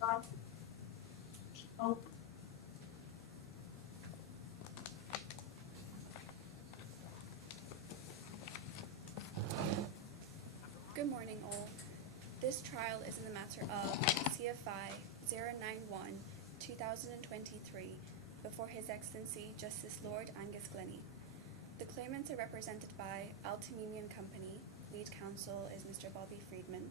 Good morning, all. This trial is in the matter of CFI 091-2023 before His Excellency Justice Lord Angus Glennie. The claimants are represented by Altuminium Company. Lead counsel is Mr. Bobby Friedman.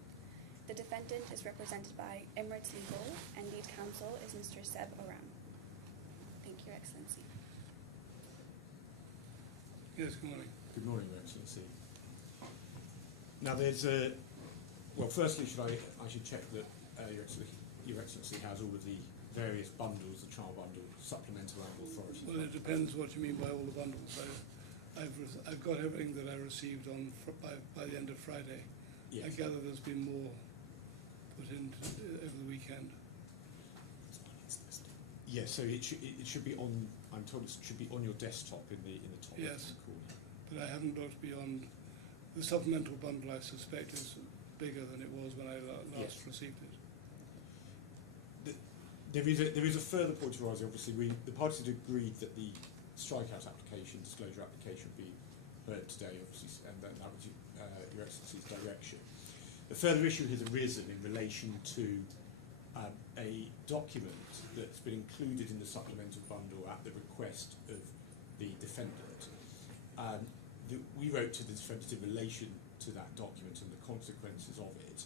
The defendant is represented by Emirates Legal, and lead counsel is Mr. Seb Oram. Thank you, Your Excellency. Yes, good morning. Good morning, Your Excellency. Now there's a, well firstly I should check that Your Excellency has all of the various bundles, the trial bundle, supplemental and authority. Well, it depends what you mean by all the bundles. I've got everything that I received on by the end of Friday. Yes. I gather there's been more put in over the weekend. Yes, so it should be on. I'm told it should be on your desktop in the top Yes. left-hand corner. But I haven't looked beyond. The supplemental bundle, I suspect, is bigger than it was when I last received it. There is a further point to rise. Obviously, the parties had agreed that the strikeout application, disclosure application, would be heard today, obviously, and that was Your Excellency's direction. The further issue has arisen in relation to a document that's been included in the supplemental bundle at the request of the defendant. We wrote to the defendant in relation to that document and the consequences of it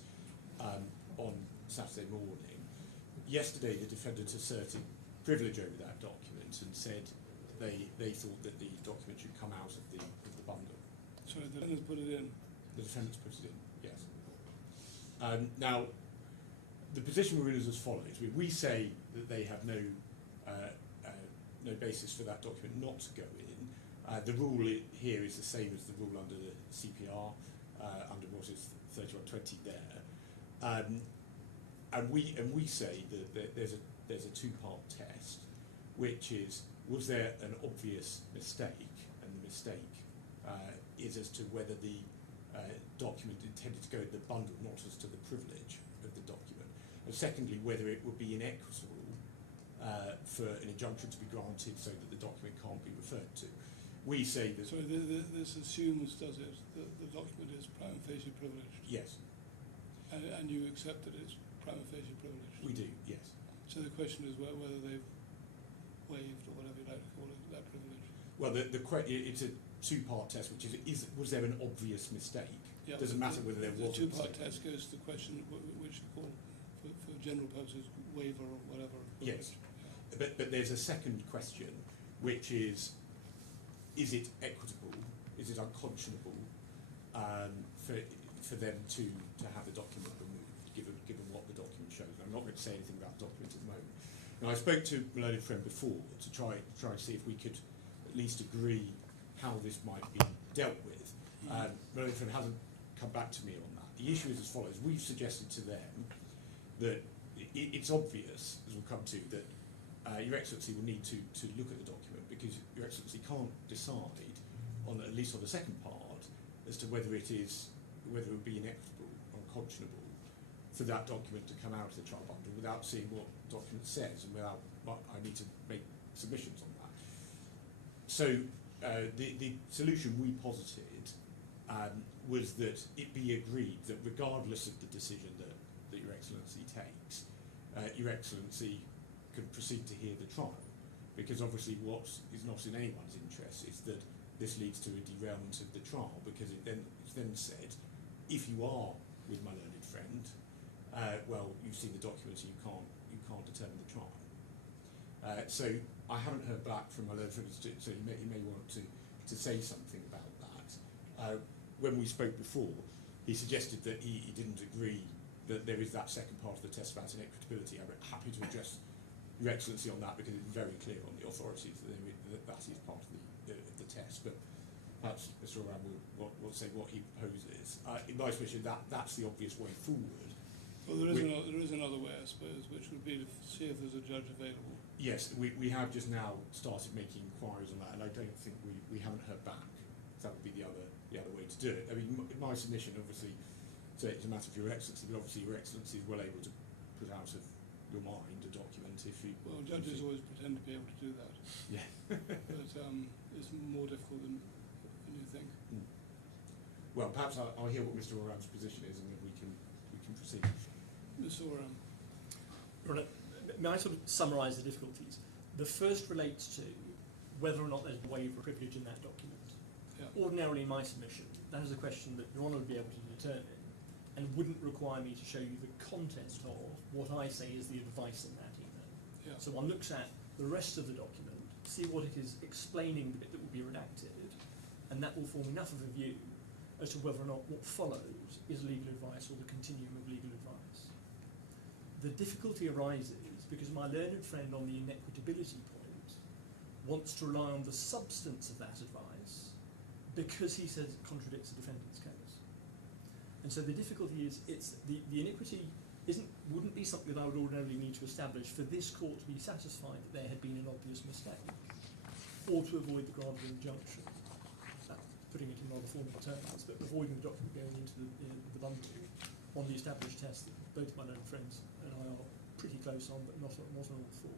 on Saturday morning. Yesterday, the defendant asserted privilege over that document and said they thought that the document should come out of the bundle. So the defendants put it in? The defendants put it in, yes. Now, the position we're in is as follows. We say that they have no basis for that document not to go in. The rule here is the same as the rule under the CPR, under what is 3120 there. And we say that there's a two-part test, which is, was there an obvious mistake? And the mistake is as to whether the document intended to go in the bundle, not as to the privilege of the document. And secondly, whether it would be inequitable for an injunction to be granted so that the document can't be referred to. We say that... So this assumes, does it, that the document is prima facie privileged? Yes. And you accept that it's prima facie privileged? We do, yes. So the question is whether they've waived, or whatever you like to call it, that privilege? Well, it's a two-part test, which is was there an obvious mistake? Yeah, doesn't matter whether there was a two-part test goes to the question which you call, for general purposes, waiver or whatever. Yes. Yeah. But there's a second question, which is it equitable? Is it unconscionable for them to have the document removed, given what the document shows? I'm not going to say anything about the document at the moment. Now, I spoke to my learned friend before to try and see if we could at least agree how this might be dealt with. My learned friend hasn't come back to me on that. The issue is as follows. We've suggested to them that it's obvious, as we'll come to, that Your Excellency will need to look at the document, because Your Excellency can't decide, at least on the second part, as to whether it would be inequitable or unconscionable for that document to come out of the trial bundle without seeing what the document says, and without I need to make submissions on that. So the solution we posited was that it be agreed that regardless of the decision that Your Excellency takes, Your Excellency can proceed to hear the trial, because obviously what is not in anyone's interest is that this leads to a derailment of the trial, because it's then said, if you are with my learned friend, well, you've seen the document and you can't determine the trial. So I haven't heard back from my learned friend, so you may want to say something about that. When we spoke before, he suggested that he didn't agree that there is that second part of the test about inequitability. I'm happy to address Your Excellency on that, because it's very clear on the authorities that is part of the test. But perhaps Mr. Oram will say what he proposes. In my submission, that's the obvious way forward. Well, there is another way, I suppose, which would be to see if there's a judge available. Yes, we have just now started making inquiries on that, and I don't think we haven't heard back. So that would be the other way to do it. I mean, my submission, obviously, so it's a matter of Your Excellency, but obviously Your Excellency is well able to put out of your mind a document if you... Well, judges always pretend to be able to do that. Yeah. But it's more difficult than you think. Well, perhaps I'll hear what Mr. Oram's position is, and then we can proceed. Mr. Oram. Right. May I sort of summarise the difficulties? The first relates to whether or not there's a waiver of privilege in that document. Yeah. Ordinarily, in my submission, that is a question that Your Honour would be able to determine, and wouldn't require me to show you the content of what I say is the advice in that email. Yeah. So one looks at the rest of the document, see what it is explaining the bit that will be redacted, and that will form enough of a view as to whether or not what follows is legal advice or the continuum of legal advice. The difficulty arises because my learned friend on the inequitability point wants to rely on the substance of that advice because he says it contradicts the defendant's case. And so the difficulty is the iniquity wouldn't be something that I would ordinarily need to establish for this court to be satisfied that there had been an obvious mistake, or to avoid the grant of injunction, putting it in rather formal terms, but avoiding the document going into the bundle on the established test that both my learned friends and I are pretty close on, but not on all four.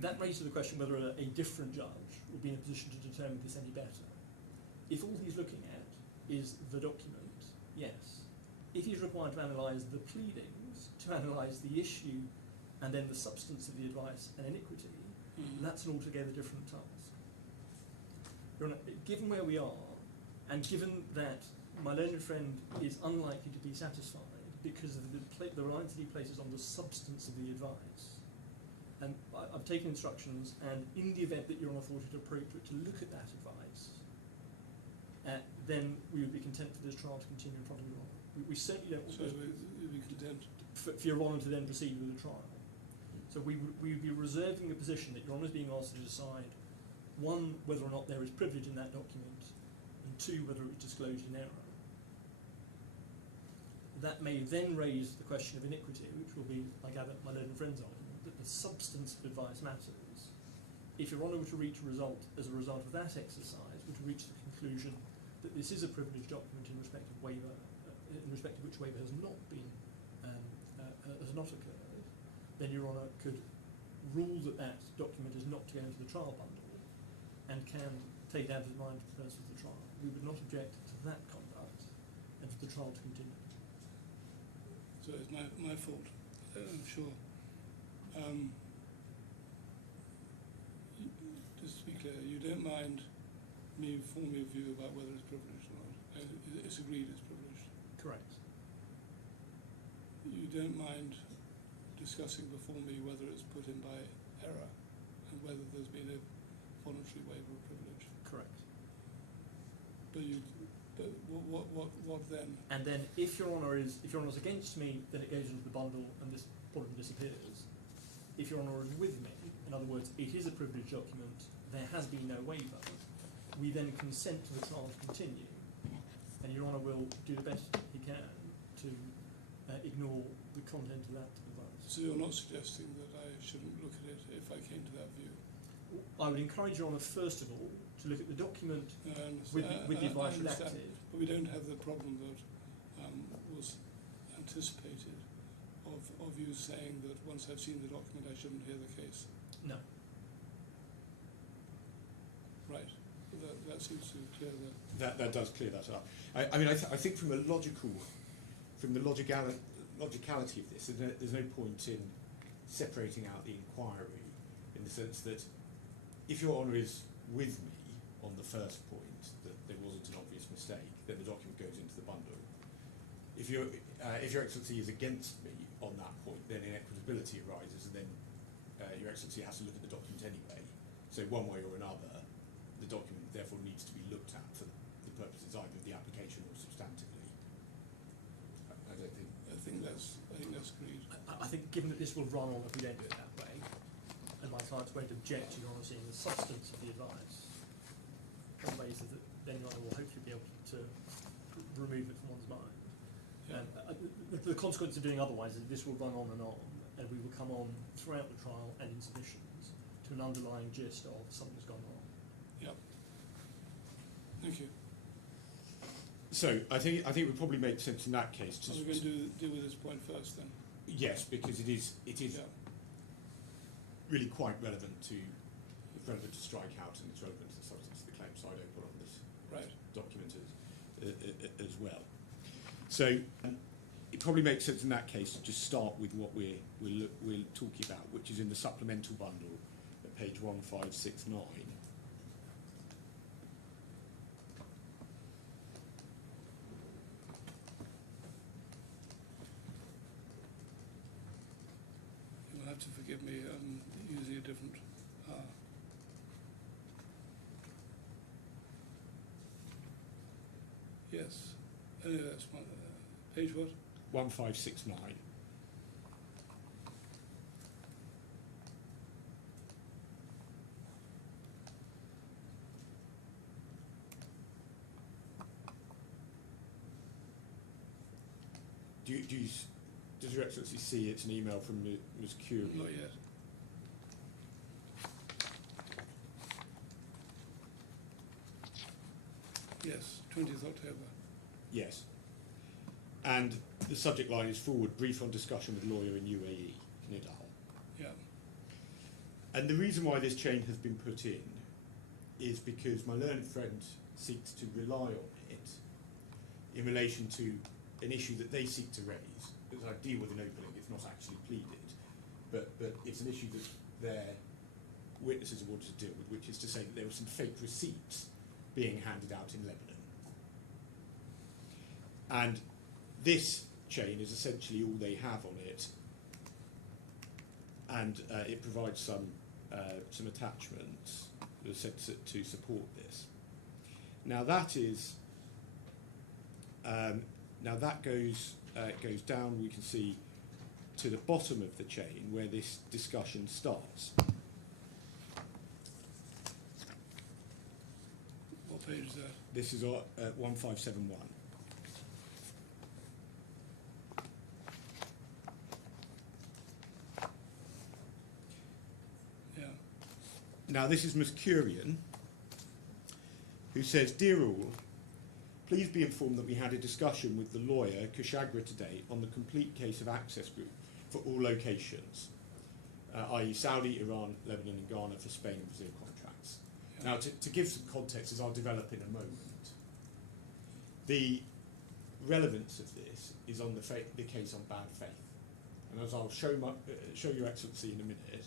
That raises the question whether a different judge would be in a position to determine this any better. If all he's looking at is the document, yes. If he's required to analyse the pleadings, to analyse the issue, and then the substance of the advice and iniquity, that's an altogether different task. Given where we are, and given that my learned friend is unlikely to be satisfied because of the reliance that he places on the substance of the advice, and I've taken instructions, and in the event that Your Honour thought it appropriate to look at that advice, then we would be content for this trial to continue in front of Your Honour. We certainly don't want So we'd be content for Your Honour to then proceed with the trial. So we would be reserving a position that Your Honour is being asked to decide, one, whether or not there is privilege in that document, and two, whether it was disclosed in error. That may then raise the question of iniquity, which will be, I gather, my learned friend's argument, that the substance of advice matters. If Your Honour were to reach a result as a result of that exercise, were to reach the conclusion that this is a privileged document in respect of waiver, in respect of which waiver has not been, has not occurred, then Your Honour could rule that that document is not to go into the trial bundle, and can take it out of mind for the purpose of the trial. We would not object to that conduct, and for the trial to continue. So it's my fault, I'm sure. Just to be clear, you don't mind me forming a view about whether it's privileged or not. It's agreed it's privileged. Correct. You don't mind discussing before me whether it's put in by error and whether there's been a voluntary waiver of privilege. Correct. But what then? And then, if Your Honour is against me, then it goes into the bundle, and this problem disappears. If Your Honour is with me, in other words, it is a privileged document, there has been no waiver, we then consent to the trial to continue, and Your Honour will do the best he can to ignore the content of that advice. So you're not suggesting that I shouldn't look at it if I came to that view? I would encourage Your Honour, first of all, to look at the document with the advice redacted. But we don't have the problem that was anticipated of you saying that once I've seen the document I shouldn't hear the case. No. Right. That seems to clear That does clear that up. I mean, I think from the logicality of this, there's no point in separating out the inquiry, in the sense that if Your Honour is with me on the first point, that there wasn't an obvious mistake, then the document goes into the bundle. If Your Excellency is against me on that point, then inequitability arises, and then Your Excellency has to look at the document anyway. So one way or another, the document therefore needs to be looked at for the purposes either of the application or substantively. I think that's agreed. I think, given that this will run on if we don't do it that way, and my clients won't object to Your Honour seeing the substance of the advice, on the basis that then Your Honour will hopefully be able to remove it from one's mind. Yeah. The consequence of doing otherwise is this will run on, and we will come on throughout the trial and in submissions to an underlying gist of something's gone wrong. Yep. Thank you. So I think it would probably make sense in that case to... Are we going to deal with this point first then? Yes, because it is Yeah. really quite relevant to strike out, and it's relevant to the substance of the claim, so I don't put on this Right. document as well. So it probably makes sense in that case to just start with what we're talking about, which is in the supplemental bundle at page 1569. You will have to forgive me, I'm using a different. Yes. Anyway, that's one. Page what? 1569. Does Your Excellency see it's an email from Ms. Curie? Not yet. Yes, 20th October. Yes. And the subject line is forward, brief on discussion with lawyer in UAE, Nidal. Yeah. And the reason why this chain has been put in is because my learned friend seeks to rely on it in relation to an issue that they seek to raise. Because I deal with an opening, it's not actually pleaded, but it's an issue that their witnesses are wanted to deal with, which is to say that there were some fake receipts being handed out in Lebanon. And this chain is essentially all they have on it, and it provides some attachments that are said to support this. Now that is that goes down. We can see to the bottom of the chain where this discussion starts. What page is that? This is 1571. Yeah. Now this is Ms. Curian, who says, "Dear all, please be informed that we had a discussion with the lawyer Kushagra today on the complete case of Access Group for all locations, i.e. Saudi, Iran, Lebanon and Ghana for Spain and Brazil contracts." Yeah. Now to give some context, as I'll develop in a moment, the relevance of this is on the case on bad faith. And as I'll show Your Excellency in a minute,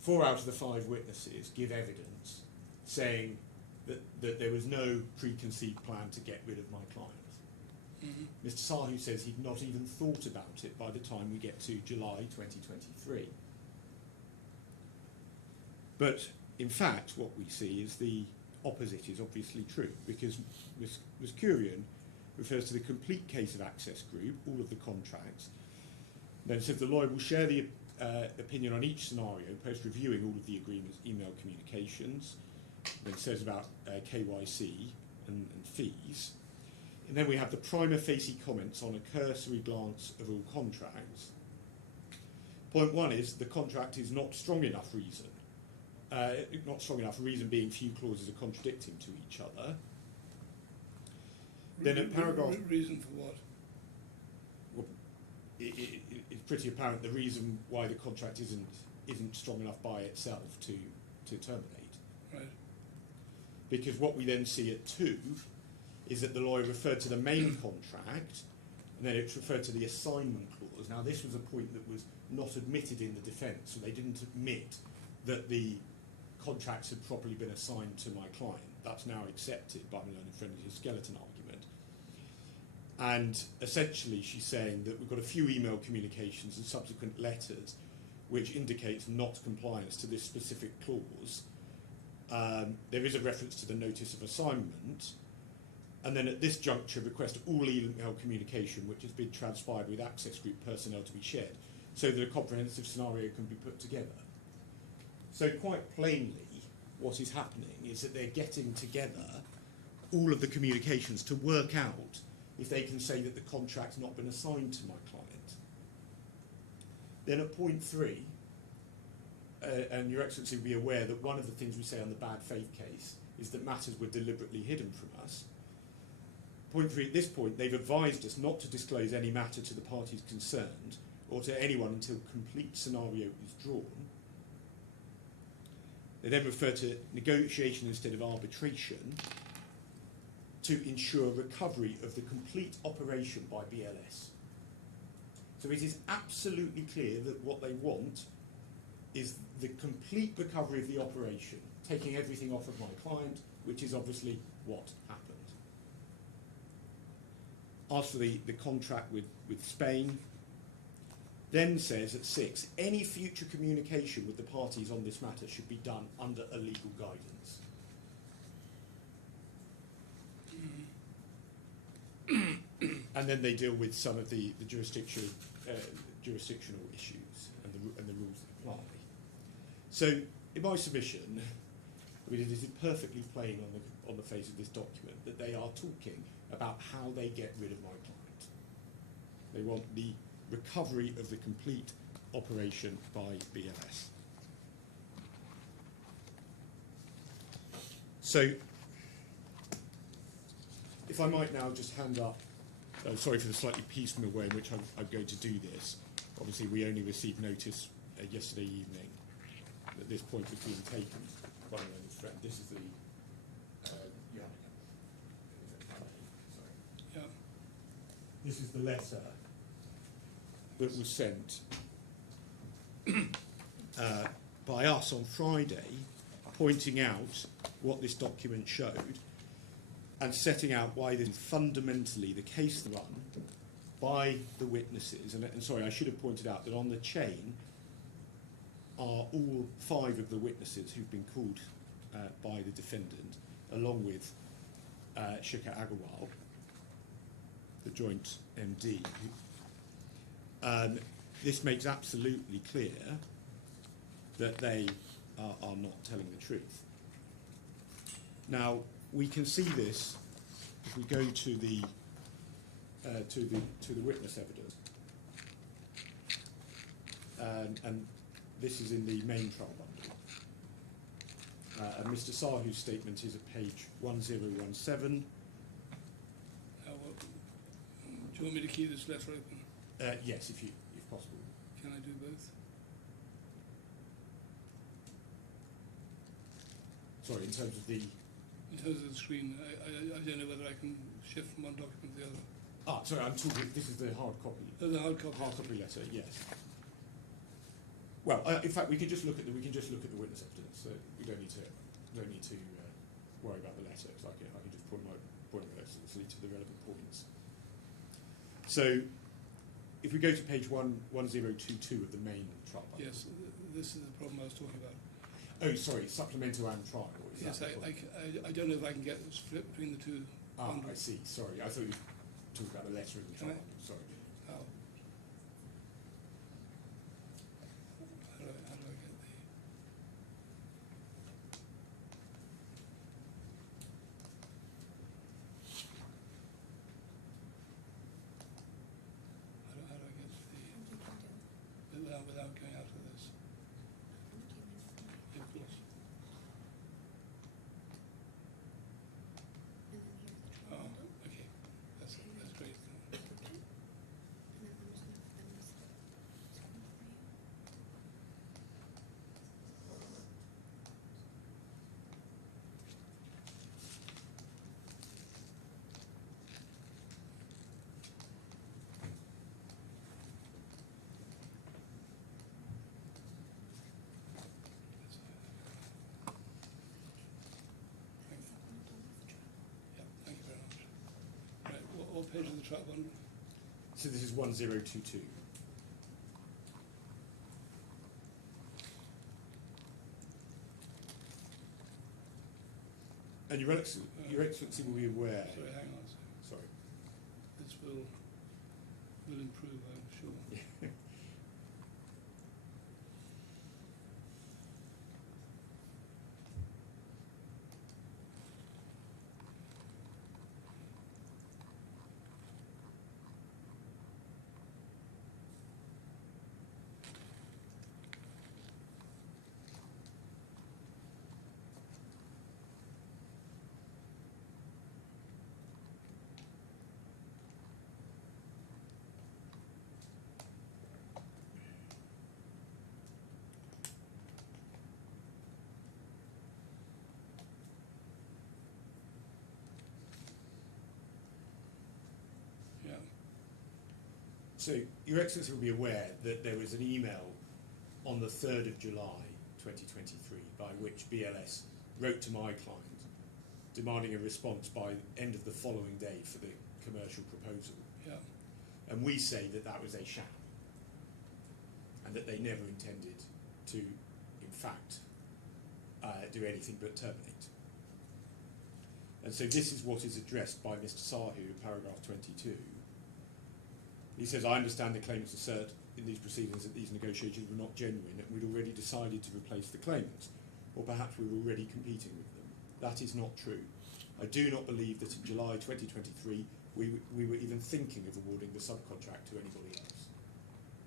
4 out of the 5 witnesses give evidence saying that there was no preconceived plan to get rid of my client. Mm-hmm. Mr. Sahu says he'd not even thought about it by the time we get to July 2023. But in fact, what we see is the opposite is obviously true, because Ms. Curian refers to the complete case of Access Group, all of the contracts, then says the lawyer will share the opinion on each scenario post reviewing all of the agreement's email communications, then says about KYC and fees. And then we have the prima facie comments on a cursory glance of all contracts. Point 1 is the contract is not strong enough reason. Reason being few clauses are contradicting to each other. Then at paragraph... Reason for what? Well, it's pretty apparent the reason why the contract isn't strong enough by itself to terminate. Right. Because what we then see at 2 is that the lawyer referred to the main contract, and then it's referred to the assignment clause. Now this was a point that was not admitted in the defence, so they didn't admit that the contracts had properly been assigned to my client. That's now accepted by my learned friend as a skeleton argument. And essentially she's saying that we've got a few email communications and subsequent letters which indicates not compliance to this specific clause. There is a reference to the notice of assignment, and then at this juncture request all email communication which has been transpired with Access Group personnel to be shared, so that a comprehensive scenario can be put together. So quite plainly, what is happening is that they're getting together all of the communications to work out if they can say that the contract's not been assigned to my client. Then at point 3, and Your Excellency will be aware that one of the things we say on the bad faith case is that matters were deliberately hidden from us. point 3, at this point, they've advised us not to disclose any matter to the parties concerned or to anyone until complete scenario is drawn. They then refer to negotiation instead of arbitration to ensure recovery of the complete operation by BLS. So it is absolutely clear that what they want is the complete recovery of the operation, taking everything off of my client, which is obviously what happened. As for the contract with Spain, then says at 6, any future communication with the parties on this matter should be done under a legal guidance. And then they deal with some of the jurisdictional issues and the rules that apply. So, in my submission, I mean, it is perfectly plain on the face of this document that they are talking about how they get rid of my client. They want the recovery of the complete operation by BLS. So, if I might now just hand up, sorry for the slightly piecemeal way in which I'm going to do this. Obviously, we only received notice yesterday evening that this point was being taken by my own friend. This is the Yeah. This is the letter that was sent by us on Friday, pointing out what this document showed and setting out why this is fundamentally the case run by the witnesses. And sorry, I should have pointed out that on the chain are all 5 of the witnesses who've been called by the defendant, along with Shikhar Agarwal, the joint MD. This makes absolutely clear that they are not telling the truth. Now, we can see this if we go to the witness evidence, and this is in the main trial bundle. And Mr. Sahu's statement is at page 1017. Do you want me to keep this letter open? Yes, if possible. Can I do both? Sorry, in terms of the... In terms of the screen, I don't know whether I can shift from one document to the other. sorry, I'm talking... This is the hard copy. Oh, the hard copy. Hard copy letter, yes. Well, in fact, we can just look at the witness evidence. So we don't need to worry about the letter, because I can just point my letter to the relevant points. So, if we go to page 1022 of the main trial bundle. Yes, this is the problem I was talking about. Oh, sorry, supplemental and trial. Is Yes, that the point? I don't know if I can get the split between the two bundles. I see. Sorry, I thought you were talking about the letter in the trial bundle. Sorry. How? How do I get the... How do I get the... Without going out of this? Yeah, of course. Oh, okay. That's great. Yeah, thank you very much. Right, what page of the trial bundle? So this is 1022. And Your Excellency will be aware. Sorry, hang on a second. Sorry. This will improve, I'm sure. So Your Excellency will be aware that there was an email on the 3rd of July 2023 by which BLS wrote to my client demanding a response by the end of the following day for the commercial proposal. Yeah. And we say that that was a sham and that they never intended to, in fact, do anything but terminate. And so this is what is addressed by Mr. Sahu in paragraph 22. He says, I understand the claimants assert in these proceedings that these negotiations were not genuine and we'd already decided to replace the claimants, or perhaps we were already competing with them. That is not true. I do not believe that in July 2023 we were even thinking of awarding the subcontract to anybody else.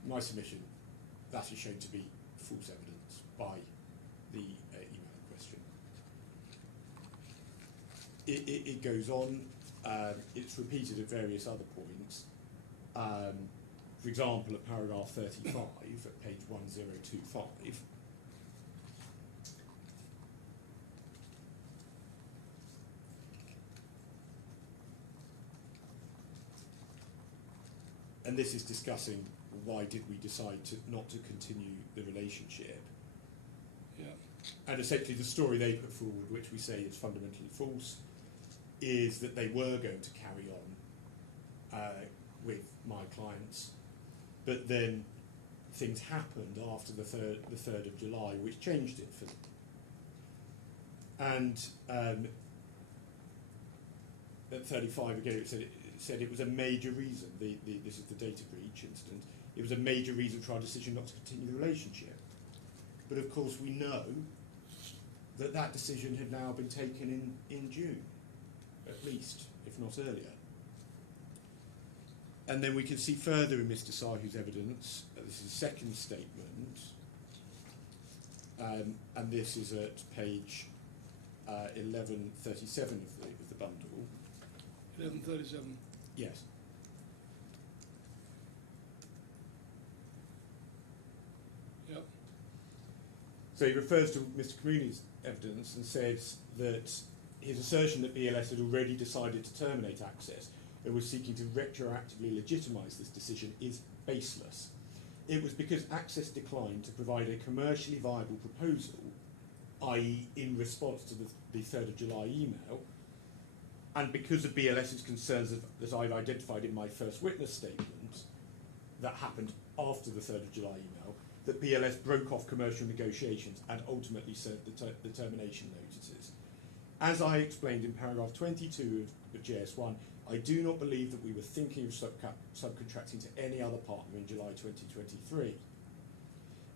My submission, that is shown to be false evidence by the email in question. It goes on, it's repeated at various other points. For example, at paragraph 35, at page 1025, and this is discussing why did we decide not to continue the relationship. Yeah. And essentially the story they put forward, which we say is fundamentally false, is that they were going to carry on with my clients, but then things happened after the 3rd of July which changed it for them. And at 35 again it said it was a major reason, this is the data breach incident, it was a major reason for our decision not to continue the relationship. But of course we know that that decision had now been taken in June, at least, if not earlier. And then we can see further in Mr. Sahu's evidence, this is a second statement, and this is at page 1137 of the bundle. 1137. Yes. Yep. So he refers to Mr. Communi's evidence and says that his assertion that BLS had already decided to terminate Access and was seeking to retroactively legitimise this decision is baseless. It was because Access declined to provide a commercially viable proposal, i.e. in response to the 3rd of July email, and because of BLS's concerns that I've identified in my first witness statement that happened after the 3rd of July email, that BLS broke off commercial negotiations and ultimately served the termination notices. As I explained in paragraph 22 of JS1, I do not believe that we were thinking of subcontracting to any other partner in July 2023.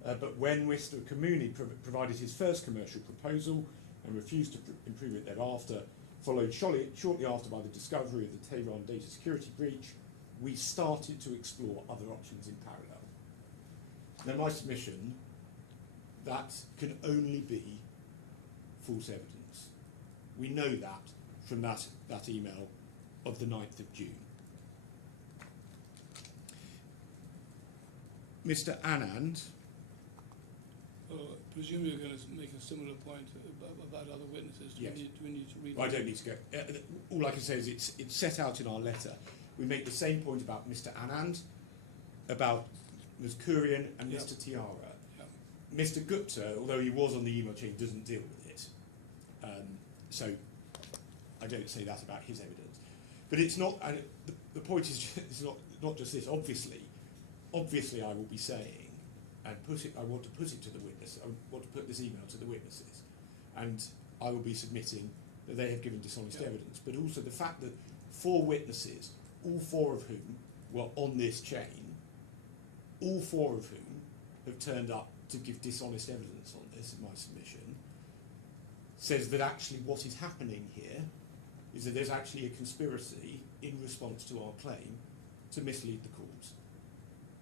But when Mr. Comuni provided his first commercial proposal and refused to improve it thereafter, followed shortly after by the discovery of the Tehran data security breach, we started to explore other options in parallel. Now my submission, that can only be false evidence. We know that from that email of the 9th of June. Mr. Anand. I presume you're going to make a similar point about other witnesses. Do Yes. we need to read Well, I that? don't need to go. All I can say is it's set out in our letter. We make the same point about Mr. Anand, about Ms. Kurian and Yep. Mr. Tiara. Yep. Mr. Gupta, although he was on the email chain, doesn't deal with it. So I don't say that about his evidence. But it's not, and the point is it's not just this. Obviously I will be saying, and I want to put it to the witness, I want to put this email to the witnesses, and I will be submitting that they have given dishonest Yep. evidence, but also the fact that 4 witnesses, all 4 of whom were on this chain, all 4 of whom have turned up to give dishonest evidence on this in my submission, says that actually what is happening here is that there's actually a conspiracy in response to our claim to mislead the courts.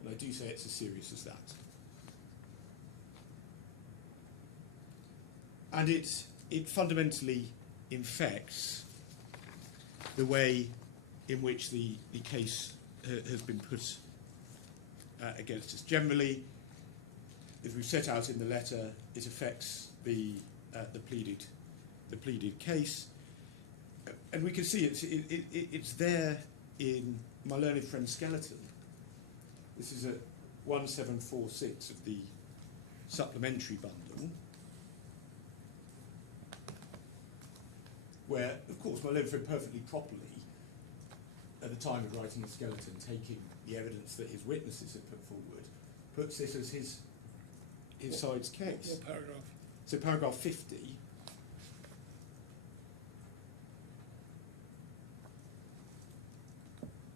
And I do say it's as serious as that. And it fundamentally infects the way in which the case has been put against us. Generally, as we've set out in the letter, it affects the pleaded case, and we can see it's there in my learned friend's skeleton. This is at 1746 of the supplementary bundle, where, of course, my learned friend perfectly properly, at the time of writing the skeleton, taking the evidence that his witnesses had put forward, puts this as his side's case. What paragraph? So paragraph 50,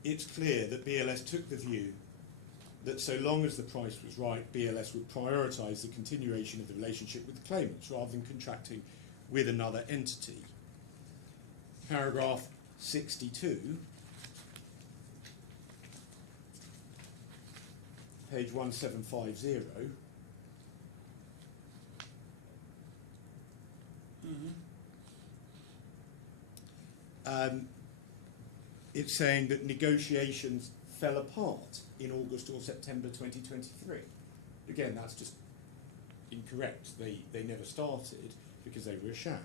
it's clear that BLS took the view that so long as the price was right, BLS would prioritise the continuation of the relationship with the claimants rather than contracting with another entity. Paragraph 62, page 1750, it's saying that negotiations fell apart in August or September 2023. Again, that's just incorrect. They never started because they were a sham.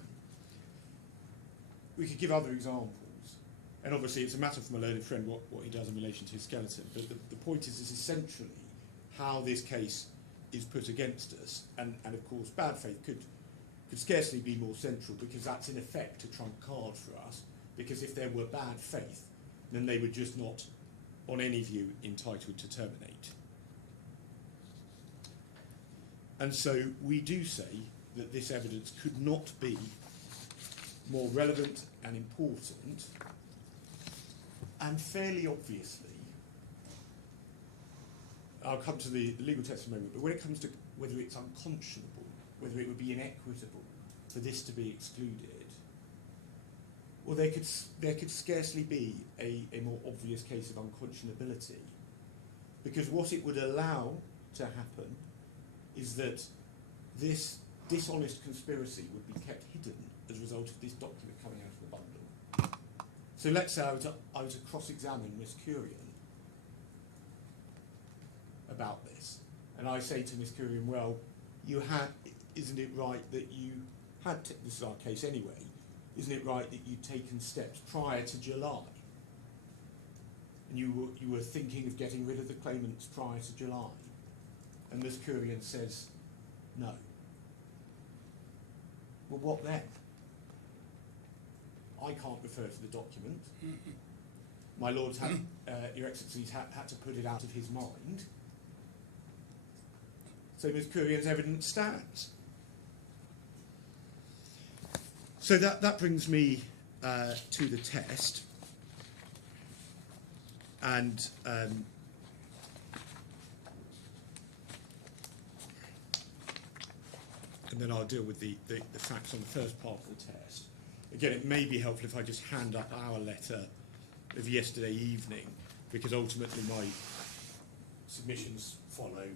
We could give other examples, and obviously it's a matter for my learned friend what he does in relation to his skeleton, but the point is essentially how this case is put against us, and of course bad faith could scarcely be more central, because that's in effect a trump card for us, because if there were bad faith, then they were just not, on any view, entitled to terminate. And so we do say that this evidence could not be more relevant and important, and fairly obviously, I'll come to the legal test in a moment, but when it comes to whether it's unconscionable, whether it would be inequitable for this to be excluded, well, there could scarcely be a more obvious case of unconscionability, because what it would allow to happen is that this dishonest conspiracy would be kept hidden as a result of this document coming out of the bundle. So let's say I were to cross-examine Miss Curian about this, and I say to Miss Curian, well, isn't it right that you had, this is our case anyway, isn't it right that you'd taken steps prior to July? And you were thinking of getting rid of the claimants prior to July? And Miss Curian says, no. Well, what then? I can't refer to the document. My lords, Your Excellencies, had to put it out of his mind. So Ms. Curian's evidence stands. So that brings me to the test, and then I'll deal with the facts on the first part of the test. Again, it may be helpful if I just hand up our letter of yesterday evening, because ultimately my submissions follow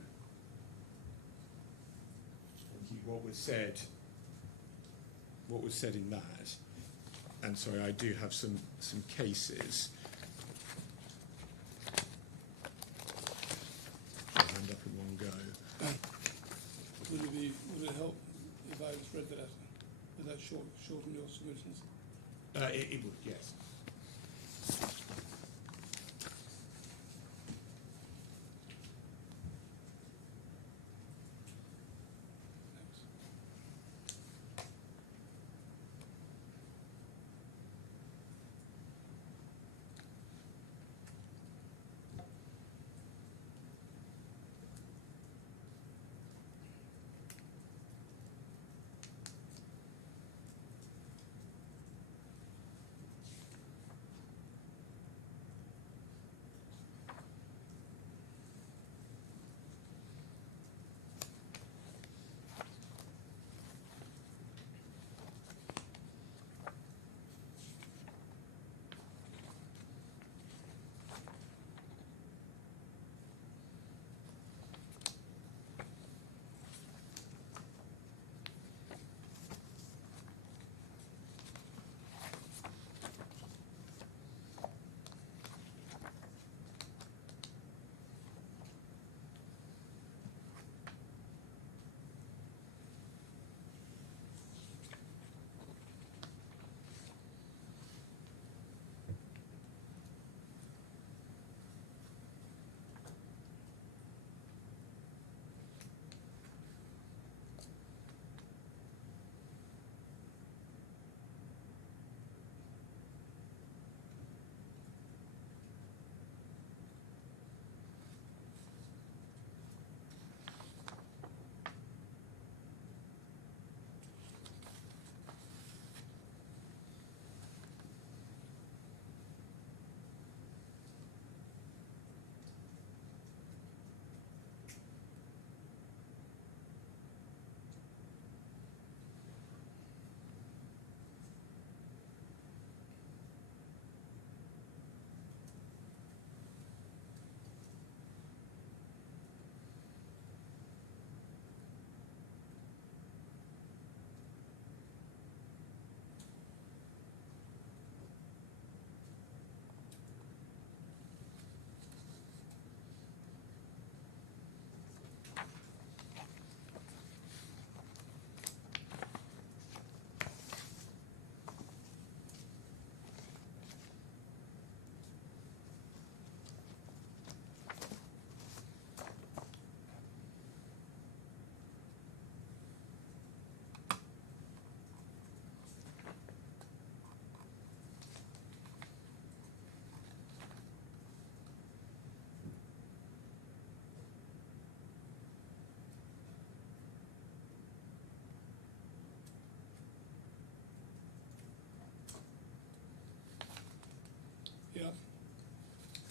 what was said in that. And sorry, I do have some cases. I'll hand up in one go. Would it help if I just read the letter? Would that shorten your submissions? It would, yes.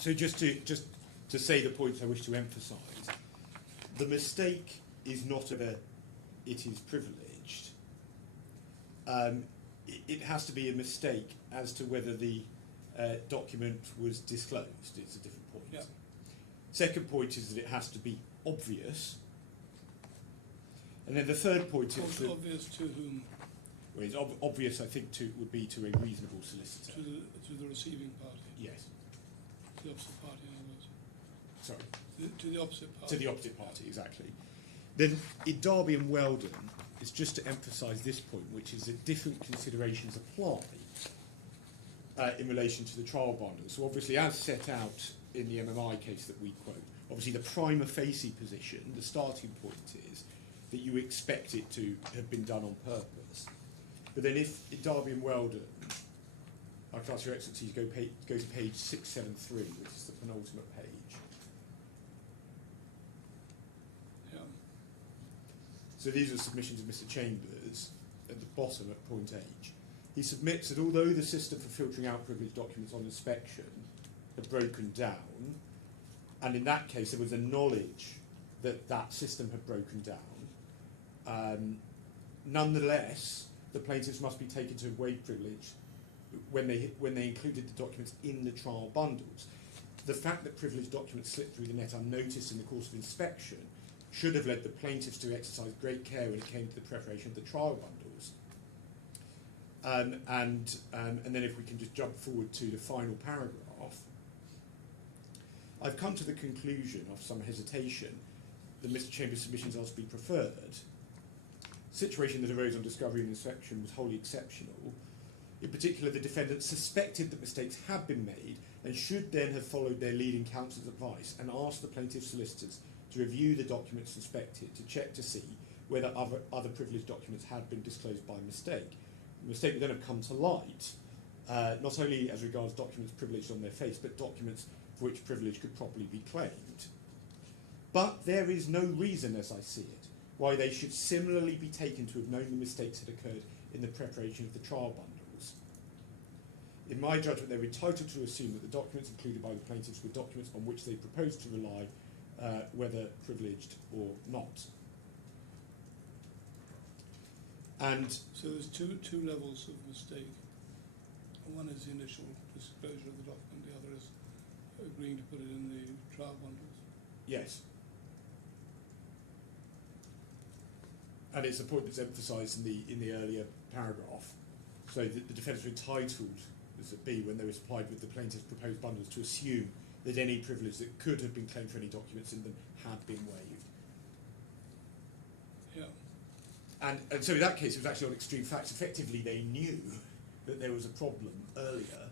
So just to say the points I wish to emphasise, the mistake is not whether it is privileged. It has to be a mistake as to whether the document was disclosed. It's a different point. Yeah. Second point is that it has to be obvious. And then the third point is that, Obvious to whom? well, it's obvious, I think, would be to a reasonable solicitor. To the receiving party. Yes. To the opposite party, in other words. Sorry. To the opposite party. To the opposite party, exactly. Then in Derby and Weldon, it's just to emphasise this point, which is that different considerations apply in relation to the trial bundle. So obviously, as set out in the MMI case that we quote, obviously the prima facie position, the starting point is that you expect it to have been done on purpose. But then if in Derby and Weldon, I would ask your excellencies go to page 673, which is the penultimate page. Yeah. So these are submissions of Mr. Chambers at the bottom at point H. He submits that although the system for filtering out privileged documents on inspection had broken down, and in that case there was a knowledge that that system had broken down, nonetheless the plaintiffs must be taken to waive privilege when they included the documents in the trial bundles. The fact that privileged documents slipped through the net unnoticed in the course of inspection should have led the plaintiffs to exercise great care when it came to the preparation of the trial bundles. And then if we can just jump forward to the final paragraph, I've come to the conclusion of some hesitation that Mr. Chambers' submissions are to be preferred. The situation that arose on discovery and inspection was wholly exceptional. In particular, the defendant suspected that mistakes had been made and should then have followed their leading counsel's advice and asked the plaintiff's solicitors to review the documents inspected to check to see whether other privileged documents had been disclosed by mistake. The mistake would then have come to light, not only as regards documents privileged on their face, but documents for which privilege could properly be claimed. But there is no reason, as I see it, why they should similarly be taken to have known the mistakes had occurred in the preparation of the trial bundles. In my judgment, they're entitled to assume that the documents included by the plaintiffs were documents on which they proposed to rely, whether privileged or not. And so there's two levels of mistake. One is the initial disclosure of the document, the other is agreeing to put it in the trial bundles. yes. And it's a point that's emphasised in the earlier paragraph. So that the defendants were entitled, as it be, when they were supplied with the plaintiff's proposed bundles, to assume that any privilege that could have been claimed for any documents in them had been waived. Yeah. And so in that case, it was actually on extreme facts. Effectively, they knew that there was a problem earlier,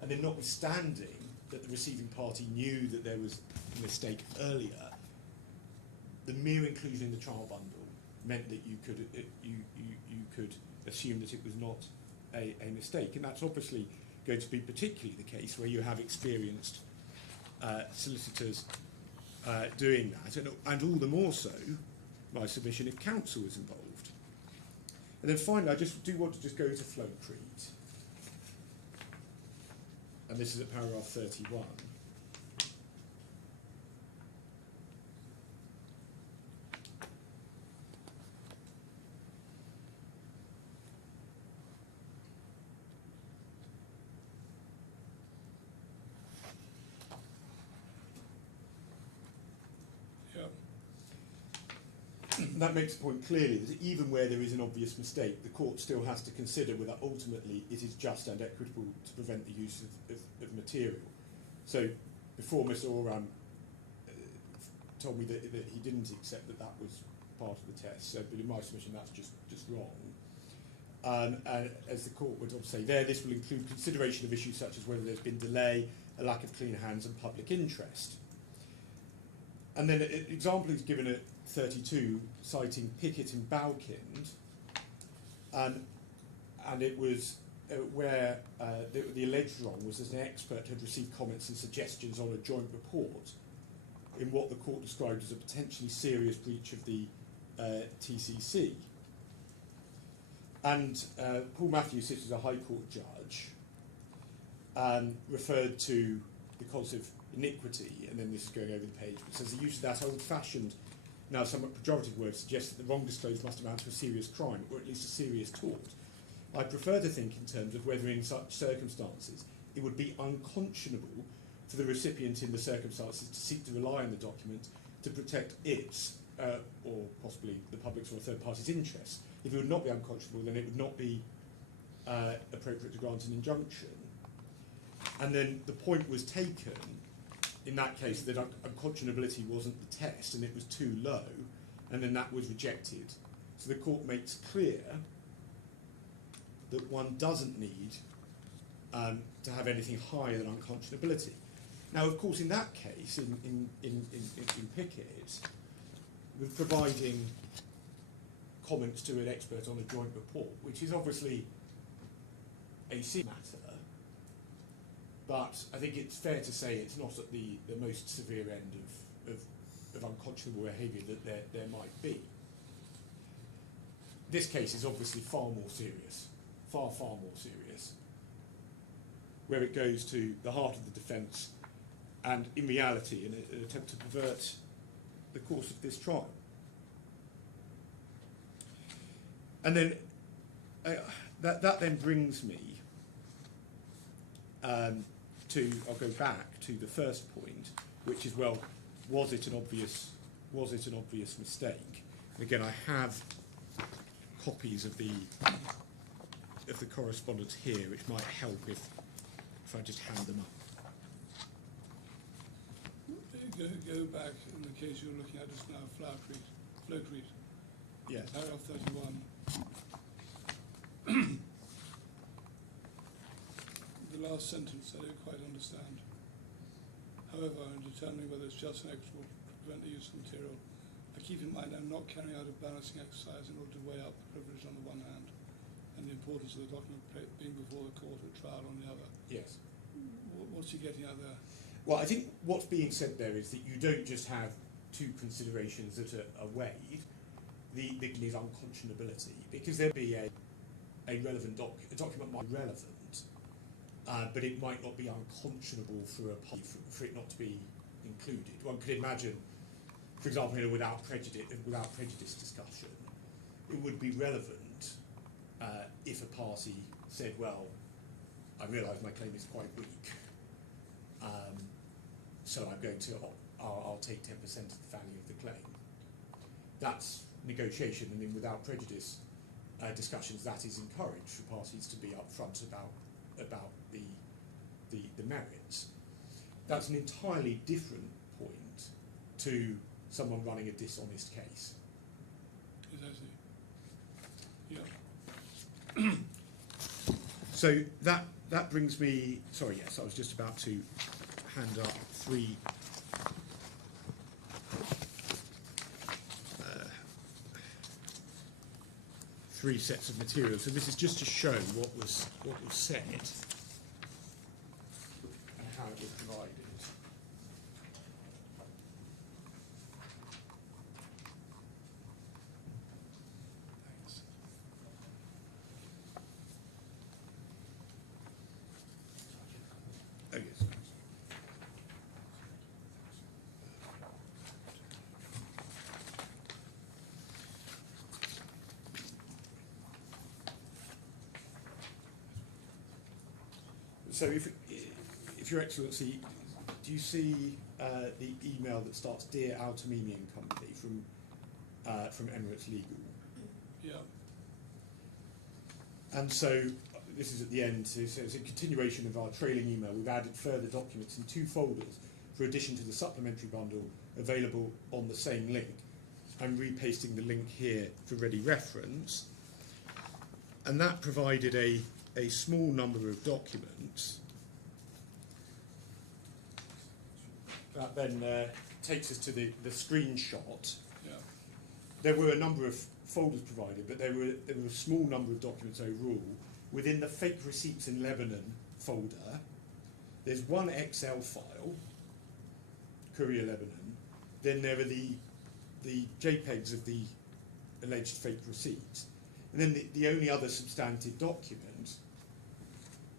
and then notwithstanding that the receiving party knew that there was a mistake earlier, the mere inclusion in the trial bundle meant that you could assume that it was not a mistake. And that's obviously going to be particularly the case where you have experienced solicitors doing that, and all the more so, my submission, if counsel is involved. And then finally, I just do want to just go to Flowcrete. And this is at paragraph 31. That makes the point clearly that even where there is an obvious mistake, the court still has to consider whether ultimately it is just and equitable to prevent the use of material. So before Mr. Oram told me that he didn't accept that was part of the test, so, but in my submission that's just wrong. And as the court would say there, this will include consideration of issues such as whether there's been delay, a lack of clean hands and public interest. And then an example is given at 32, citing Pickett and Balkind, and it was where the alleged wrong was that an expert had received comments and suggestions on a joint report in what the court described as a potentially serious breach of the TCC. And Paul Matthews, sits as a High Court judge, referred to because of iniquity, and then this is going over the page, but says the use of that old-fashioned, now somewhat pejorative word suggests that the wrong disclosed must amount to a serious crime, or at least a serious tort. I prefer to think in terms of whether in such circumstances it would be unconscionable for the recipient in the circumstances to seek to rely on the document to protect its, or possibly the public's or a third party's interests. If it would not be unconscionable, then it would not be appropriate to grant an injunction. And then the point was taken in that case that unconscionability wasn't the test and it was too low, and then that was rejected. So the court makes clear that one doesn't need to have anything higher than unconscionability. Now, of course, in that case, in Pickett, with providing comments to an expert on a joint report, which is obviously a serious matter, but I think it's fair to say it's not at the most severe end of unconscionable behaviour that there might be. This case is obviously far more serious, far more serious, where it goes to the heart of the defence and, in reality, an attempt to pervert the course of this trial. And then that then brings me I'll go back to the first point, which is, well, was it an obvious mistake? And again, I have copies of the correspondence here, which might help if I just hand them up. Go back in the case you're looking at just now, flow treat. Yes. Paragraph 31. The last sentence I don't quite understand. However, in determining whether it's just and equitable to prevent the use of material, I keep in mind I'm not carrying out a balancing exercise in order to weigh up the privilege on the one hand and the importance of the document being before the court at trial on the other. Yes. What's he getting at there? Well, I think what's being said there is that you don't just have two considerations that are weighed. The is unconscionability, because there'd be a relevant document might be relevant, but it might not be unconscionable for for it not to be included. One could imagine, for example, in a without prejudice discussion, it would be relevant if a party said, well, I realise my claim is quite weak, so I'll take 10% of the value of the claim. That's negotiation, and in without prejudice discussions, that is encouraged for parties to be upfront about the merits. That's an entirely different point to someone running a dishonest case. Yeah. So that brings me. Sorry, yes, I was just about to hand up three sets of materials. So this is just to show what was said and how it was provided. Thanks. Oh yes. So, if Your Excellency, do you see the email that starts "Dear Altuminium Company" from Emirates Legal? Yeah. And so this is at the end. So it's a continuation of our trailing email. We've added further documents in 2 folders for addition to the supplementary bundle available on the same link. I'm repasting the link here for ready reference. And that provided a small number of documents that then takes us to the screenshot. Yeah. There were a number of folders provided, but there were a small number of documents overall. Within the fake receipts in Lebanon folder, there's one Excel file, Courier Lebanon. Then there are the JPEGs of the alleged fake receipts. And then the only other substantive document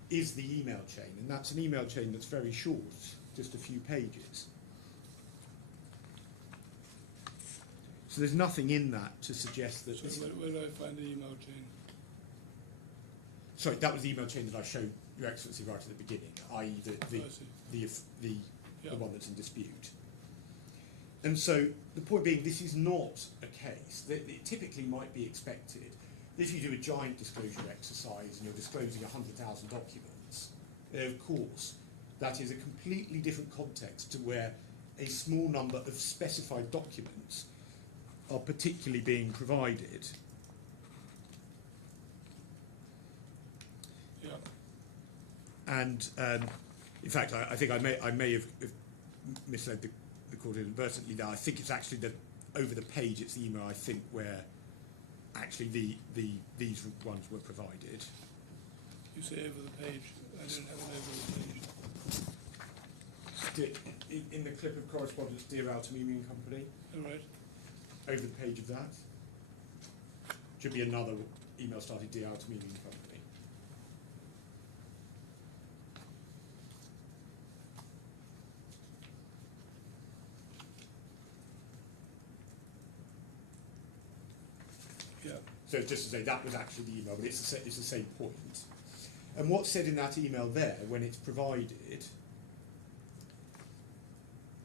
is the email chain, and that's an email chain that's very short. just a few pages. So there's nothing in that to suggest that. So where do I find the email chain? Sorry, that was the email chain that I showed Your Excellency right at the beginning, i.e. the one that's in dispute. And so the point being, this is not a case that it typically might be expected. If you do a giant disclosure exercise and you're disclosing 100,000 documents, of course, that is a completely different context to where a small number of specified documents are particularly being provided. Yeah. And in fact, I think I may have misled the court inadvertently there. I think it's actually over the page, it's the email, I think, where actually these ones were provided. You say over the page. I didn't have it over the page. In the clip of correspondence, Dear Aluminium Company, All right. over the page of that, should be another email started, Dear Aluminium Company. Yeah. So just to say, that was actually the email, but it's the same point. And what's said in that email there, when it's provided,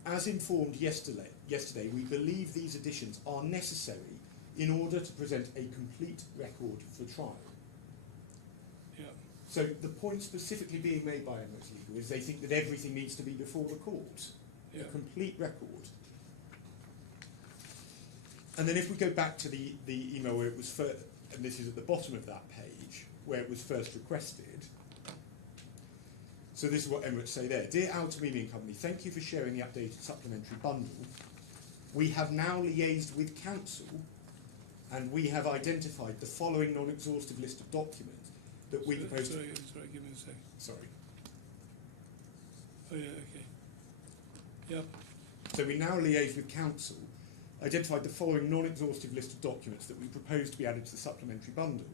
as informed yesterday, we believe these additions are necessary in order to present a complete record for trial. Yeah. So the point specifically being made by Angus Legal is they think that everything needs to be before the court, Yeah. a complete record. And then if we go back to the email where it was first, and this is at the bottom of that page, where it was first requested. So this is what Emirates say there. Dear Aluminium Company, thank you for sharing the updated supplementary bundle. We have now liaised with Council and we have identified the following non-exhaustive list of documents that we propose. Sorry, give me a second. Sorry. Oh yeah, okay. Yep. So we now liaise with Council, identified the following non-exhaustive list of documents that we propose to be added to the supplementary bundle.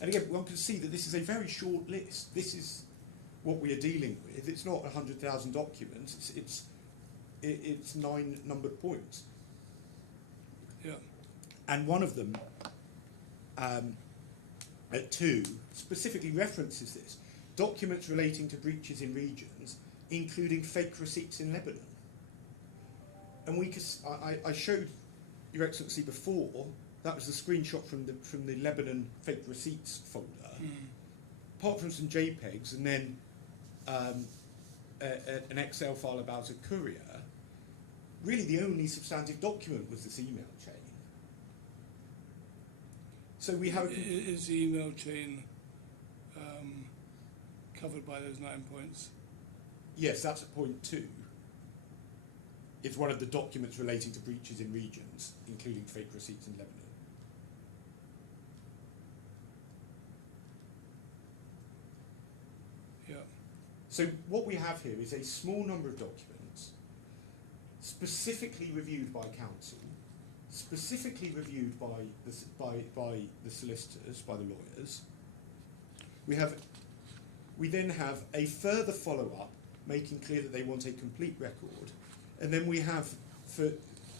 And again, one can see that this is a very short list. This is what we are dealing with. It's not 100,000 documents. It's 9 numbered points. Yeah. And one of them, at 2, specifically references this. Documents relating to breaches in regions, including fake receipts in Lebanon. And I showed Your Excellency before, that was the screenshot from the Lebanon fake receipts folder. Mm. Apart from some JPEGs and then an Excel file about a courier, really the only substantive document was this email chain. So we have... Is the email chain covered by those 9 points? Yes, that's at point 2. It's one of the documents relating to breaches in regions, including fake receipts in Lebanon. Yeah. So what we have here is a small number of documents, specifically reviewed by Council, specifically reviewed by the solicitors, by the lawyers. We then have a further follow-up, making clear that they want a complete record, and then we have, for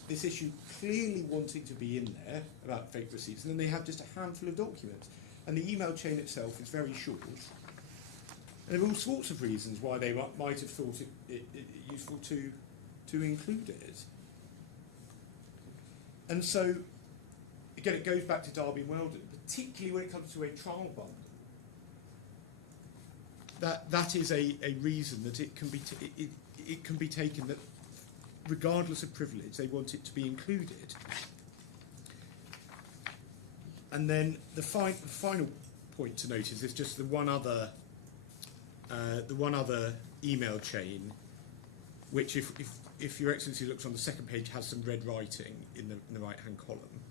this issue clearly wanting to be in there about fake receipts, and then they have just a handful of documents. And the email chain itself is very short. And there are all sorts of reasons why they might have thought it useful to include it. And so, again, it goes back to Derby and Weldon, particularly when it comes to a trial bundle. That is a reason that it can be taken that, regardless of privilege, they want it to be included. And then the final point to note is there's just the one other email chain, which if Your Excellency looks on the second page, has some red writing in the right-hand column.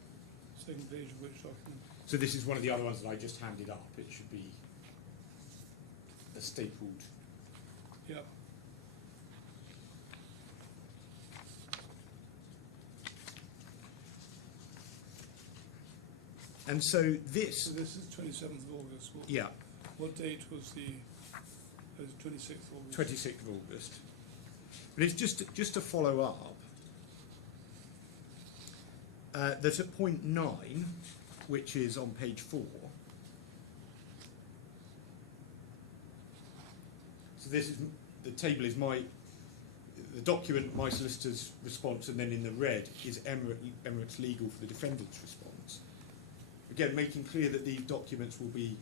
Second page of which document? So this is one of the other ones that I just handed up. It should be a stapled. Yeah. And so this... So this is 27th of August. Yeah. What date was the It's 26th of August. 26th of August. But it's just to follow up, that at point 9, which is on page 4, so this is, the table is the document, my solicitor's response, and then in the red is Emirates Legal for the defendant's response. Again, making clear that these documents we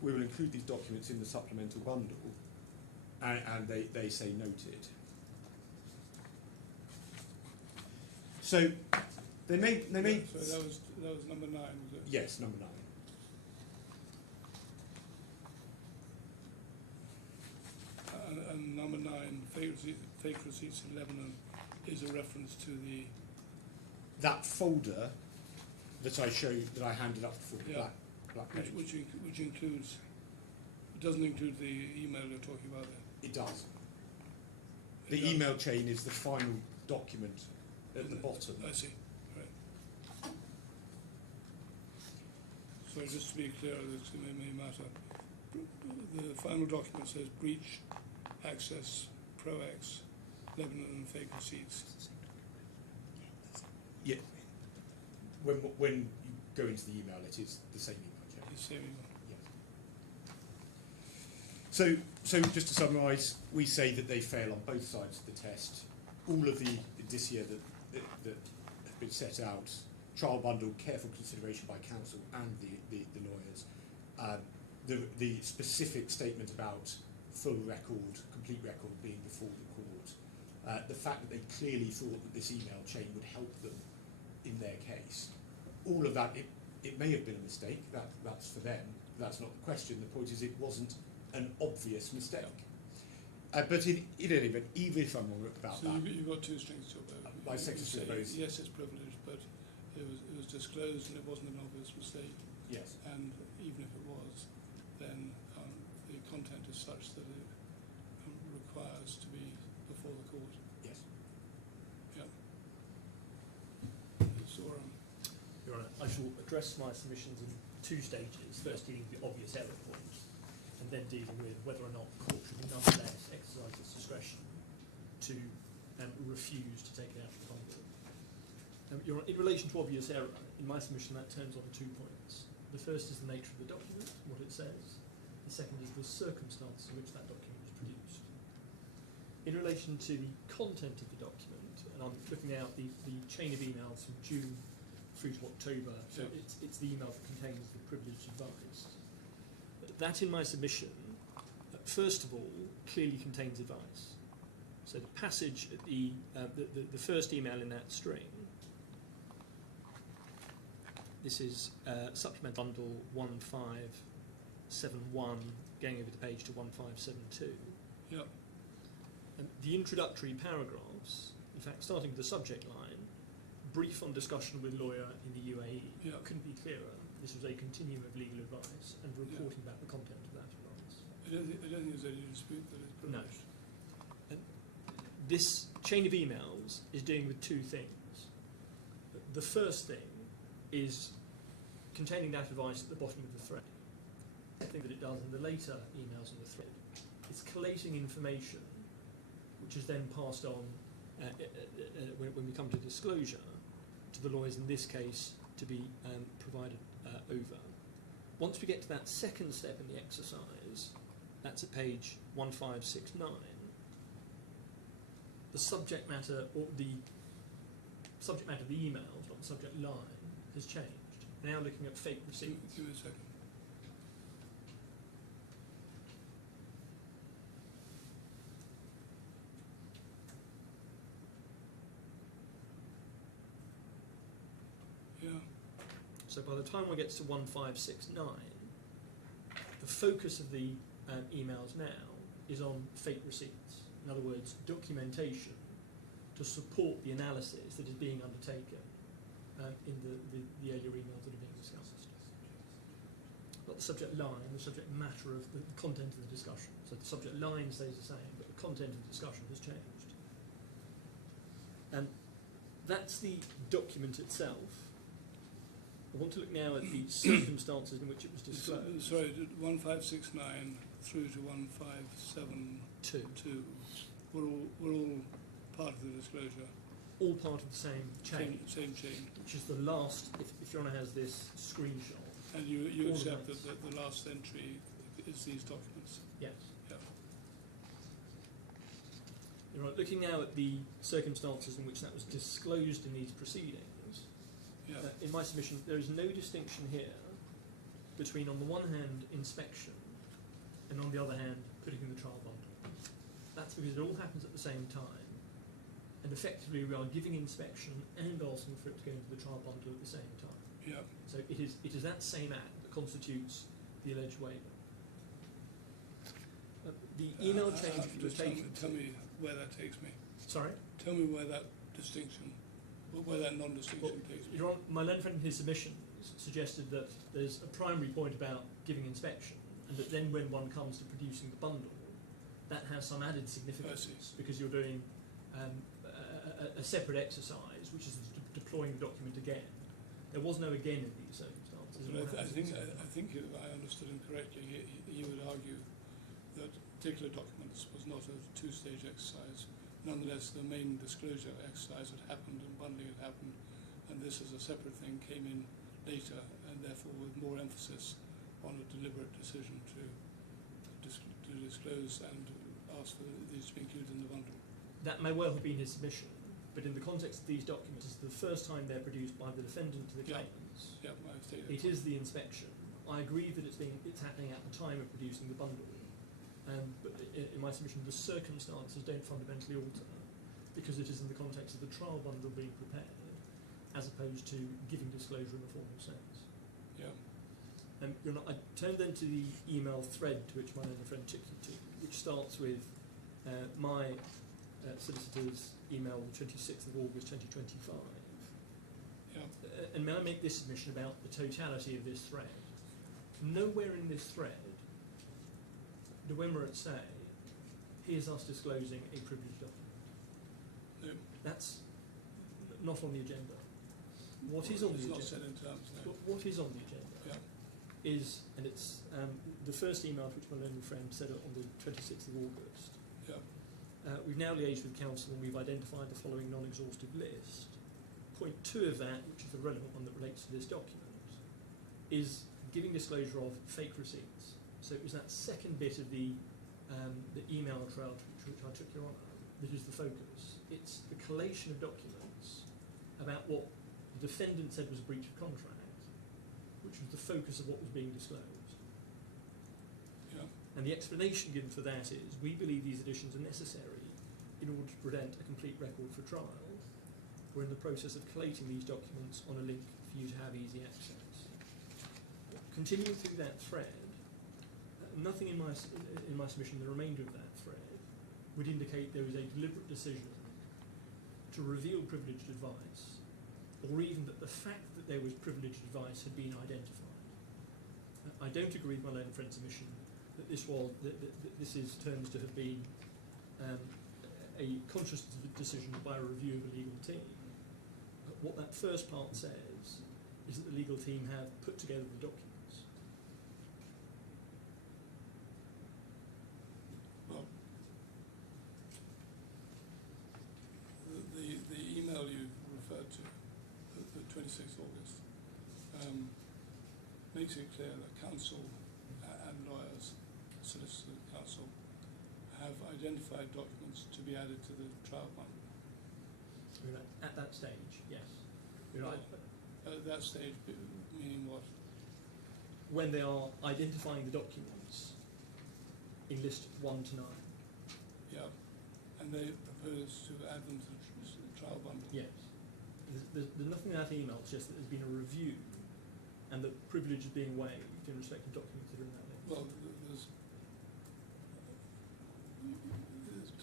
will include these documents in the supplemental bundle, and they say noted. So they made. So that was number 9, was it? Yes, number 9. And number 9, fake receipts in Lebanon, is a reference to that folder that I handed up before. Yeah. Black page. which includes, it doesn't include the email you're talking about there. It does. It The does. email chain is the final document at the bottom. I see. Right. So just to be clear, this may matter. The final document says breach, access, ProX, Lebanon, and fake receipts. Yeah. When you go into the email, it is the same email chain. The same email. Yes. So just to summarise, we say that they fail on both sides of the test. All of the indicia that have been set out, trial bundle, careful consideration by counsel and the lawyers, the specific statement about full record, complete record being before the court, the fact that they clearly thought that this email chain would help them in their case. All of that, it may have been a mistake, that's for them, that's not the question. The point is it wasn't an obvious mistake. But in any event, even if I'm wrong about So that... you've got two strings to your bow. My second string bow is... Yes, it's privileged, but it was disclosed and it wasn't an obvious mistake. Yes. And even if it was, then the content is such that it requires to be before the court. Yes. Yeah. Zora. Your Honour, I shall address my submissions in 2 stages. First, dealing with the obvious error point, and then dealing with whether or not the court should nonetheless exercise its discretion to refuse to take it out of the bundle. Your Honour, in relation to obvious error, in my submission that turns on 2 points. The first is the nature of the document, what it says. The second is the circumstances in which that document was produced. In relation to the content of the document, and I'm looking out the chain of emails from June through to October, so Yeah. it's the email that contains the privileged advice. That in my submission, first of all, clearly contains advice. So the passage at the first email in that string, this is supplement bundle 1571, going over the page to 1572. Yeah. And the introductory paragraphs, in fact, starting with the subject line, brief on discussion with lawyer in the UAE, Yeah. couldn't be clearer. This was a continuum of legal advice and reporting back the content of that advice. I don't think there's any dispute that it's No. privileged. And this chain of emails is dealing with 2 things. The first thing is containing that advice at the bottom of the thread. The thing that it does in the later emails on the thread is collating information which is then passed on when we come to disclosure to the lawyers in this case to be provided over. Once we get to that second step in the exercise, that's at page 1569, the subject matter or the subject matter of the emails, not the subject line, has changed. Now looking at fake receipts. Give me a second. Yeah. So by the time one gets to 1569, the focus of the emails now is on fake receipts. In other words, documentation to support the analysis that is being undertaken in the earlier emails that are being discussed. Not the subject line, the subject matter of the content of the discussion. So the subject line stays the same, but the content of the discussion has changed. And that's the document itself. I want to look now at the circumstances in which it was disclosed. Sorry, 1569 through to 1572 were all part of the disclosure. All part of the same chain. Same chain. Which is the last, if Your Honour has this screenshot. And you all accept of that the last entry is these documents? Yes. Yeah. You're right, looking now at the circumstances in which that was disclosed in these proceedings, Yeah. in my submission, there is no distinction here between, on the one hand, inspection, and on the other hand, putting in the trial bundle. That's because it all happens at the same time, and effectively we are giving inspection and asking for it to go into the trial bundle at the same time. Yeah. So it is that same act that constitutes the alleged waiver. The email chain that was taken. Tell me where that takes me. Sorry? Tell me where that distinction, where that non-distinction takes me. Your Honour, my learned friend in his submissions suggested that there's a primary point about giving inspection, and that then when one comes to producing the bundle, that has some added significance because you're doing a separate exercise, which is deploying the document again. There was no again in these circumstances. But I think if I understood him correctly, he would argue that particular documents was not a two-stage exercise. Nonetheless, the main disclosure exercise had happened and bundling had happened, and this as a separate thing came in later, and therefore with more emphasis on a deliberate decision to disclose and ask for these to be included in the bundle. That may well have been his submission, but in the context of these documents, it's the first time they're produced by the defendant to the claimants. Yeah, I've stated It is the inspection. I agree that it's happening at the time of producing the bundle, but in my submission, the circumstances don't fundamentally alter because it is in the context of the trial bundle being prepared, as opposed to giving disclosure in a formal sense. Yeah. I turn then to the email thread to which my learned friend took you to, which starts with my solicitor's email the 26th of August 2025. Yeah. And may I make this submission about the totality of this thread? Nowhere in this thread do Emirates say, here's us disclosing a privileged document. No. That's not on the agenda. What is on the agenda? It's not said in terms, no. What is on the agenda? Yeah. Is, and it's the first email to which my learned friend said it on the 26th of August. Yeah. We've now liaised with counsel and we've identified the following non-exhaustive list. Point 2 of that, which is the relevant one that relates to this document, is giving disclosure of fake receipts. So it was that second bit of the email trail to which I took your honour that is the focus. It's the collation of documents about what the defendant said was a breach of contract, which was the focus of what was being disclosed. Yeah. And the explanation given for that is, we believe these additions are necessary in order to present a complete record for trial. We're in the process of collating these documents on a link for you to have easy access. Continuing through that thread, nothing in my submission, the remainder of that thread, would indicate there was a deliberate decision to reveal privileged advice, or even that the fact that there was privileged advice had been identified. I don't agree with my learned friend's submission that this is terms to have been a conscious decision by a review of a legal team. What that first part says is that the legal team have put together the documents. Well, the email you referred to, the 26th August, makes it clear that counsel and lawyers, solicitor counsel, have identified documents to be added to the trial bundle. At that stage, yes. At that stage, meaning what? When they are identifying the documents in list 1 to 9. Yeah. And they propose to add them to the trial bundle. Yes. There's nothing in that email that suggests that there's been a review and that privilege is being waived in respect of documents that are in that list. Well,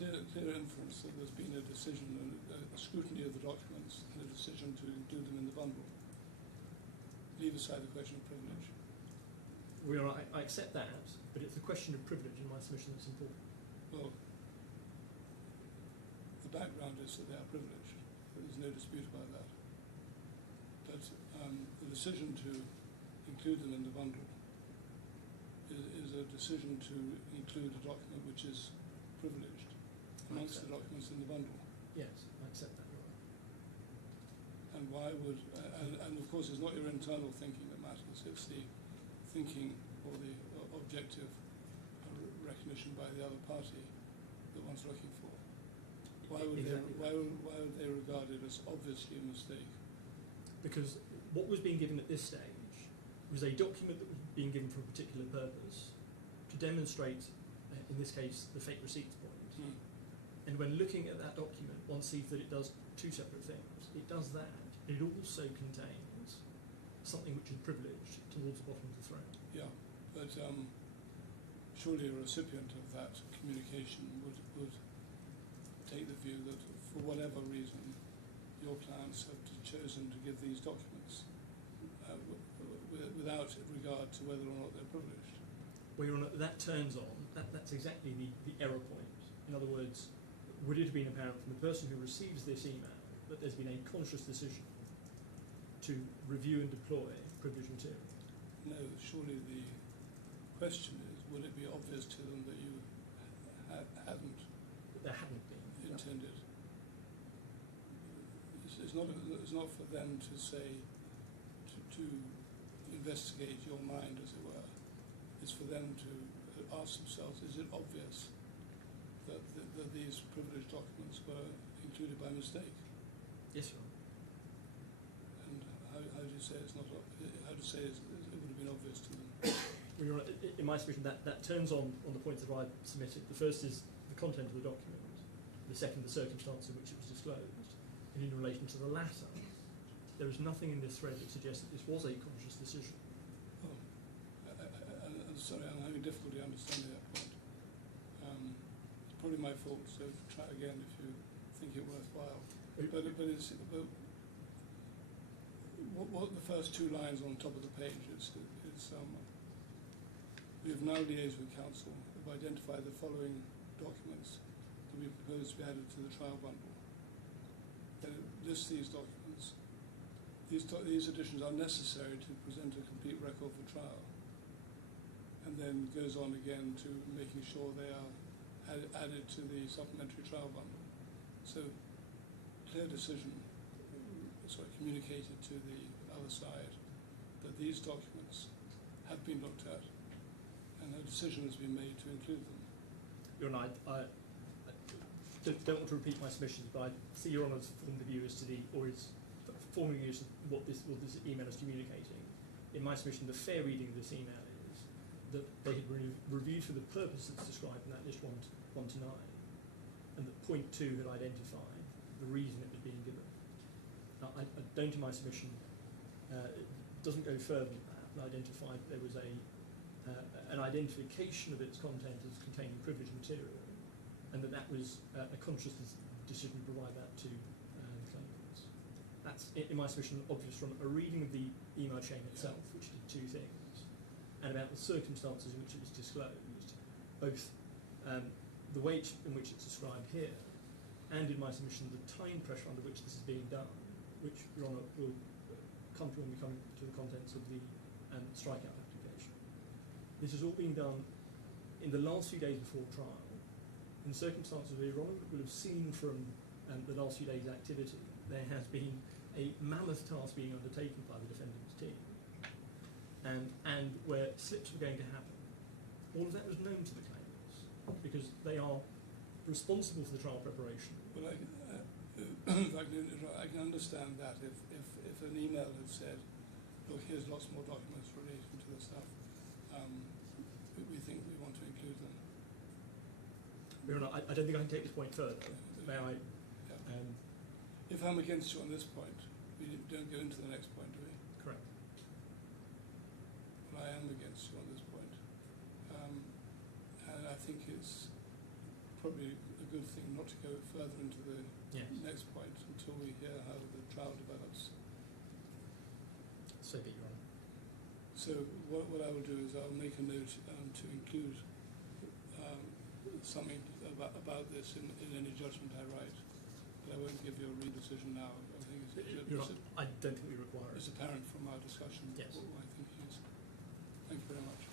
there's clear inference that there's been a decision, a scrutiny of the documents, and a decision to include them in the bundle. Leave aside the question of privilege. I accept that, but it's the question of privilege in my submission that's important. Well, the background is that they are privileged. There's no dispute about that. but the decision to include them in the bundle is a decision to include a document which is privileged amongst the documents in the bundle. Yes, I accept that. And why would, and of course it's not your internal thinking that matters, it's the thinking or the objective recognition by the other party that one's looking for. Why would, exactly. why would they regard it as obviously a mistake? Because what was being given at this stage was a document that was being given for a particular purpose to demonstrate, in this case, the fake receipts point. And when looking at that document, one sees that it does two separate things. It does that, and it also contains something which is privileged towards the bottom of the thread. Yeah, but surely a recipient of that communication would take the view that for whatever reason your clients have chosen to give these documents without regard to whether or not they're privileged. Well, Your Honour, that turns on, that's exactly the error point. In other words, would it have been apparent from the person who receives this email that there's been a conscious decision to review and deploy privileged material? No, surely the question is, would it be obvious to them that you hadn't That there hadn't been. intended? It's not for them to say, to investigate your mind, as it were. It's for them to ask themselves, is it obvious that these privileged documents were included by mistake? Yes, Your Honour. And how do you say it's not? How do you say it would have been obvious to them? Well, Your Honour, in my submission, that turns on the points that I've submitted. The first is the content of the document. The second, the circumstance in which it was disclosed. And in relation to the latter, there is nothing in this thread that suggests that this was a conscious decision. Oh, I'm sorry, I'm having difficulty understanding that point. It's probably my fault, so try again if you think it worthwhile. But what the first two lines on top of the page is we have now liaised with counsel, have identified the following documents that we propose to be added to the trial bundle. Then it lists these documents. These additions are necessary to present a complete record for trial, and then goes on again to making sure they are added to the supplementary trial bundle. So, clear decision, communicated to the other side that these documents have been looked at, and a decision has been made to include them. Your Honour, I don't want to repeat my submissions, but I see Your Honour's formed a view as to forming views of what this email is communicating. In my submission, the fair reading of this email is that they had reviewed for the purpose that's described in that list 1 to 9, and that point 2 had identified the reason it was being given. Now, I don't, in my submission, it doesn't go further than that. I identified there was an identification of its content as containing privileged material, and that was a conscious decision to provide that to the claimants. That's, in my submission, obvious from a reading of the email chain itself, which did two things, and about the circumstances in which it was disclosed, both the way in which it's described here, and in my submission, the time pressure under which this is being done, which Your Honour will come to when we come to the contents of the strikeout application. This is all being done in the last few days before trial, in circumstances where Your Honour will have seen from the last few days' activity, there has been a mammoth task being undertaken by the defendant's team, and where slips were going to happen. All of that was known to the claimants, because they are responsible for the trial preparation. Well, I can understand that if an email had said, look, here's lots more documents relating to the stuff, we think we want to include them. Your Honour, I don't think I can take this point further. May I? Yeah. If I'm against you on this point, we don't go into the next point, do we? Correct. Well, I am against you on this point. And I think it's probably a good thing not to go further into the next point until we hear how the trial develops. So be it, Your Honour. So what I will do is I'll make a note to include something about this in any judgment I write, but I won't give you a read decision now. I think it's I don't think we require it. It's apparent from our discussion Yes. what my thinking is. Thank you very much.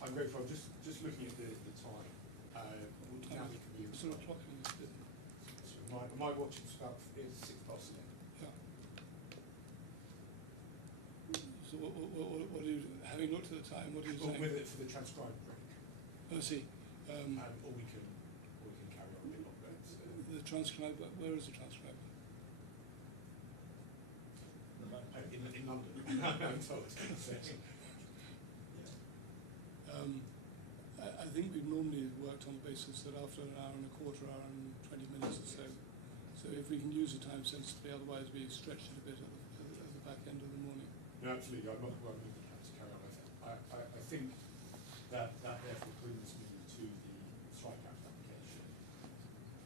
I'm grateful. I'm just looking at the time. Now we can be Sort of clocking this bit. my watch is about 11:06. Yeah. So what are you, having looked at the time, what are you saying? With it for the transcribed break, I see. or we can carry on a bit longer. The transcriber, where is the transcriber? In London, I'm told. I think we've normally worked on the basis that after an hour and a quarter, hour and 20 minutes or so, so if we can use the time sensibly, otherwise we stretch it a bit at the back end of the morning. No, absolutely. I'm not going to carry on. I think that therefore brings me to the strikeout application.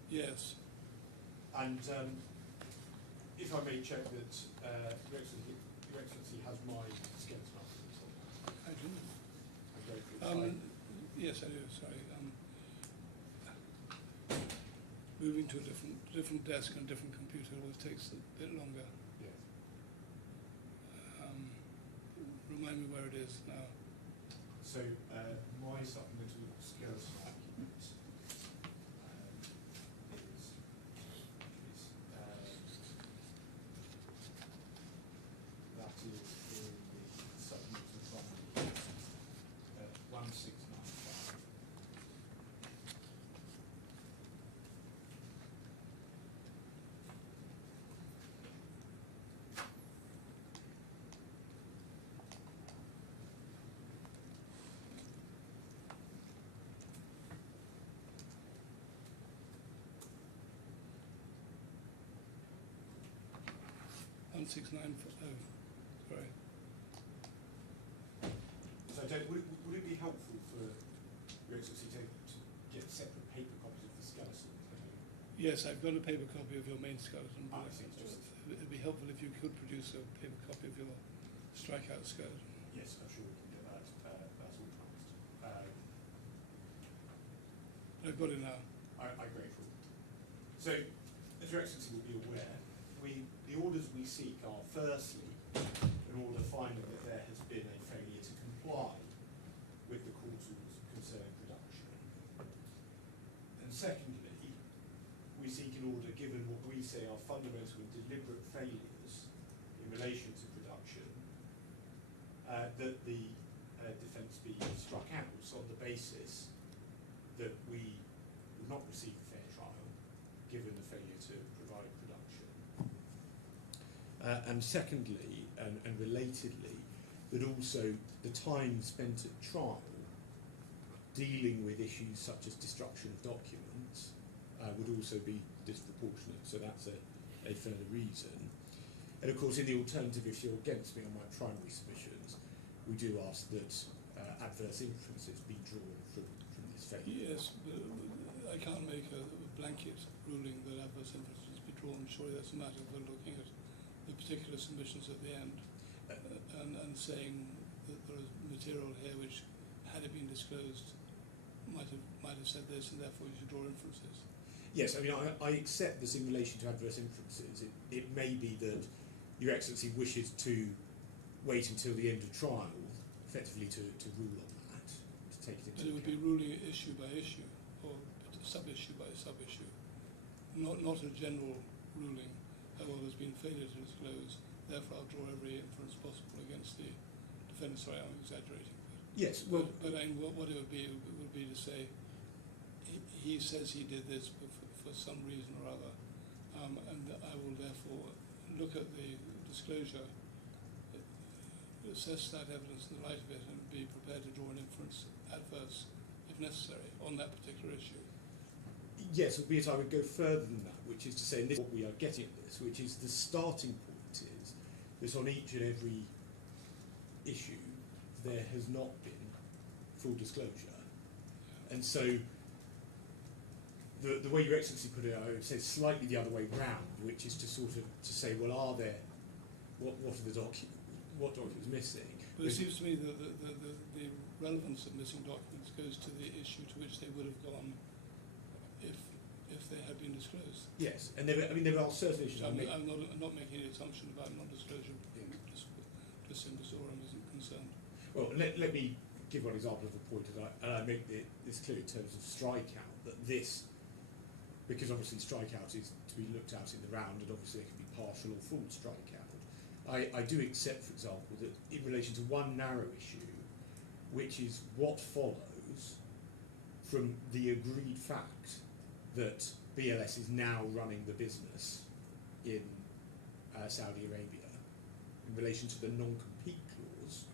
Yes. And if I may check that Your Excellency has my skeleton afterwards on that. I do. I'm grateful. Yes, I do. Sorry. Moving to a different desk and a different computer always takes a bit longer. Yes. Remind me where it is now. So my supplemental skeleton document is that is in the supplemental fund 1695. Oh, sorry. So would it be helpful for Your Excellency to get separate paper copies of the skeleton? Yes, I've got a paper copy of your main skeleton. I see. It'd be helpful if you could produce a paper copy of your strikeout skeleton. Yes, I'm sure we can get that. That's all promised. I've got it now. I'm grateful. So, as Your Excellency will be aware, the orders we seek are firstly an order finding that there has been a failure to comply with the court rules concerning production. And secondly, we seek an order given what we say are fundamental and deliberate failures in relation to production, that the defence be struck out on the basis that we would not receive a fair trial given the failure to provide production. And secondly, and relatedly, that also the time spent at trial dealing with issues such as destruction of documents would also be disproportionate. So that's a further reason. And of course, in the alternative, if you're against me on my primary submissions, we do ask that adverse inferences be drawn from this failure. Yes, but I can't make a blanket ruling that adverse inferences be drawn. Surely that's a matter for looking at the particular submissions at the end and saying that there is material here which, had it been disclosed, might have said this, and therefore you should draw inferences. Yes, I mean, I accept this in relation to adverse inferences. It may be that Your Excellency wishes to wait until the end of trial, effectively to rule on that, to take it into account. But it would be ruling issue by issue, or sub-issue by sub-issue, not a general ruling. Well, there's been failure to disclose, therefore I'll draw every inference possible against the defendant. Sorry, I'm exaggerating. Yes, well, but I mean, what it would be to say, he says he did this for some reason or other, and I will therefore look at the disclosure, assess that evidence in the light of it, and be prepared to draw an inference adverse, if necessary, on that particular issue. yes, albeit I would go further than that, which is to say, and this is what we are getting at this, which is the starting point is that on each and every issue there has not been full disclosure. And so the way Your Excellency put it, I would say slightly the other way round, which is to sort of to say, well, are there, what are the what documents missing? But it seems to me that the relevance of missing documents goes to the issue to which they would have gone if they had been disclosed. disclosed. Yes, and there are certain issues. So I'm not making any assumption about non-disclosure, just simply so I wasn't concerned. Well, let me give one example of a point, and I make this clear in terms of strikeout, that this, because obviously strikeout is to be looked at in the round, and obviously it can be partial or full strikeout. I do accept, for example, that in relation to one narrow issue, which is what follows from the agreed fact that BLS is now running the business in Saudi Arabia, in relation to the non-compete clause,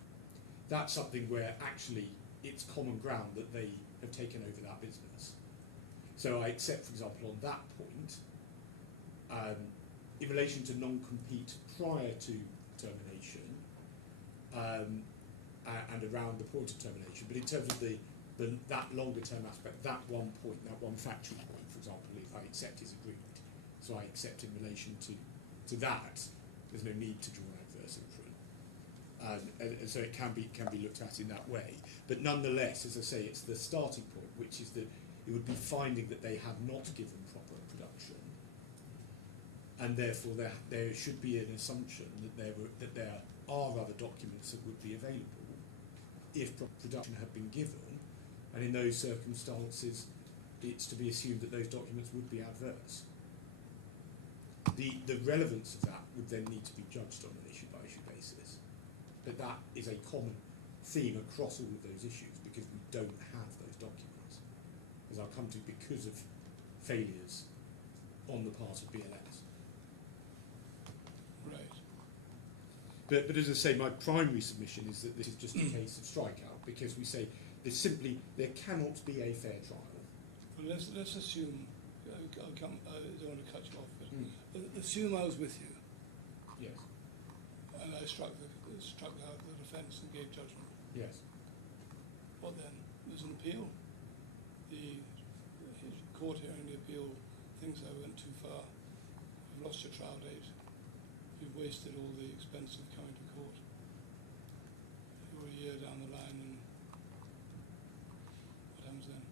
that's something where actually it's common ground that they have taken over that business. So I accept, for example, on that point, in relation to non-compete prior to termination, and around the point of termination, but in terms of that longer term aspect, that one point, that one factual point, for example, I accept is agreed. So I accept in relation to that, there's no need to draw an adverse inference. And so it can be looked at in that way. But nonetheless, as I say, it's the starting point, which is that it would be finding that they have not given proper production, and therefore there should be an assumption that there are other documents that would be available if production had been given, and in those circumstances it's to be assumed that those documents would be adverse. The relevance of that would then need to be judged on an issue by issue basis, but that is a common theme across all of those issues because we don't have those documents, as I'll come to, because of failures on the part of BLS. Right. But as I say, my primary submission is that this is just a case of strikeout, because we say there cannot be a fair trial. Well, let's assume, I don't want to cut you off, but assume I was with you Yes. and I struck out the defence and gave judgment. Yes. What then? There's an appeal. The court hearing the appeal thinks I went too far. You've lost your trial date. You've wasted all the expense of coming to court. You're a year down the line, and what happens then?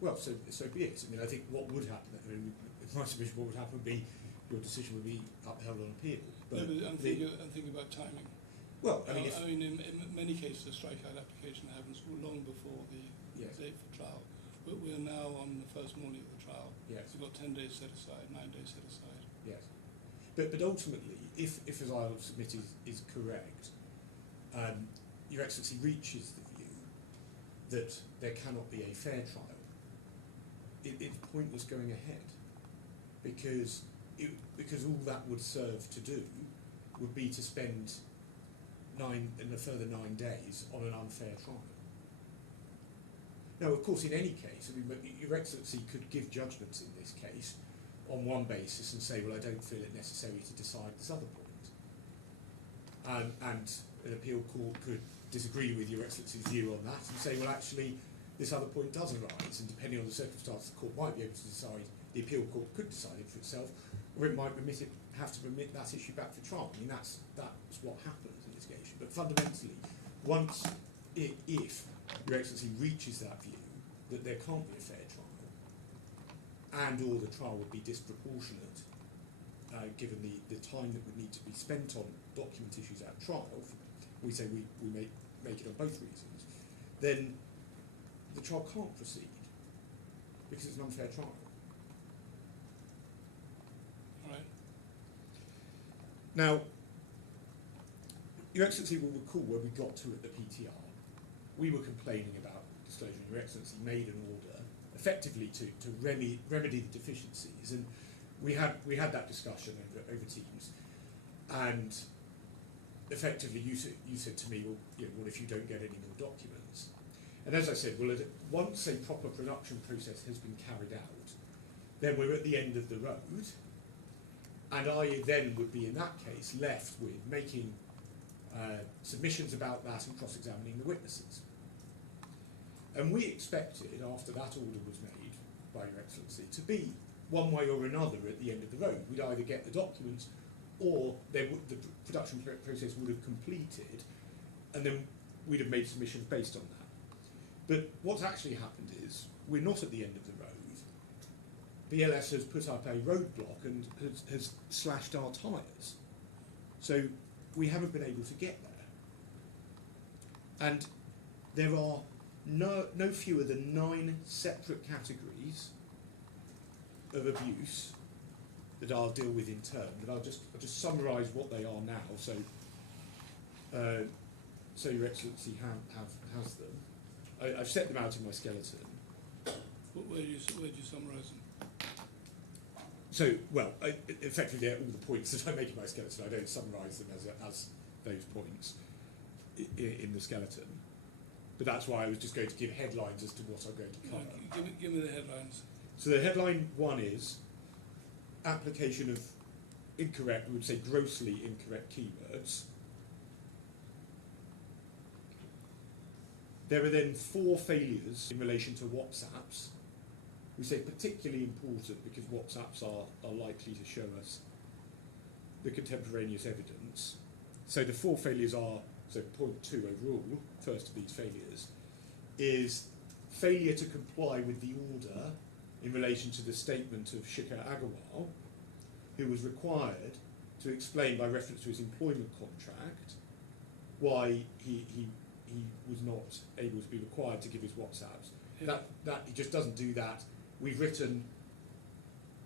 Well, so be it. I mean, I think what would happen, my submission, what would happen would be your decision would be upheld on appeal. But I'm thinking about timing. Well, I mean, in many cases, the strikeout application happens long before the Yes. date for trial. But we're now on the first morning of the trial. Yes. We've got 10 days set aside, 9 days set aside. Yes. But ultimately, if as I'll submit is correct, Your Excellency reaches the view that there cannot be a fair trial, it's pointless going ahead, because all that would serve to do would be to spend a further 9 days on an unfair trial. Now, of course, in any case, Your Excellency could give judgments in this case on one basis and say, well, I don't feel it necessary to decide this other point. And an appeal court could disagree with Your Excellency's view on that and say, well, actually, this other point does arise, and depending on the circumstances, the court might be able to decide, the appeal court could decide it for itself, or it might have to remit that issue back for trial. I mean, that's what happens in litigation. But fundamentally, if Your Excellency reaches that view that there can't be a fair trial, and or the trial would be disproportionate, given the time that would need to be spent on document issues at trial, we say we make it on both reasons, then the trial can't proceed because it's an unfair trial. All right. Now, Your Excellency will recall where we got to at the PTR. We were complaining about disclosure, and Your Excellency made an order effectively to remedy the deficiencies, and we had that discussion over Teams, and effectively you said to me, well, what if you don't get any more documents? And as I said, well, once a proper production process has been carried out, then we're at the end of the road, and I then would be in that case left with making submissions about that and cross-examining the witnesses. And we expected, after that order was made by Your Excellency, to be one way or another at the end of the road. We'd either get the documents, or the production process would have completed, and then we'd have made submissions based on that. But what's actually happened is we're not at the end of the road, BLS has put up a roadblock and has slashed our tyres. So we haven't been able to get there. And there are no fewer than 9 separate categories of abuse that I'll deal with in turn, but I'll just summarise what they are now, so Your Excellency has them. I've set them out in my skeleton. Where do you summarise them? So, well, effectively, all the points that I make in my skeleton, I don't summarise them as those points in the skeleton. But that's why I was just going to give headlines as to what I'm going to cover. Give me the headlines. So the headline 1 is application of incorrect, we would say grossly incorrect keywords. There are then 4 failures in relation to WhatsApps. We say particularly important because WhatsApps are likely to show us the contemporaneous evidence. So the 4 failures are, so point 2 overall, first of these failures, is failure to comply with the order in relation to the statement of Shikhar Agarwal, who was required to explain by reference to his employment contract why he was not able to be required to give his WhatsApps. Yeah. That he just doesn't do that. We've written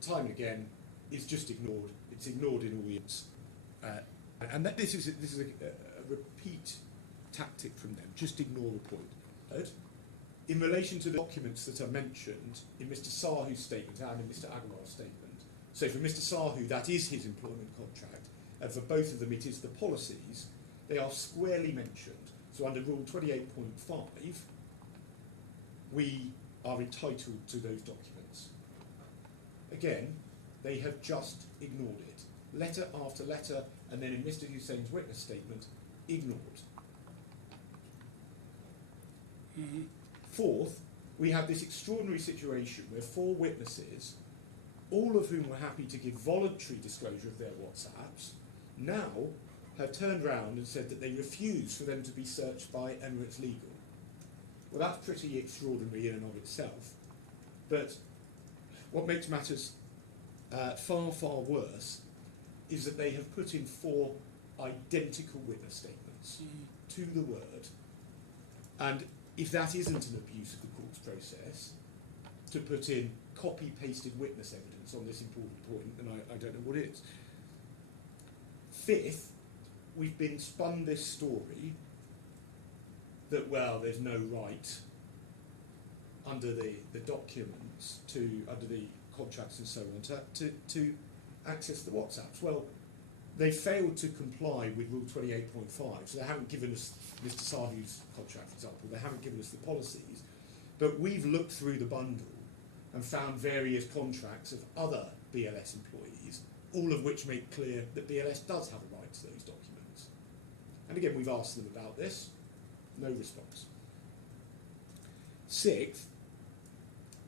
time and again, it's just ignored. It's ignored in all the and that this is a repeat tactic from them. Just ignore the point. In relation to the documents that are mentioned in Mr. Sahu's statement and in Mr. Agarwal's statement, so for Mr. Sahu, that is his employment contract, and for both of them it is the policies, they are squarely mentioned. So under Rule 28.5, we are entitled to those documents. Again, they have just ignored it. Letter after letter, and then in Mr. Hussein's witness statement, ignored. Mm-hmm. Fourth, we have this extraordinary situation where 4 witnesses, all of whom were happy to give voluntary disclosure of their WhatsApps, now have turned round and said that they refuse for them to be searched by Emirates Legal. Well, that's pretty extraordinary in and of itself, but what makes matters far, far worse is that they have put in 4 identical witness statements to the word, and if that isn't an abuse of the court's process, to put in copy-pasted witness evidence on this important point, then I don't know what is. Fifth, we've been spun this story that, well, there's no right under the documents under the contracts and so on, to access the WhatsApps. Well, they failed to comply with Rule 28.5, so they haven't given us Mr. Sahu's contract, for example, they haven't given us the policies, but we've looked through the bundle and found various contracts of other BLS employees, all of which make clear that BLS does have a right to those documents. And again, we've asked them about this, no response. Sixth,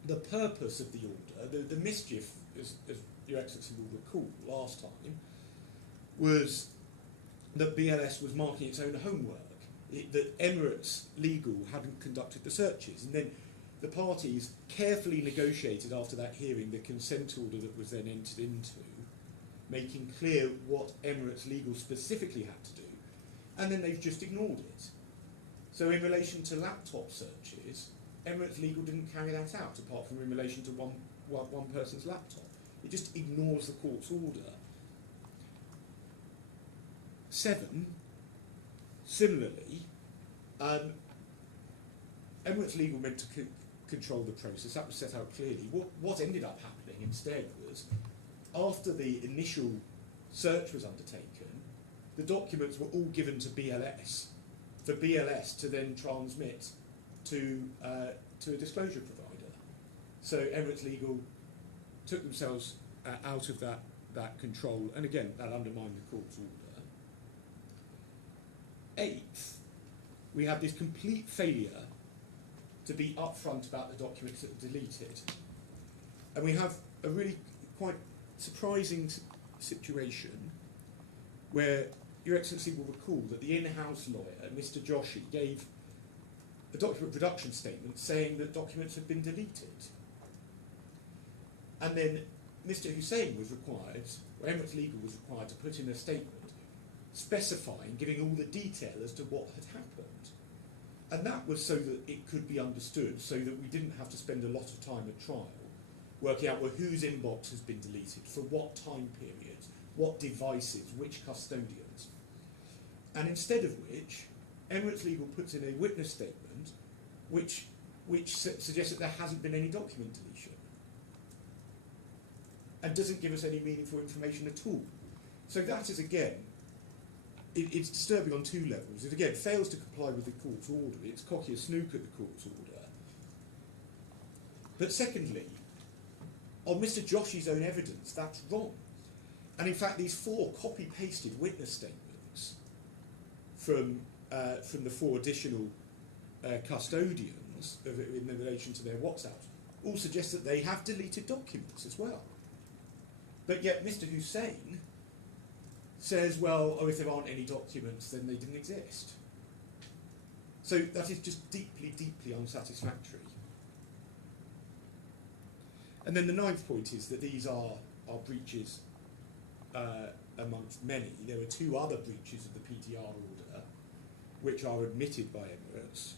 the purpose of the order, the mischief, as Your Excellency will recall last time, was that BLS was marking its own homework, that Emirates Legal hadn't conducted the searches, and then the parties carefully negotiated after that hearing the consent order that was then entered into, making clear what Emirates Legal specifically had to do, and then they've just ignored it. So in relation to laptop searches, Emirates Legal didn't carry that out, apart from in relation to one person's laptop. It just ignores the court's order. 7, similarly, Emirates Legal meant to control the process. That was set out clearly. What ended up happening instead was, after the initial search was undertaken, the documents were all given to BLS, for BLS to then transmit to a disclosure provider. So Emirates Legal took themselves out of that control, and again, that undermined the court's order. 8th, we have this complete failure to be upfront about the documents that are deleted. And we have a really quite surprising situation where Your Excellency will recall that the in-house lawyer, Mr. Joshi, gave a document production statement saying that documents had been deleted. And then Mr. Hussain was required, or Emirates Legal was required to put in a statement specifying, giving all the detail as to what had happened. And that was so that it could be understood, so that we didn't have to spend a lot of time at trial working out, well, whose inbox has been deleted, for what time periods, what devices, which custodians. And instead of which, Emirates Legal puts in a witness statement which suggests that there hasn't been any document deletion and doesn't give us any meaningful information at all. So that is, again, it's disturbing on two levels. It, again, fails to comply with the court's order. It's cocky as snook at the court's order. But secondly, on Mr. Joshi's own evidence, that's wrong. And in fact, these 4 copy-pasted witness statements from the 4 additional custodians in relation to their WhatsApps all suggest that they have deleted documents as well. But yet Mr. Hussain says, well, if there aren't any documents, then they didn't exist. So that is just deeply, deeply unsatisfactory. And then the 9th point is that these are breaches amongst many. There are 2 other breaches of the PTR order which are admitted by Emirates.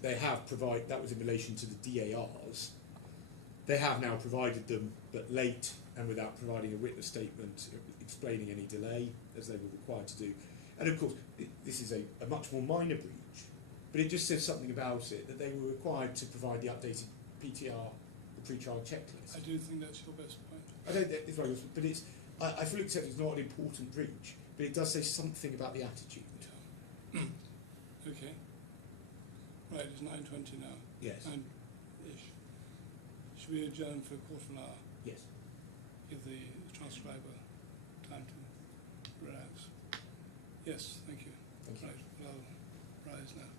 They have provided, that was in relation to the DARs. They have now provided them, but late and without providing a witness statement explaining any delay, as they were required to do. And of course, this is a much more minor breach, but it just says something about it, that they were required to provide the updated PTR, the pre-trial checklist. I do think that's your best point. I don't think it's right, but it's, I fully accept it's not an important breach, but it does say something about the attitude. Yeah. Okay. Right, it's 9:20 now. Yes. 9-ish. Should we adjourn for a quarter of an hour? Yes. Give the transcriber time to relax. Yes, thank you. Thank you. Right, well, I'll rise now.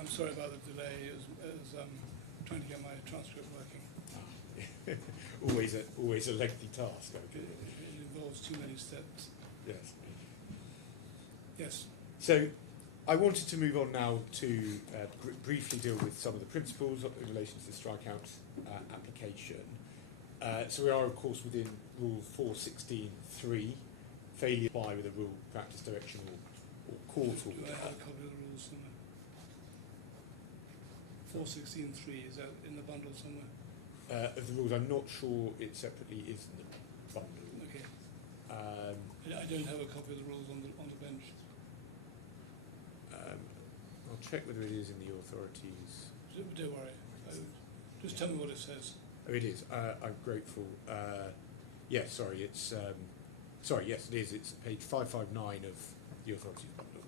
I'm sorry about the delay as trying to get my transcript working. always a lengthy task. It involves too many steps. Yes. Yes. So I wanted to move on now to briefly deal with some of the principles in relation to the strikeout application. So we are, of course, within Rule 416(3), failure to comply with a rule, practice, direction, or court Do order. I have a copy of the rules somewhere? 416(3), is that in the bundle somewhere? Of the rules, I'm not sure it separately is in the bundle. Okay. I don't have a copy of the rules on the bench. I'll check whether it is in the authorities. Don't worry. Just tell me what it says. Oh, it is. I'm grateful. Yes, sorry. It's sorry. Yes, it is. It's page 559 of the authorities bundle.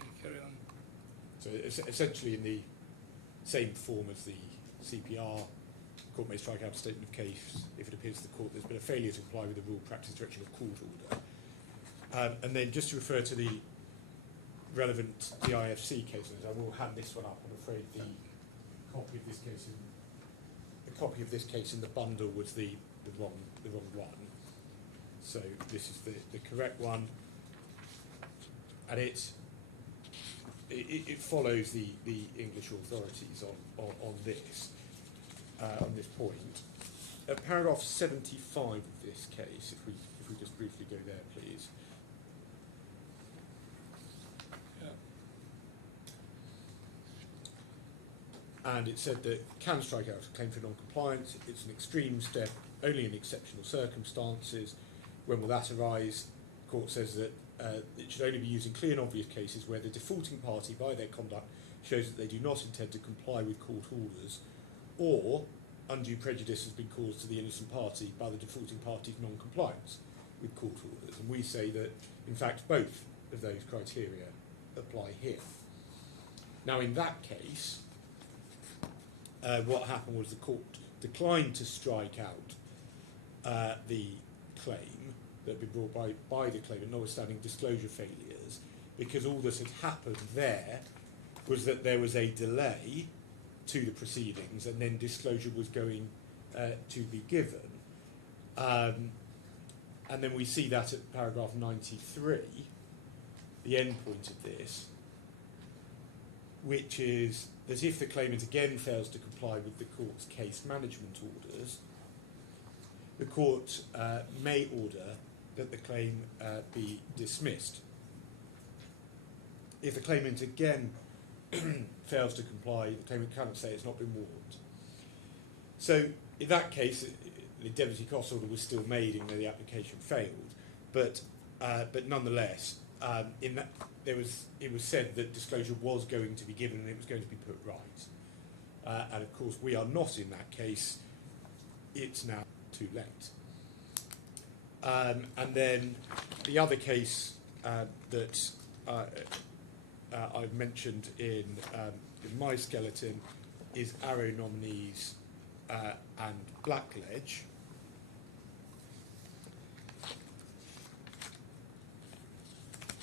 Okay, carry on. So it's essentially in the same form as the CPR. Court may strike out a statement of case if it appears to the court there's been a failure to comply with the rule, practice, direction, or court order. And then just to refer to the relevant DIFC cases, I will hand this one up. I'm afraid the copy of this case in the bundle was the wrong one. So this is the correct one, and it follows the English authorities on this point. At paragraph 75 of this case, if we just briefly go there, please. And it said that can strike out a claim for non-compliance. It's an extreme step, only in exceptional circumstances. When will that arise? The court says that it should only be used in clear and obvious cases where the defaulting party, by their conduct, shows that they do not intend to comply with court orders, or undue prejudice has been caused to the innocent party by the defaulting party's non-compliance with court orders. And we say that, in fact, both of those criteria apply here. Now, in that case, what happened was the court declined to strike out the claim that had been brought by the claimant, notwithstanding disclosure failures, because all that had happened there was that there was a delay to the proceedings and then disclosure was going to be given. And then we see that at paragraph 93, the end point of this, which is that if the claimant again fails to comply with the court's case management orders, the court may order that the claim be dismissed. If the claimant again fails to comply, the claimant cannot say it's not been warned. So in that case, the indemnity cost order was still made even though the application failed, but nonetheless, in that it was said that disclosure was going to be given and it was going to be put right. And of course, we are not in that case. It's now too late. And then the other case that I've mentioned in my skeleton is Arrow Nominees and Blackledge.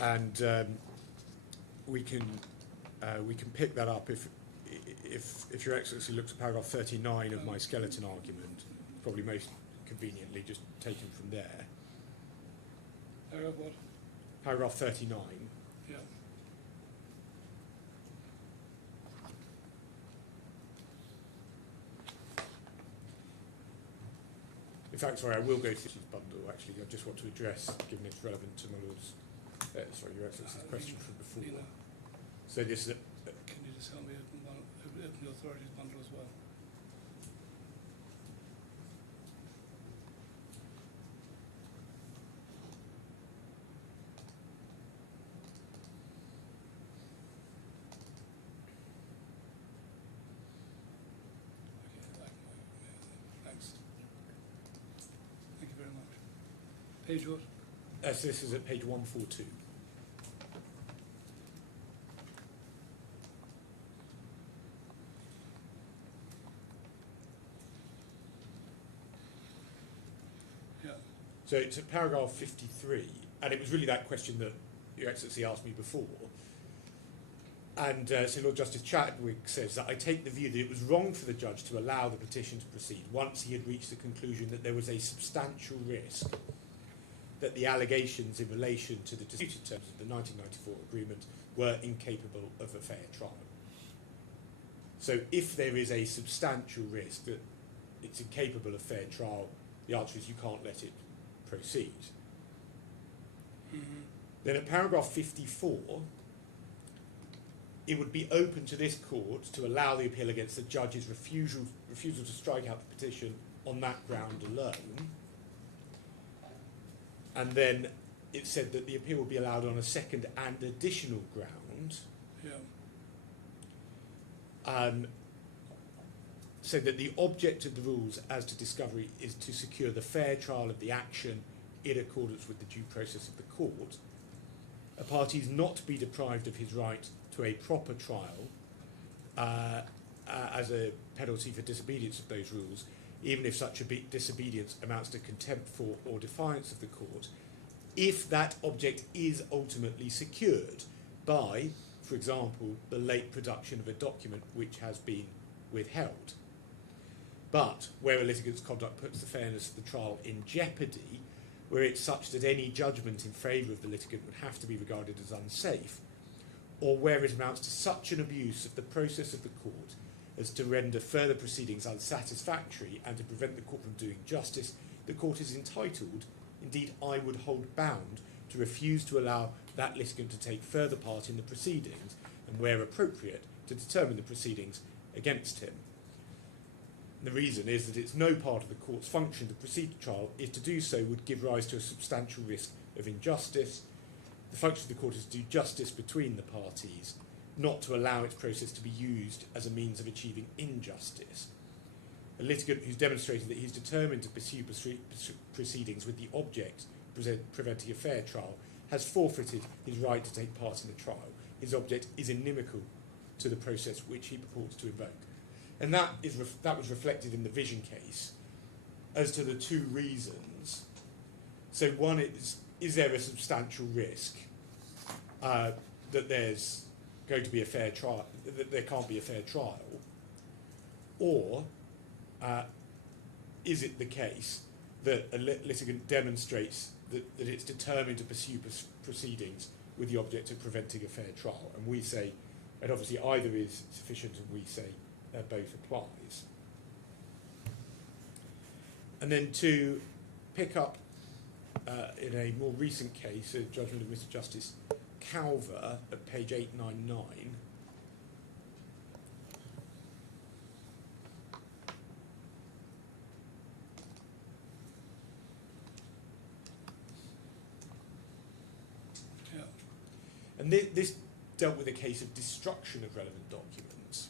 And we can pick that up if Your Excellency looks at paragraph 39 of my skeleton argument, probably most conveniently just taken from there. Paragraph what? Paragraph 39. Yeah. In fact, sorry, I will go through this bundle, actually. I just want to address, given it's relevant to my Lord's, sorry, Your Excellency's question from before. Lena, So this is, can you just help me open the authorities bundle as well? Okay, thanks. Thank you very much. Page what? so this is at page 142. Yeah. So it's at paragraph 53, and it was really that question that Your Excellency asked me before. And so Lord Justice Chadwick says that I take the view that it was wrong for the judge to allow the petition to proceed once he had reached the conclusion that there was a substantial risk that the allegations in relation to the disputed terms of the 1994 agreement were incapable of a fair trial. So if there is a substantial risk that it's incapable of fair trial, the answer is you can't let it proceed. Mm-hmm. Then at paragraph 54, it would be open to this court to allow the appeal against the judge's refusal to strike out the petition on that ground alone. And then it said that the appeal will be allowed on a second and additional ground. Yeah. So that the object of the rules as to discovery is to secure the fair trial of the action in accordance with the due process of the court. A party is not to be deprived of his right to a proper trial as a penalty for disobedience of those rules, even if such a disobedience amounts to contempt for or defiance of the court, if that object is ultimately secured by, for example, the late production of a document which has been withheld. But where a litigant's conduct puts the fairness of the trial in jeopardy, where it's such that any judgment in favour of the litigant would have to be regarded as unsafe, or where it amounts to such an abuse of the process of the court as to render further proceedings unsatisfactory and to prevent the court from doing justice, the court is entitled, indeed I would hold bound, to refuse to allow that litigant to take further part in the proceedings, and where appropriate, to determine the proceedings against him. The reason is that it's no part of the court's function to proceed to trial. If to do so would give rise to a substantial risk of injustice. The function of the court is to do justice between the parties, not to allow its process to be used as a means of achieving injustice. A litigant who's demonstrated that he's determined to pursue proceedings with the object preventing a fair trial has forfeited his right to take part in the trial. His object is inimical to the process which he purports to invoke. And that was reflected in the Vision case as to the two reasons. So one is there a substantial risk that there's going to be a fair trial, that there can't be a fair trial? Or is it the case that a litigant demonstrates that it's determined to pursue proceedings with the object of preventing a fair trial. And we say, and obviously either is sufficient, and we say both applies. And then to pick up in a more recent case, a judgment of Mr. Justice Calver at page 899. Yeah. And this dealt with a case of destruction of relevant documents.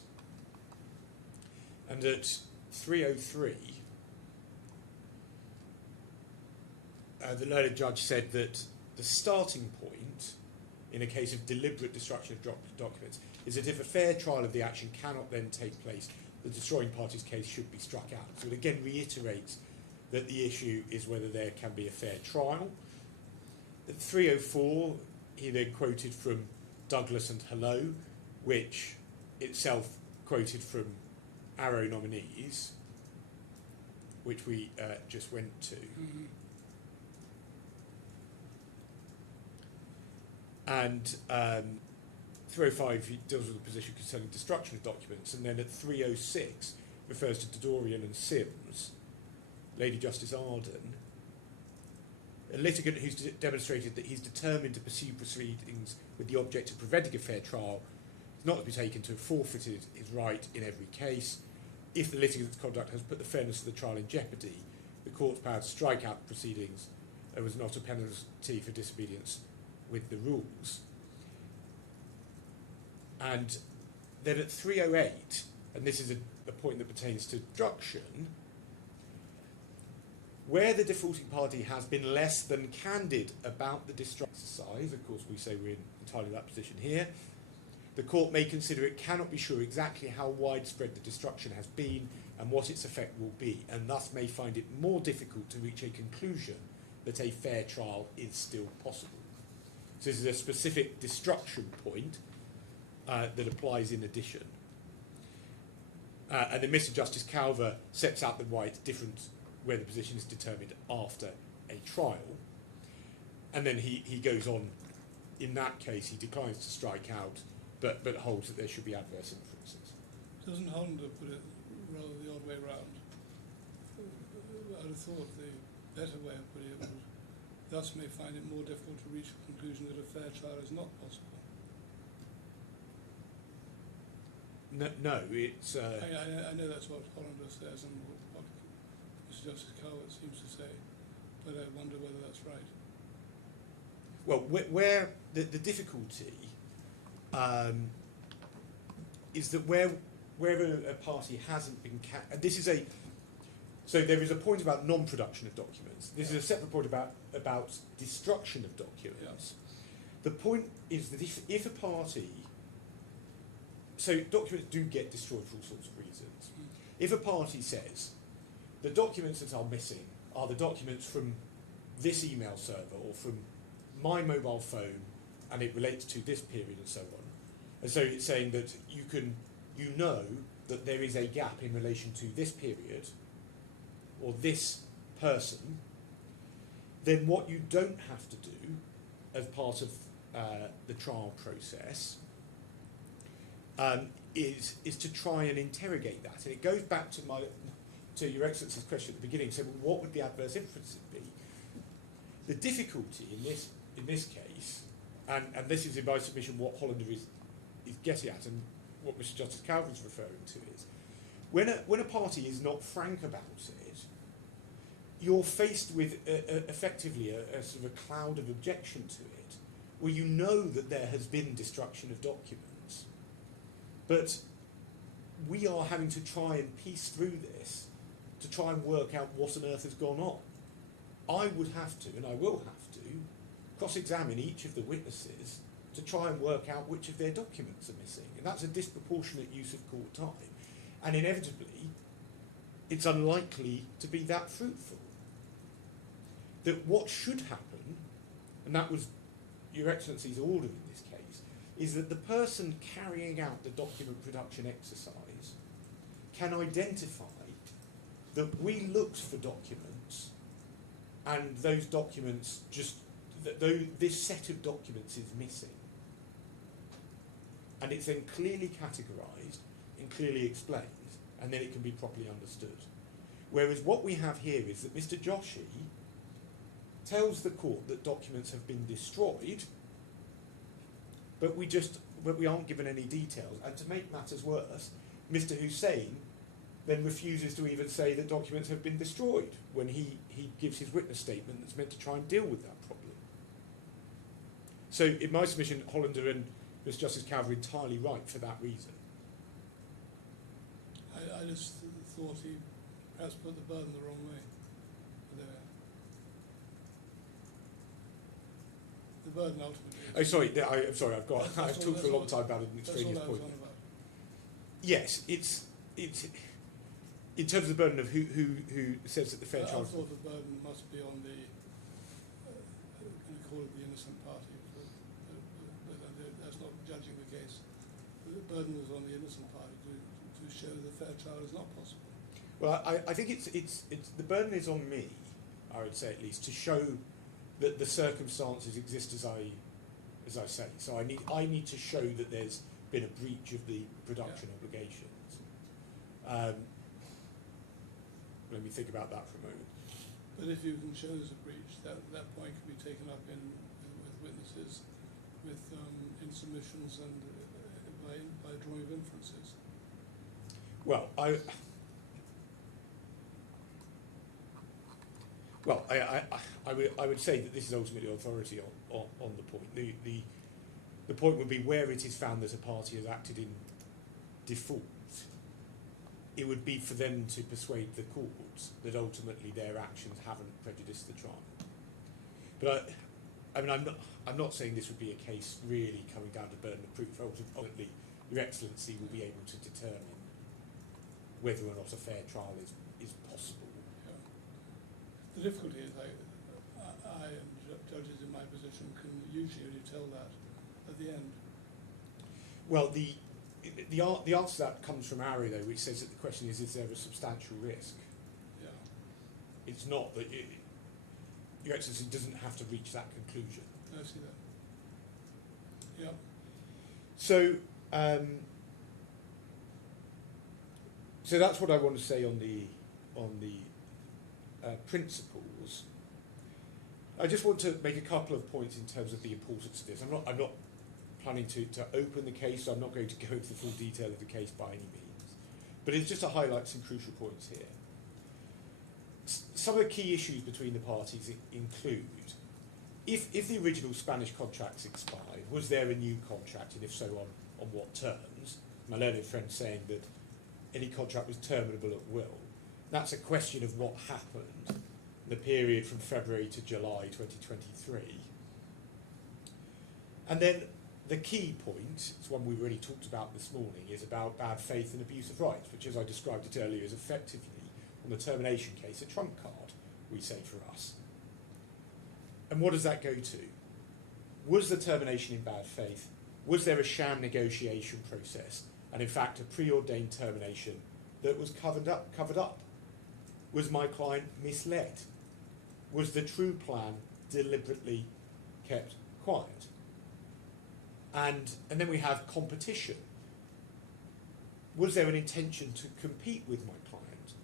And at 303, the learned judge said that the starting point in a case of deliberate destruction of documents is that if a fair trial of the action cannot then take place, the destroying party's case should be struck out. So it again reiterates that the issue is whether there can be a fair trial. At 304, he then quoted from Douglas and Hello, which itself quoted from Arrow nominees, which we just went to. Mm-hmm. And 305, he deals with the position concerning destruction of documents, and then at 306 refers to Dodorian and Sims, Lady Justice Arden, a litigant who's demonstrated that he's determined to pursue proceedings with the object of preventing a fair trial is not to be taken to have forfeited his right in every case. If the litigant's conduct has put the fairness of the trial in jeopardy, the court's power to strike out the proceedings was not a penalty for disobedience with the rules. And then at 308, and this is a point that pertains to destruction, where the defaulting party has been less than candid about the destruction exercise, of course we say we're in entirely that position here, the court may consider it cannot be sure exactly how widespread the destruction has been and what its effect will be, and thus may find it more difficult to reach a conclusion that a fair trial is still possible. So this is a specific destruction point that applies in addition. And then Mr. Justice Calver sets out why it's different where the position is determined after a trial. And then he goes on, in that case, he declines to strike out, but holds that there should be adverse inferences. Doesn't Hollander put it rather the odd way round? I'd have thought the better way of putting it was, thus may find it more difficult to reach a conclusion that a fair trial is not possible. No, it's... I know that's what Hollander says and what Mr. Justice Calvert seems to say, but I wonder whether that's right. Well, where the difficulty is that wherever a party hasn't been... this is a... So there is a point about non-production of documents. This is a separate point about destruction of documents. The point is that if a party... So documents do get destroyed for all sorts of reasons. If a party says, the documents that are missing are the documents from this email server or from my mobile phone, and it relates to this period and so on. And so it's saying that you know that there is a gap in relation to this period or this person, then what you don't have to do as part of the trial process is to try and interrogate that. And it goes back to Your Excellency's question at the beginning. So, well, what would the adverse inferences be? The difficulty in this case, and this is in my submission what Hollander is getting at, and what Mr. Justice Calvin is referring to is when a party is not frank about it, you're faced with effectively a sort of a cloud of objection to it, where you know that there has been destruction of documents, but we are having to try and piece through this to try and work out what on earth has gone on. I would have to, and I will have to, cross-examine each of the witnesses to try and work out which of their documents are missing, and that's a disproportionate use of court time, and inevitably it's unlikely to be that fruitful. That what should happen, and that was Your Excellency's order in this case, is that the person carrying out the document production exercise can identify that we looked for documents and those documents just though this set of documents is missing, and it's then clearly categorised and clearly explained, and then it can be properly understood. Whereas what we have here is that Mr. Joshi tells the court that documents have been destroyed, but we aren't given any details. And to make matters worse, Mr. Hussain then refuses to even say that documents have been destroyed when he gives his witness statement that's meant to try and deal with that problem. So in my submission, Hollander and Mr. Justice Cow are entirely right for that reason. I just thought he perhaps put the burden the wrong way. The burden ultimately. Oh, sorry. I'm sorry. I've talked for a long time about an extraneous point. Yes, it's in terms of the burden of who says that the fair trial. I thought the burden must be on the going to call it the innocent party, but that's not judging the case. The burden was on the innocent party to show the fair trial is not possible. Well, I think it's the burden is on me, I would say at least, to show that the circumstances exist as I say. So I need to show that there's been a breach of the production obligations. Let me think about that for a moment. But if you can show there's a breach, that point can be taken up with witnesses, in submissions and by drawing of inferences. Well, I would say that this is ultimately authority on the point. The point would be where it is found that a party has acted in default. It would be for them to persuade the courts that ultimately their actions haven't prejudiced the trial. But I'm not saying this would be a case really coming down to burden of proof. Ultimately, Your Excellency will be able to determine whether or not a fair trial is possible. Yeah. The difficulty is I and judges in my position can usually only tell that at the end. Well, the answer to that comes from Ari, though, which says that the question is there a substantial risk? Yeah. It's not that Your Excellency doesn't have to reach that conclusion. I see that. Yeah. So, so that's what I want to say on the principles. I just want to make a couple of points in terms of the importance of this. I'm not planning to open the case, so I'm not going to go into the full detail of the case by any means. But it's just to highlight some crucial points here. Some of the key issues between the parties include, if the original Spanish contracts expired, was there a new contract, and if so, on what terms? My learned friend saying that any contract was terminable at will. That's a question of what happened in the period from February to July 2023. And then the key point, it's one we've already talked about this morning, is about bad faith and abuse of rights, which, as I described it earlier, is effectively, on the termination case, a trump card, we say for us. And what does that go to? Was the termination in bad faith? Was there a sham negotiation process? And in fact, a preordained termination that was covered up? Was my client misled? Was the true plan deliberately kept quiet? And then we have competition. Was there an intention to compete with my client?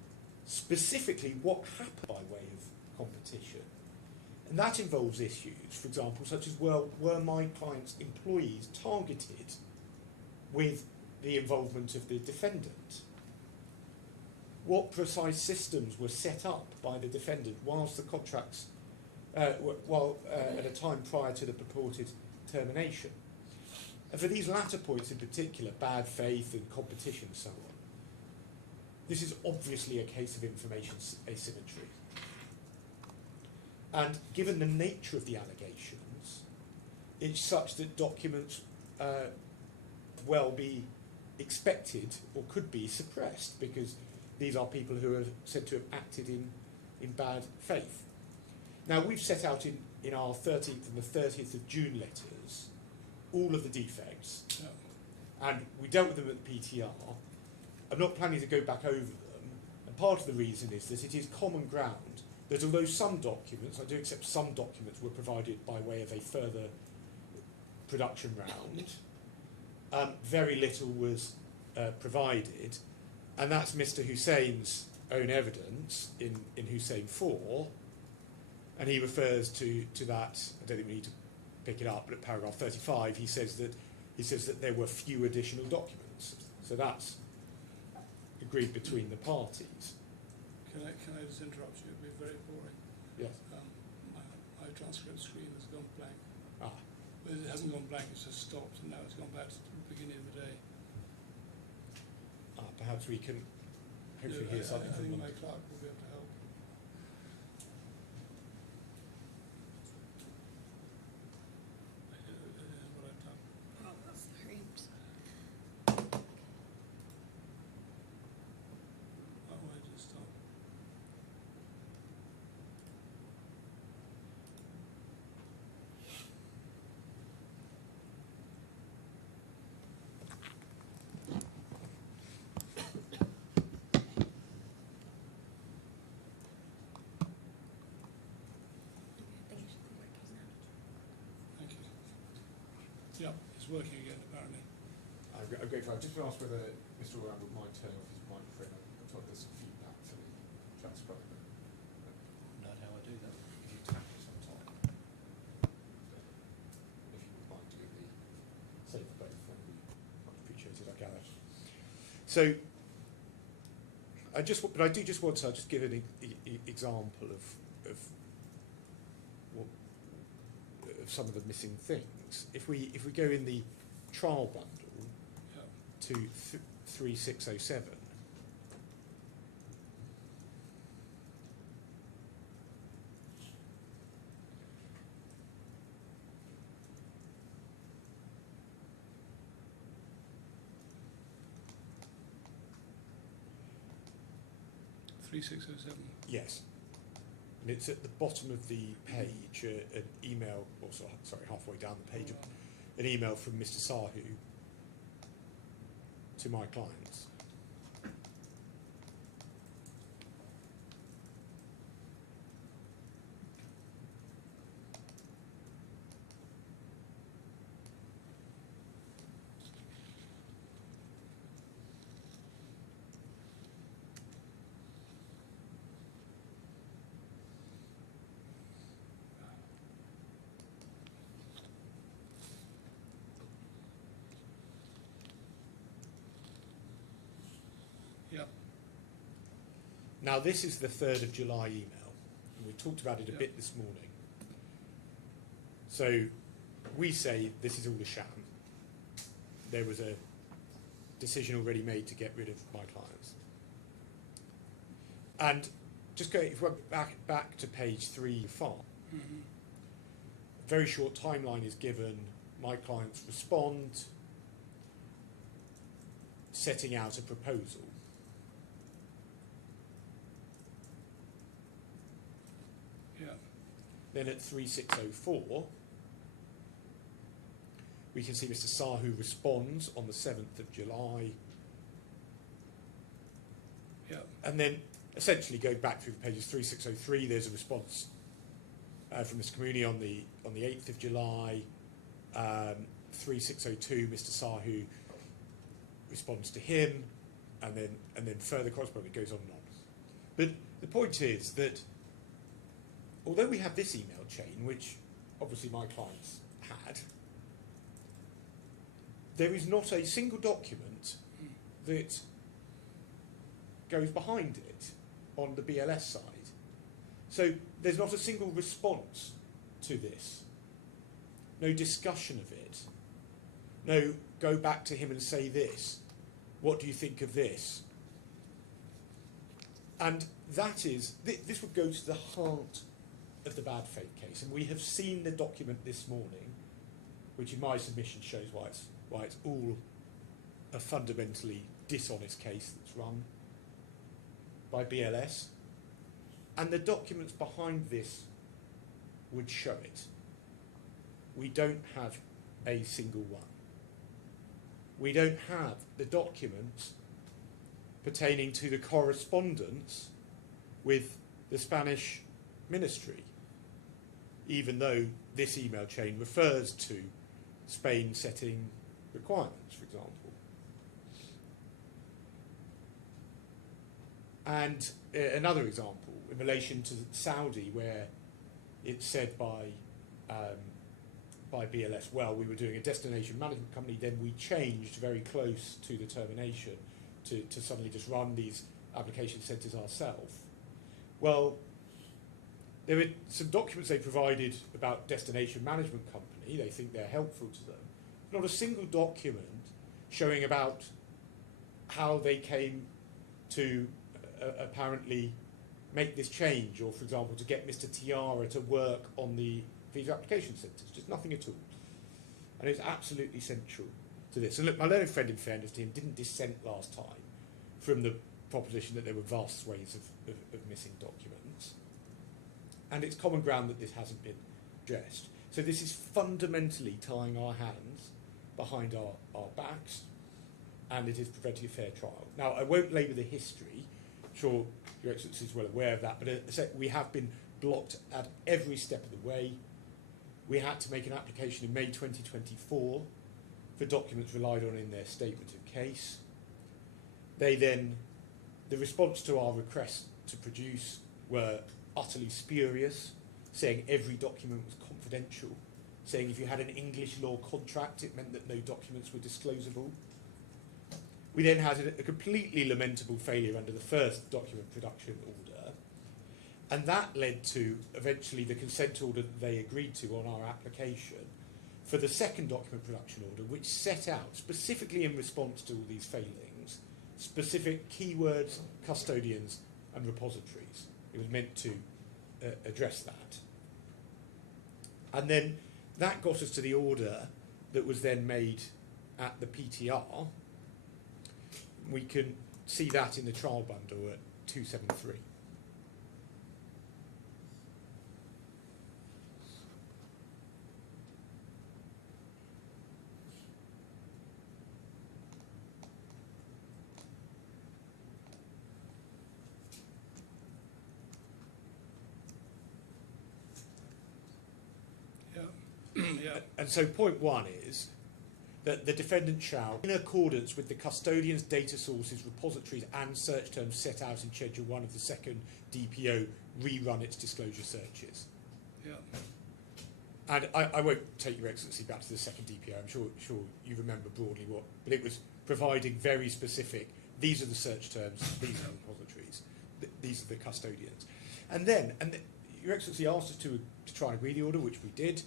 Specifically, what happened by way of competition? And that involves issues, for example, such as, well, were my client's employees targeted with the involvement of the defendant? What precise systems were set up by the defendant whilst the contracts, at a time prior to the purported termination? And for these latter points in particular, bad faith and competition and so on, this is obviously a case of information asymmetry. And given the nature of the allegations, it's such that documents well be expected or could be suppressed, because these are people who are said to have acted in bad faith. Now, we've set out in our 13th and the 30th of June letters all of the defects, and we dealt with them at the PTR. I'm not planning to go back over them, and part of the reason is that it is common ground that although some documents, I do accept some documents were provided by way of a further production round, very little was provided, and that's Mr. Hussein's own evidence in Hussein 4, and he refers to that. I don't think we need to pick it up, but at paragraph 35 he says that there were few additional documents. So that's agreed between the parties. Can I just interrupt you? It'd be very boring. Yes. My transcript screen has gone blank. Ah. But it hasn't gone blank, it's just stopped, and now it's gone back to the beginning of the day. Perhaps we can hopefully hear something I from think them. my clerk will be able to help. What I've done. Oh, sorry. Oh, why did it stop? I think it should be working now. Thank you. Yeah, it's working again apparently. I'm grateful. I've just been asked whether Mr. Oran would mind turning off his microphone. I thought there's some feedback for the transcriber. Not how I do that. If you tap it sometime. If you would mind doing the same for both, that would be much appreciated, I gather. So, I do just want to just give an example of some of the missing things. If we go in the trial bundle Yeah. to 3607, (3607). yes, and it's at the bottom of the page, an email, or sorry, halfway down the page, an email from Mr. Sahu to my clients. Yep. Now, this is the 3rd of July email, and we talked about it a Yeah. bit this morning. So, we say this is all a sham. There was a decision already made to get rid of my clients. And just going, if we're back to page 3-5, Mm-hmm. a very short timeline is given. My clients respond, setting out a proposal. Yeah. Then at 3604, we can see Mr. Sahu responds on the 7th of July, Yeah. and then essentially going back through the pages 3603, there's a response from Mr. Kamuni on the 8th of July. 3602, Mr. Sahu responds to him, and then further correspondence goes on and on. But the point is that although we have this email chain, which obviously my clients had, there is not a single document that goes behind it on the BLS side. So there's not a single response to this. No discussion of it. No, go back to him and say this. What do you think of this? And that is, this would go to the heart of the bad faith case. And we have seen the document this morning, which in my submission shows why it's all a fundamentally dishonest case that's run by BLS. And the documents behind this would show it. We don't have a single one. We don't have the documents pertaining to the correspondence with the Spanish ministry, even though this email chain refers to Spain setting requirements, for example. And another example, in relation to Saudi, where it's said by BLS, well, we were doing a destination management company, then we changed very close to the termination to suddenly just run these application centres ourselves. Well, there were some documents they provided about destination management company. They think they're helpful to them. Not a single document showing about how they came to apparently make this change, or, for example, to get Mr. Tiara to work on the visa application centres. Just nothing at all. And it's absolutely central to this. And look, my learned friend, in fairness to him, didn't dissent last time from the proposition that there were vast swathes of missing documents. And it's common ground that this hasn't been addressed. So this is fundamentally tying our hands behind our backs, and it is preventing a fair trial. Now, I won't labour the history. I'm sure Your Excellency is well aware of that, but we have been blocked at every step of the way. We had to make an application in May 2024 for documents relied on in their statement of case. The response to our request to produce were utterly spurious, saying every document was confidential, saying if you had an English law contract, it meant that no documents were disclosable. We then had a completely lamentable failure under the first document production order, and that led to eventually the consent order that they agreed to on our application for the second document production order, which set out, specifically in response to all these failings, specific keywords, custodians and repositories. It was meant to address that. And then that got us to the order that was then made at the PTR. We can see that in the trial bundle at 273. Yeah. And so point one is that the defendant shall, in accordance with the custodian's data sources, repositories and search terms set out in Schedule 1 of the second DPO, rerun its disclosure searches. Yeah. And I won't take Your Excellency back to the second DPO. I'm sure you remember broadly what, but it was providing very specific, these are the search terms, these are the repositories, these are the custodians. And Your Excellency asked us to try and agree the order, which we did.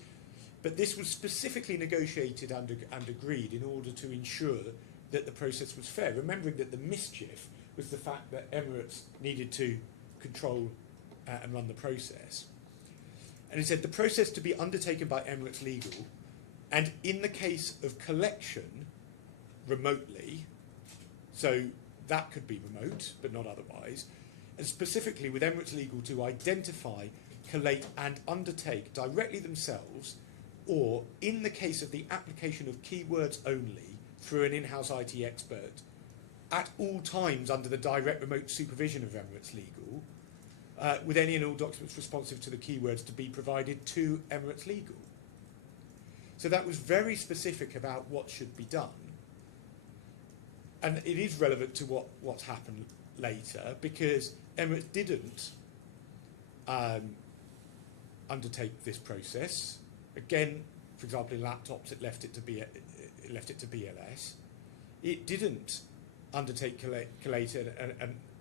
But this was specifically negotiated and agreed in order to ensure that the process was fair, remembering that the mischief was the fact that Emirates needed to control and run the process. And it said the process to be undertaken by Emirates Legal, and in the case of collection, remotely, so that could be remote, but not otherwise, and specifically with Emirates Legal to identify, collate and undertake directly themselves, or in the case of the application of keywords only through an in-house IT expert, at all times under the direct remote supervision of Emirates Legal, with any and all documents responsive to the keywords to be provided to Emirates Legal. So that was very specific about what should be done. And it is relevant to what's happened later, because Emirates didn't undertake this process. Again, for example, in laptops, it left it to BLS. It didn't undertake, collate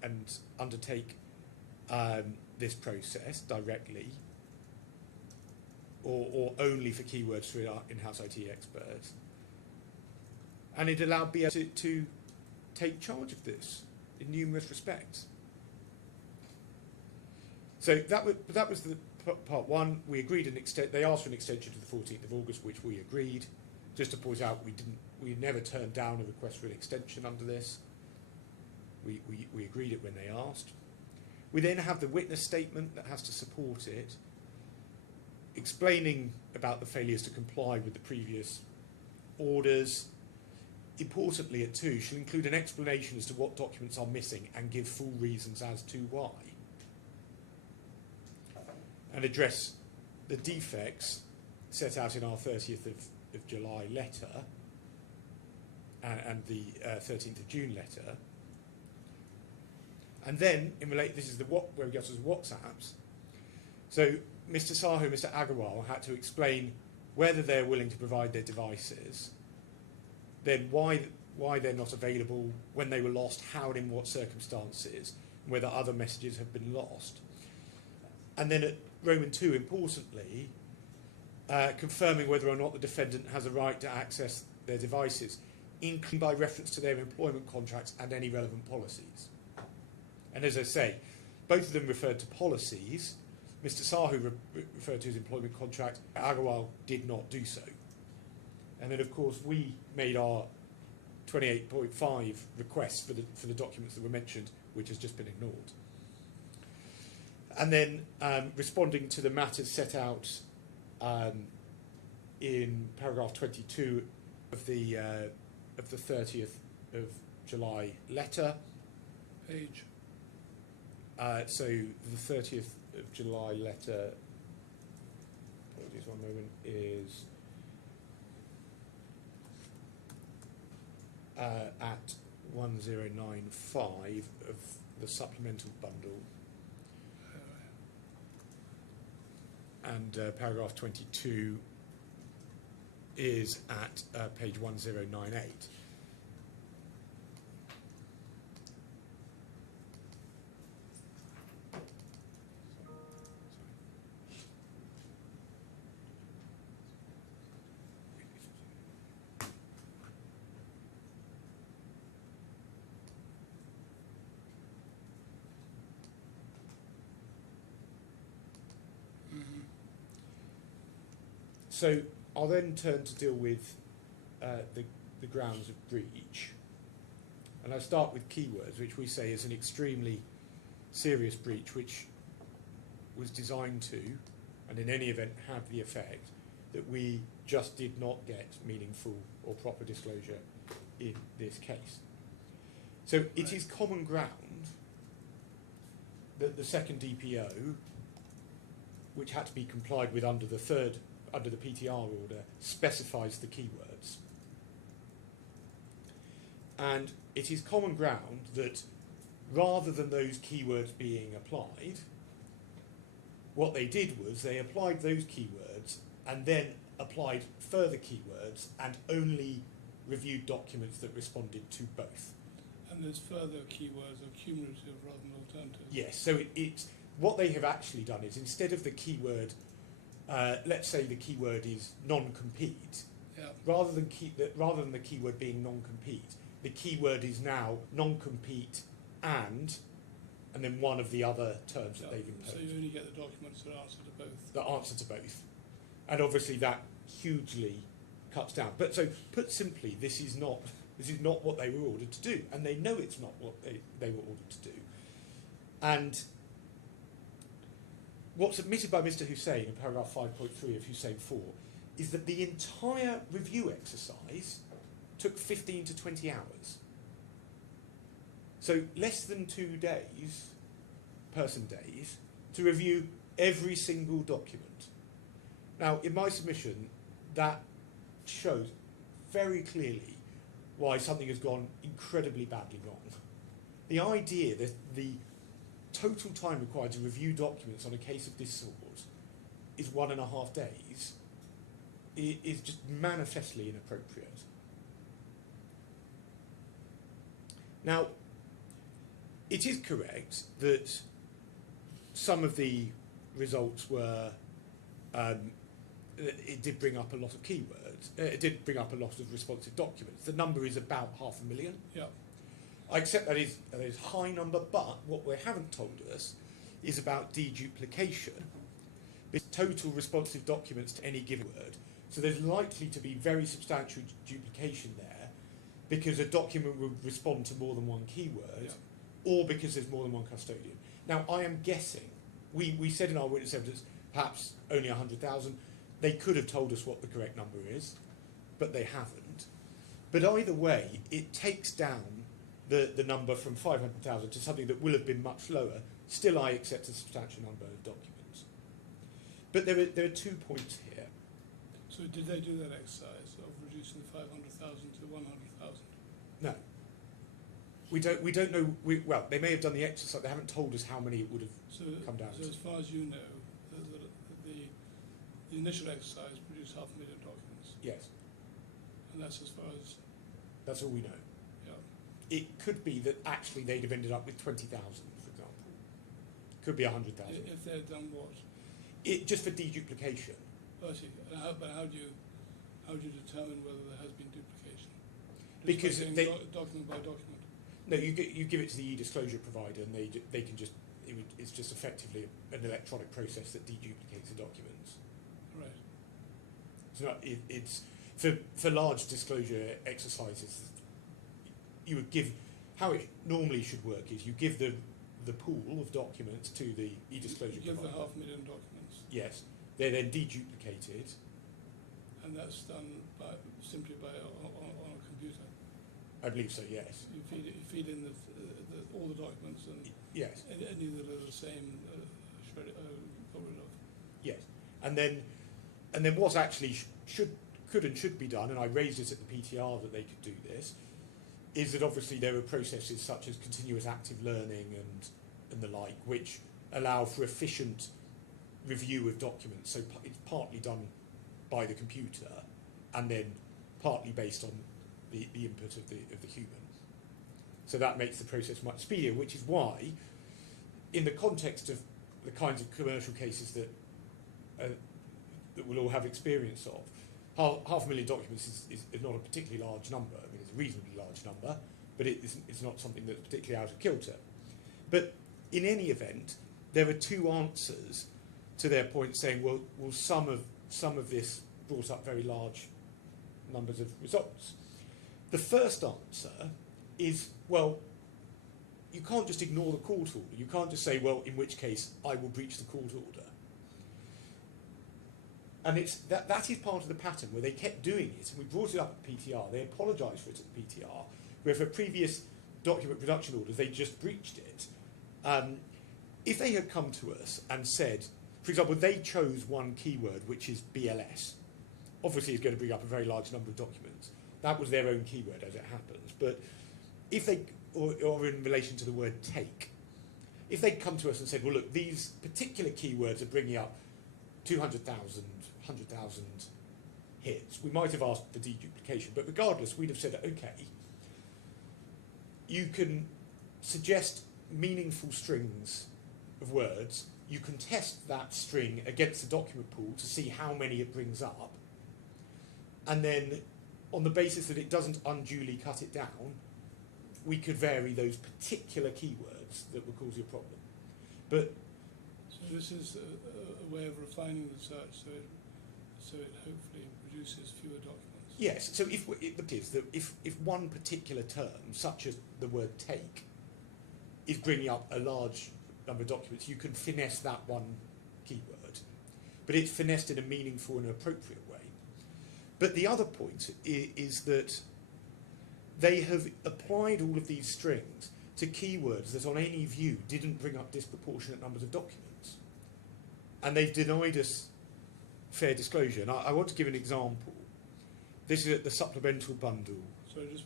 and undertake this process directly, or only for keywords through our in-house IT experts. And it allowed BLS to take charge of this in numerous respects. So that was the part one. We agreed they asked for an extension to the 14th of August, which we agreed. Just to point out, we never turned down a request for an extension under this. We agreed it when they asked. We then have the witness statement that has to support it, explaining about the failures to comply with the previous orders. Importantly, at 2, shall include an explanation as to what documents are missing and give full reasons as to why. and address the defects set out in our 30th of July letter and the 13th of June letter. And then, this is where we go to the WhatsApps. So Mr. Sahu and Mr. Agarwal had to explain whether they're willing to provide their devices, then why they're not available, when they were lost, how and in what circumstances, whether other messages have been lost. And then at Roman 2, importantly, confirming whether or not the defendant has a right to access their devices, including by reference to their employment contracts and any relevant policies. And as I say, both of them referred to policies. Mr. Sahu referred to his employment contract. Agarwal did not do so. And then, of course, we made our 28.5 requests for the documents that were mentioned, which has just been ignored. And then, responding to the matters set out in paragraph 22 of the 30th of July letter. Page. So the 30th of July letter, apologies one moment, is at 1095 of the supplemental bundle. And paragraph 22 is at page 1098. So I'll then turn to deal with the grounds of breach. And I'll start with keywords, which we say is an extremely serious breach, which was designed to, and in any event have the effect, that we just did not get meaningful or proper disclosure in this case. So it is common ground that the second DPO, which had to be complied with under the PTR order, specifies the keywords. And it is common ground that rather than those keywords being applied, what they did was they applied those keywords and then applied further keywords and only reviewed documents that responded to both. And there's further keywords are cumulative rather than alternative. Yes, so it's what they have actually done is instead of the keyword, let's say the keyword is non-compete, Yeah. rather than the keyword being non-compete, the keyword is now non-compete and then one of the other terms that they've imposed. So you only get the documents that answer to both. The answer to both. And obviously that hugely cuts down. But so put simply, this is not what they were ordered to do, and they know it's not what they were ordered to do. And what's admitted by Mr. Hussain in paragraph 5.3 of Hussain 4 is that the entire review exercise took 15 to 20 hours. So less than 2 days, person days, to review every single document. Now, in my submission, that shows very clearly why something has gone incredibly badly wrong. The idea that the total time required to review documents on a case of this sort is 1.5 days is just manifestly inappropriate. Now, it is correct that some of the results were, it did bring up a lot of keywords, it did bring up a lot of responsive documents. The number is about 500,000. Yeah. I accept that is a high number, but what they haven't told us is about deduplication. It's total responsive documents to any given word. So there's likely to be very substantial duplication there because a document will respond to more than one keyword, or because there's more than one custodian. Now, I am guessing, we said in our witness evidence perhaps only 100,000. They could have told us what the correct number is, but they haven't. But either way, it takes down the number from 500,000 to something that will have been much lower. Still, I accept a substantial number of documents. But there are 2 points here. So did they do that exercise of reducing the 500,000 to 100,000? No. We don't know. Well, they may have done the exercise. They haven't told us how many it would have come down So to. as far as you know, the initial exercise produced 500,000 documents, Yes, and that's as far as, that's all we know. yeah. It could be that actually they'd have ended up with 20,000, for example. Could be 100,000. If they had done what? Just for deduplication. I see. But how do you determine whether there has been duplication? Just Because by they- getting document by document. No, you give it to the e-disclosure provider, and they can just it's just effectively an electronic process that deduplicates the documents. Right. It's not. It's for large disclosure exercises. You would give how it normally should work is you give the pool of documents to the e-disclosure You give the provider. 500,000 documents, Yes, they're then deduplicated. and that's done simply by on a computer. I believe so. Yes. You feed in all the documents and Yes. any that are the same shredded, got rid of. Yes, and then what actually could and should be done, and I raised it at the PTR that they could do this, is that obviously there are processes such as continuous active learning and the like, which allow for efficient review of documents. So it's partly done by the computer, and then partly based on the input of the human. So that makes the process much speedier, which is why, in the context of the kinds of commercial cases that we'll all have experience of, 500,000 documents is not a particularly large number. I mean, it's a reasonably large number, but it's not something that's particularly out of kilter. But in any event, there are 2 answers to their point saying, well, some of this brought up very large numbers of results. The first answer is, well, you can't just ignore the court order. You can't just say, well, in which case I will breach the court order. And that is part of the pattern where they kept doing it, and we brought it up at PTR. They apologised for it at PTR, where for previous document production orders they just breached it. If they had come to us and said, for example, they chose one keyword, which is BLS. Obviously, it's going to bring up a very large number of documents. That was their own keyword, as it happens. But if they, or in relation to the word take, if they'd come to us and said, well, look, these particular keywords are bringing up 200,000, 100,000 hits, we might have asked for deduplication. But regardless, we'd have said, okay, you can suggest meaningful strings of words. You can test that string against the document pool to see how many it brings up. And then, on the basis that it doesn't unduly cut it down, we could vary those particular keywords that would cause you a problem. But So this is a way of refining the search so it hopefully produces fewer documents. yes, so if one particular term, such as the word take, is bringing up a large number of documents, you can finesse that one keyword. But it's finessed in a meaningful and appropriate way. But the other point is that they have applied all of these strings to keywords that on any view didn't bring up disproportionate numbers of documents. And they've denied us fair disclosure. And I want to give an example. This is at the supplemental bundle. So just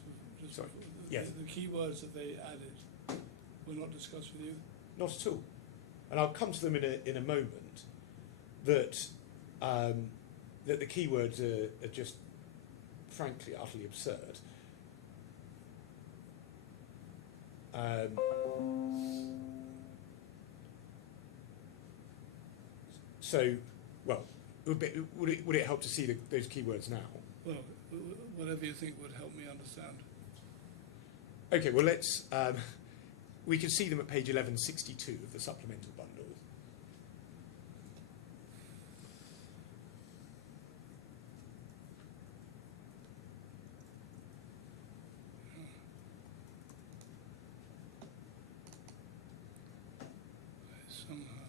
Sorry. Yes. The keywords that they added were not discussed with you? Not at all. And I'll come to them in a moment, that that the keywords are just frankly utterly absurd. So, well, would it help to see those keywords now? Well, whatever you think would help me understand. Okay, well, let's. We can see them at page 1162 of the supplemental bundle. Somehow.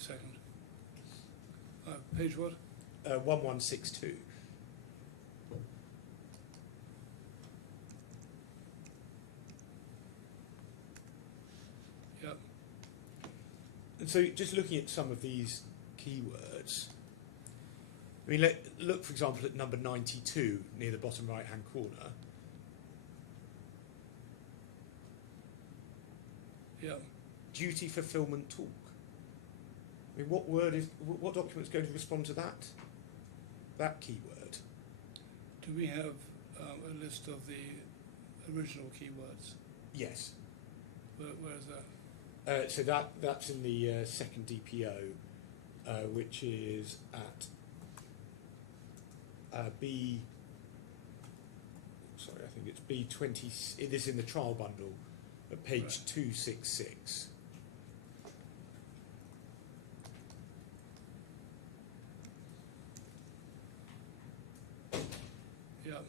a second. Page what? 1162. Yep. And so just looking at some of these keywords, I mean, look, for example, at number 92 near the bottom right-hand corner. Yep. Duty fulfillment talk. I mean, what document is going to respond to that keyword? Do we have a list of the original keywords? Yes. Where is that? So that's in the second DPO, which is at B. Sorry, I think it's B20. It is in the trial bundle at page Right. 266. Yep.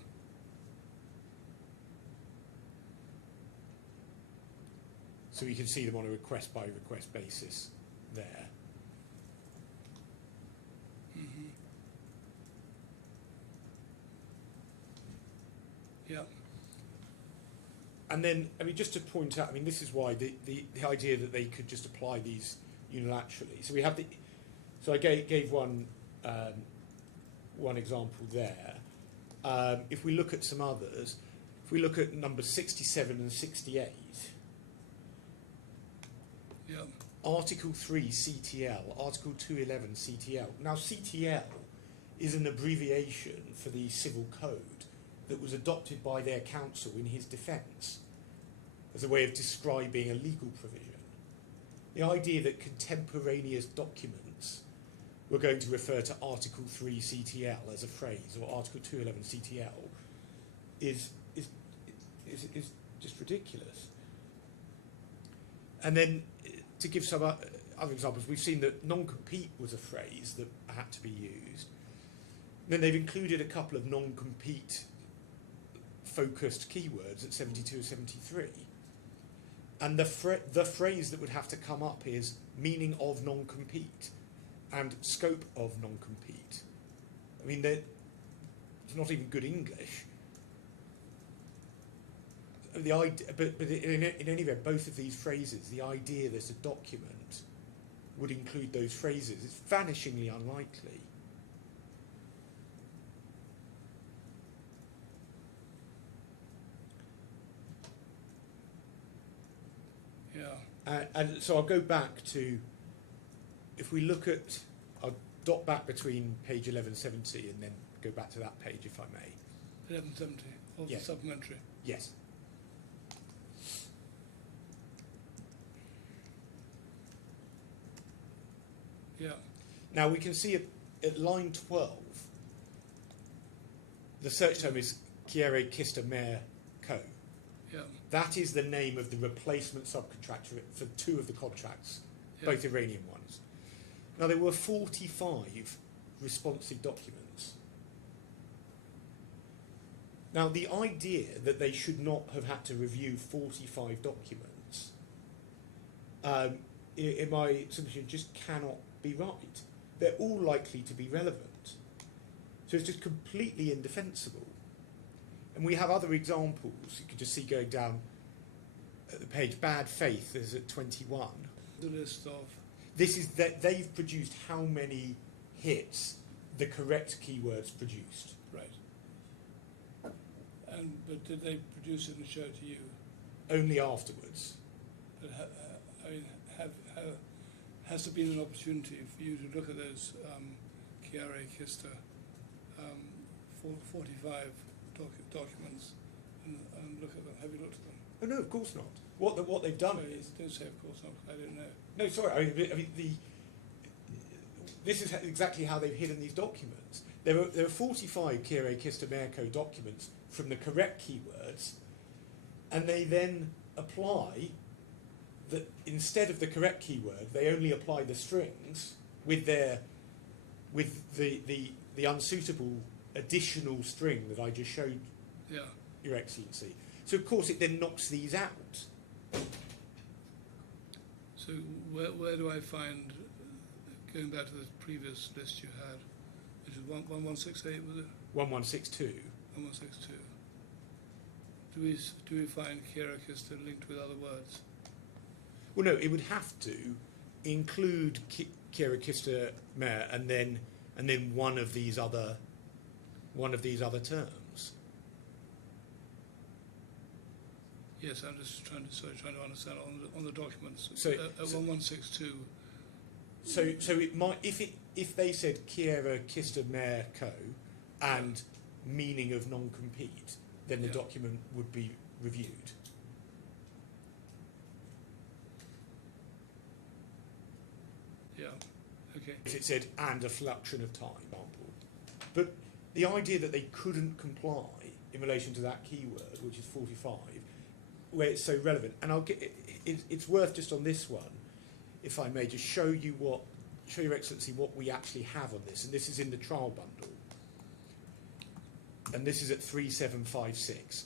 So we can see them on a request by request basis there. Mm-hmm. Yep. And then, I mean, just to point out, I mean, this is why the idea that they could just apply these unilaterally. So we have so I gave one example there. If we look at some others, if we look at numbers 67 and 68, Yep. Article 3 CTL, Article 211 CTL. Now CTL is an abbreviation for the Civil Code that was adopted by their counsel in his defence as a way of describing a legal provision. The idea that contemporaneous documents were going to refer to Article 3 CTL as a phrase or Article 211 CTL is just ridiculous. And then to give some other examples, we've seen that non-compete was a phrase that had to be used. Then they've included a couple of non-compete focused keywords at 72 and 73. And the phrase that would have to come up is meaning of non-compete and scope of non-compete. I mean, it's not even good English. The idea, but in any event, both of these phrases, the idea that a document would include those phrases is vanishingly unlikely. Yeah. And so I'll go back to, if we look at, I'll dot back between page 1170 and then go back to that page if I may. 1170 of Yes. the supplementary. Yes. Yeah. Now we can see at line 12, the search term is Chiere Kista Mare Co. Yeah. That is the name of the replacement subcontractor for two of the contracts, Yeah. both Iranian ones. Now there were 45 responsive documents. Now the idea that they should not have had to review 45 documents, in my submission, just cannot be right. They're all likely to be relevant. So it's just completely indefensible. And we have other examples. You can just see going down at the page, bad faith is at 21. The list of. This is that they've produced how many hits the correct keywords produced. Right. But did they produce it and show it to you? Only afterwards. But has there been an opportunity for you to look at those Chiare Kista 45 documents and look at them? Have you looked at them? Oh no, of course not. What they've done Sorry, is don't say of course not. I didn't know. no, sorry. I mean this is exactly how they've hidden these documents. There are 45 Chiere Kista Merco documents from the correct keywords, and they then apply that instead of the correct keyword, they only apply the strings with the unsuitable additional string that I just showed Yeah. Your Excellency. So of course it then knocks these out. So where do I find going back to the previous list you had, which is 1168, was it? 1162. 1162. Do we find Kierakista linked with other words? Well, no, it would have to include Kierakista Mare and then one of these other terms. Yes, I'm just trying to understand on the documents. So- at 1162. So it might, if they said Kierakista Mare Co. and meaning of non-compete, then the Yeah. document would be reviewed. Yeah. Okay. If it said and a fraction of time, for example. But the idea that they couldn't comply in relation to that keyword, which is 45, where it's so relevant, and it's worth just on this one, if I may, just show Your Excellency what we actually have on this, and this is in the trial bundle, and this is at 3756.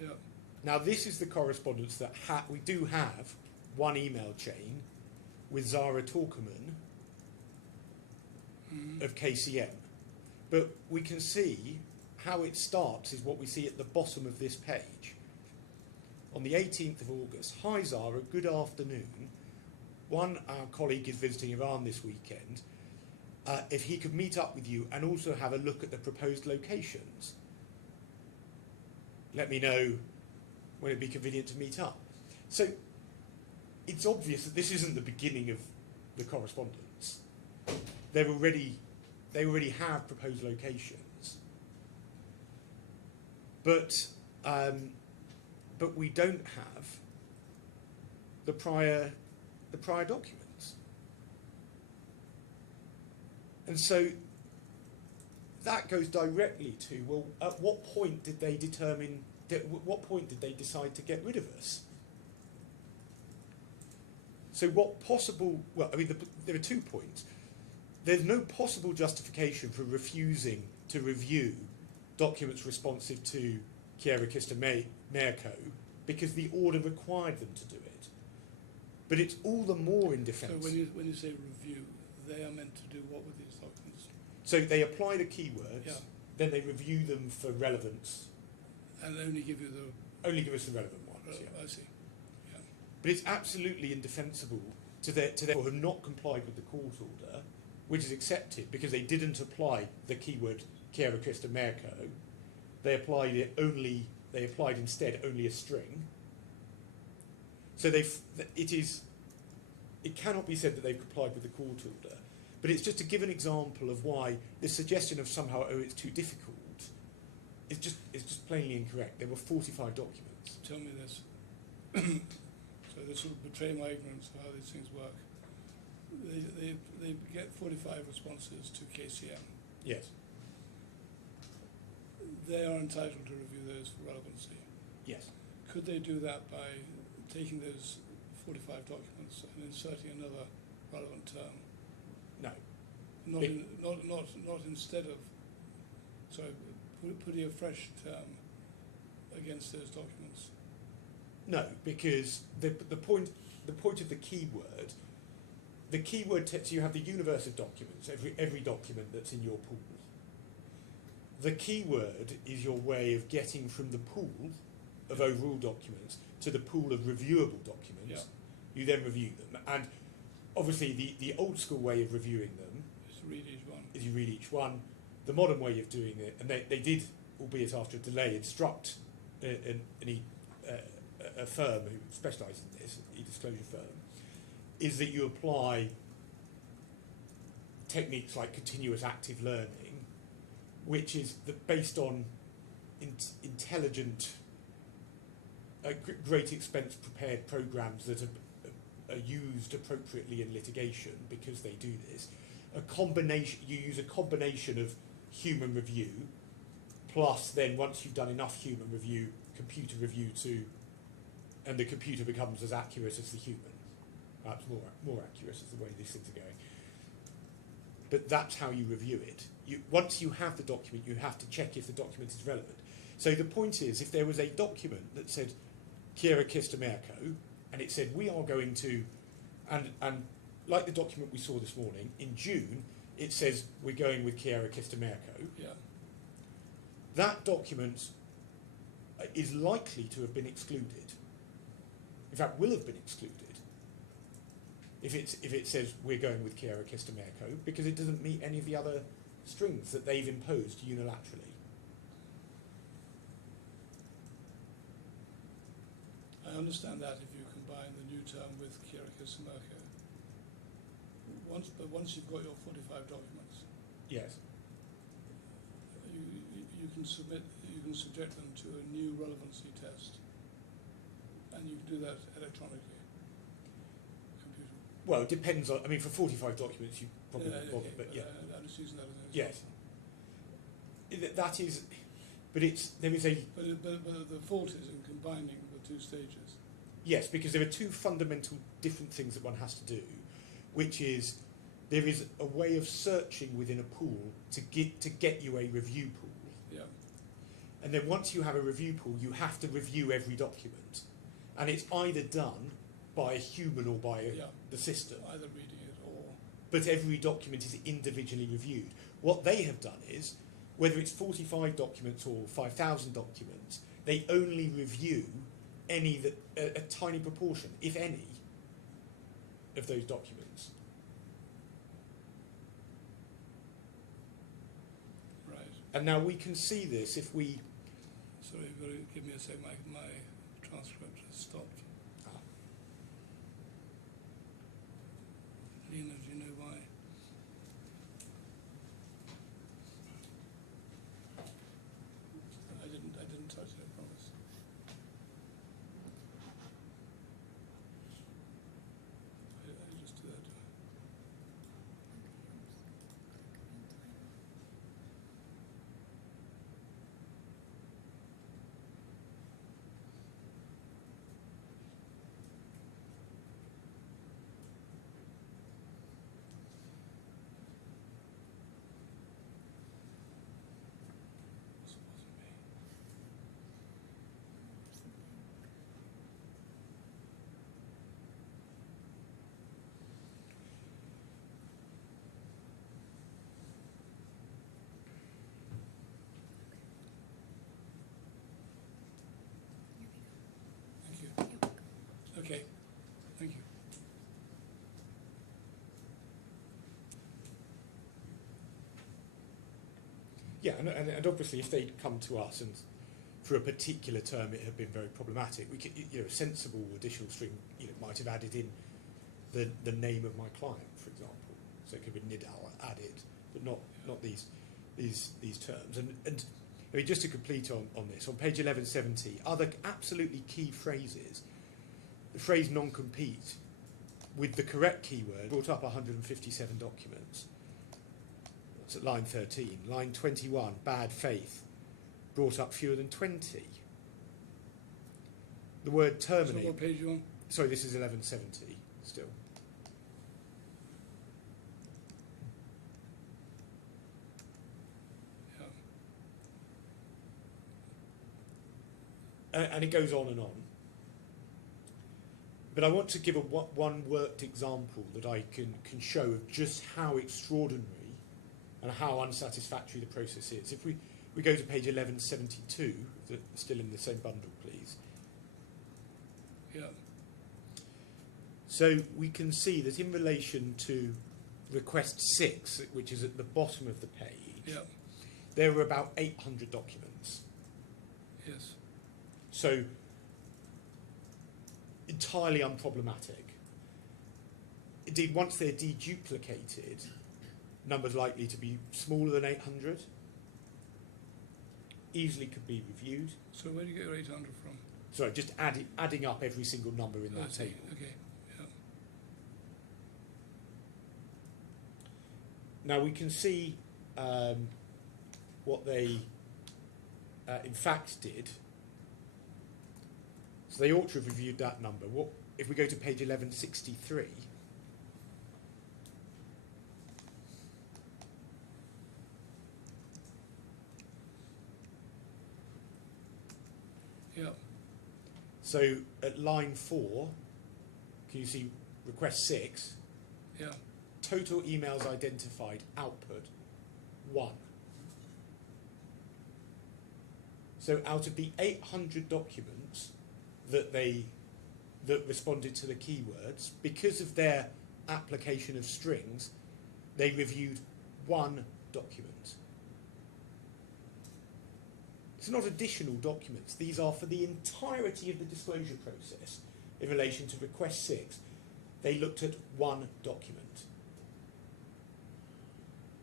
Yeah. Now, this is the correspondence that we do have one email chain with Zara Torkerman of KCM. But we can see how it starts is what we see at the bottom of this page. On the 18th of August, hi Zara, good afternoon. Our colleague is visiting Iran this weekend. If he could meet up with you and also have a look at the proposed locations. Let me know when it'd be convenient to meet up. So it's obvious that this isn't the beginning of the correspondence. They already have proposed locations, but we don't have the prior documents, and so that goes directly to, well, at what point did they determine? At what point did they decide to get rid of us? So what possible? Well, I mean, there are 2 points. There's no possible justification for refusing to review documents responsive to Kierakista Merco because the order required them to do it. But it's all the more in defence. So when you say review, they are meant to do what with these documents? So they apply the keywords, Yeah. then they review them for relevance. And only give you the... Only give us the relevant ones. Yeah. I see. Yeah. But it's absolutely indefensible to therefore have not complied with the court order, which is accepted because they didn't apply the keyword Kierakista Merco. They applied instead only a string. So it cannot be said that they've complied with the court order. But it's just to give an example of why this suggestion of somehow, oh, it's too difficult, is just plainly incorrect. There were 45 documents. Tell me this. So this will betray my ignorance of how these things work. They get 45 responses to KCM. Yes. They are entitled to review those for relevancy. Yes. Could they do that by taking those 45 documents and inserting another relevant term? No. Not instead of, sorry, putting a fresh term against those documents. No, because the point of the keyword text, you have the universe of documents, every document that's in your pool. The keyword is your way of getting from the pool of overall documents to the pool of reviewable documents. Yeah. You then review them, and obviously the old school way of reviewing them Just read each one. is you read each one. The modern way of doing it, and they did, albeit after a delay, instruct a firm who specialises in this, e-disclosure firm, is that you apply techniques like continuous active learning, which is based on intelligent, great expense prepared programs that are used appropriately in litigation because they do this. You use a combination of human review plus then once you've done enough human review, computer review too, and the computer becomes as accurate as the human. Perhaps more accurate is the way these things are going. but that's how you review it. Once you have the document, you have to check if the document is relevant. So the point is, if there was a document that said Chiara Kistamerco, and it said we are going to, and like the document we saw this morning, in June, it says we're going with Chiara Kistamerco. Yeah. That document is likely to have been excluded. In fact, will have been excluded if it says we're going with Chiara Kistamerco, because it doesn't meet any of the other strings that they've imposed unilaterally. I understand that if you combine the new term with Chiara Kistamerco. But once you've got your 45 documents, Yes. you can subject them to a new relevancy test, and you can do that electronically, computer. Well, it depends on. I mean, for 45 documents, you probably won't bother, Okay, but yeah. I'm just using that as an Yes. example. That is, but there is a. But the fault is in combining the two stages. Yes, because there are two fundamental different things that one has to do, which is there is a way of searching within a pool to get you a review pool. Yeah. And then once you have a review pool, you have to review every document. And it's either done by a human or by the system. Either reading it or... But every document is individually reviewed. What they have done is, whether it's 45 documents or 5,000 documents, they only review any that a tiny proportion, if any, of those documents. Right. And now we can see this if we... Sorry, give me a sec. My transcript has stopped. Lena, do you know why? I didn't touch it, I promise. I just do that. This wasn't me. Thank you. Okay, thank you. Yeah, and obviously if they'd come to us and for a particular term it had been very problematic, we could, a sensible additional string, might have added in the name of my client, for example. So it could be Nidal added, but not these terms. And I mean, just to complete on this, on page 1170, other absolutely key phrases, the phrase non-compete with the correct keyword brought up 157 documents. That's at line 13. Line 21, bad faith, brought up fewer than 20. The word So terminate... what page are you on? Sorry, this is 1170 still. Yeah. And it goes on and on. But I want to give one worked example that I can show of just how extraordinary and how unsatisfactory the process is. If we go to page 1172, still in the same bundle, please. Yeah. So we can see that in relation to request 6, which is at the bottom of the page, Yeah. there were about 800 documents. Yes. So entirely unproblematic. Indeed, once they're deduplicated, numbers likely to be smaller than 800, easily could be reviewed. So where do you get your 800 from? Sorry, just adding up every single number in that see. table. Okay. Yeah. Now we can see what they in fact did. So they ought to have reviewed that number. What if we go to page 1163? So at line 4, can you see request 6? Yeah. Total emails identified, output 1. So out of the 800 documents that responded to the keywords, because of their application of strings, they reviewed 1 document. It's not additional documents. These are for the entirety of the disclosure process in relation to request 6. They looked at 1 document.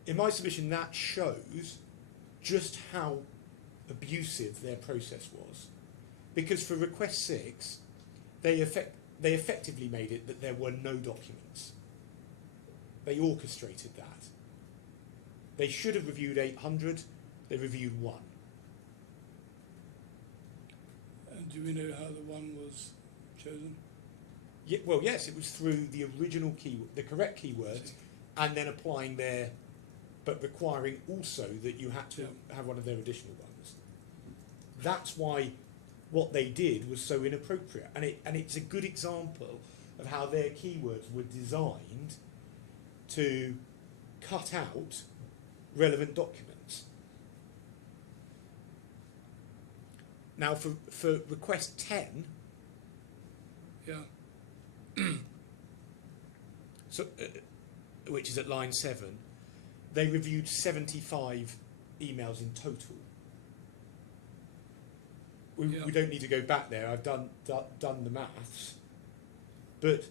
In my submission, that shows just how abusive their process was. Because for request 6, they effectively made it that there were no documents. They orchestrated that. They should have reviewed 800, they reviewed 1. And do we know how the 1 was chosen? Yeah, well, yes, it was through the original keyword, the correct keywords, and then applying their, but requiring also that you had to have one of their additional ones. That's why what they did was so inappropriate, and it's a good example of how their keywords were designed to cut out relevant documents. Now, for request 10, Yeah. so, which is at line 7, they reviewed 75 emails in total. We don't need to go back there. I've done the maths, but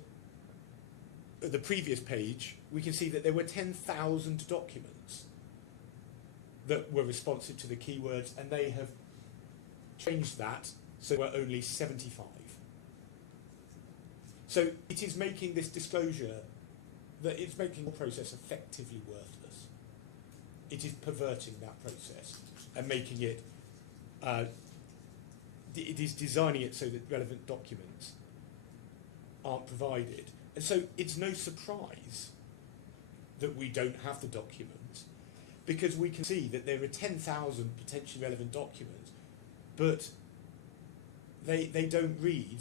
at the previous page, we can see that there were 10,000 documents that were responsive to the keywords, and they have changed that so there were only 75. So it is making this disclosure, that it's making the process effectively worthless. It is perverting that process and making it, it is designing it so that relevant documents aren't provided. And so it's no surprise that we don't have the documents, because we can see that there are 10,000 potentially relevant documents, but they don't read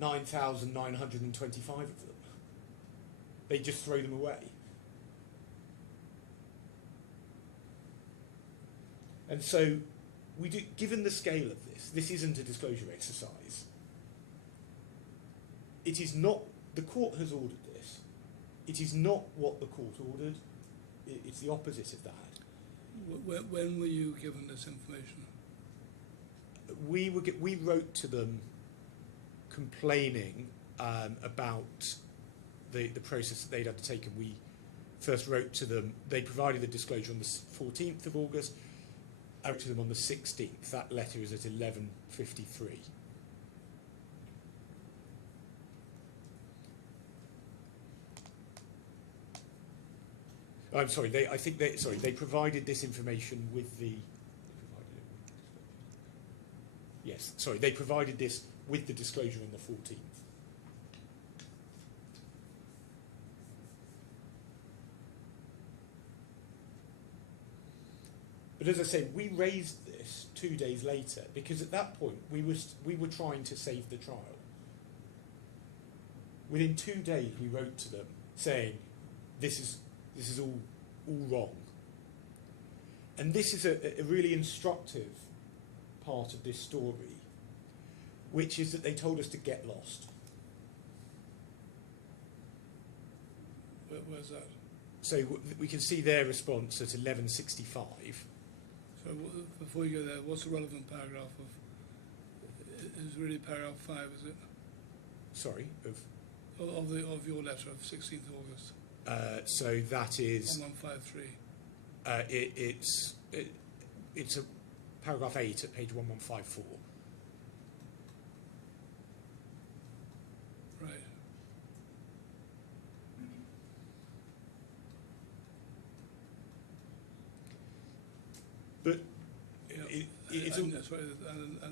9,925 of them. They just throw them away. And so, we do, given the scale of this isn't a disclosure exercise. It is not, the court has ordered this. It is not what the court ordered. It's the opposite of that. When were you given this information? We wrote to them complaining about the process that they'd undertaken. We first wrote to them. They provided the disclosure on the 14th of August. I wrote to them on the 16th. That letter is at 11:53. I'm sorry. They provided this information with the. Yes, sorry. They provided this with the disclosure on the 14th. But as I say, we raised this 2 days later because at that point we were trying to save the trial. Within 2 days, we wrote to them saying, "This is all wrong." And this is a really instructive part of this story, which is that they told us to get lost. Where's that? So we can see their response at 11:65. So before you go there, what's the relevant paragraph of? Is really paragraph 5, is it? Sorry, Of your letter of 16th August. so that is 1153. it's a paragraph 8 at page 1154. Right. But Yeah. it's And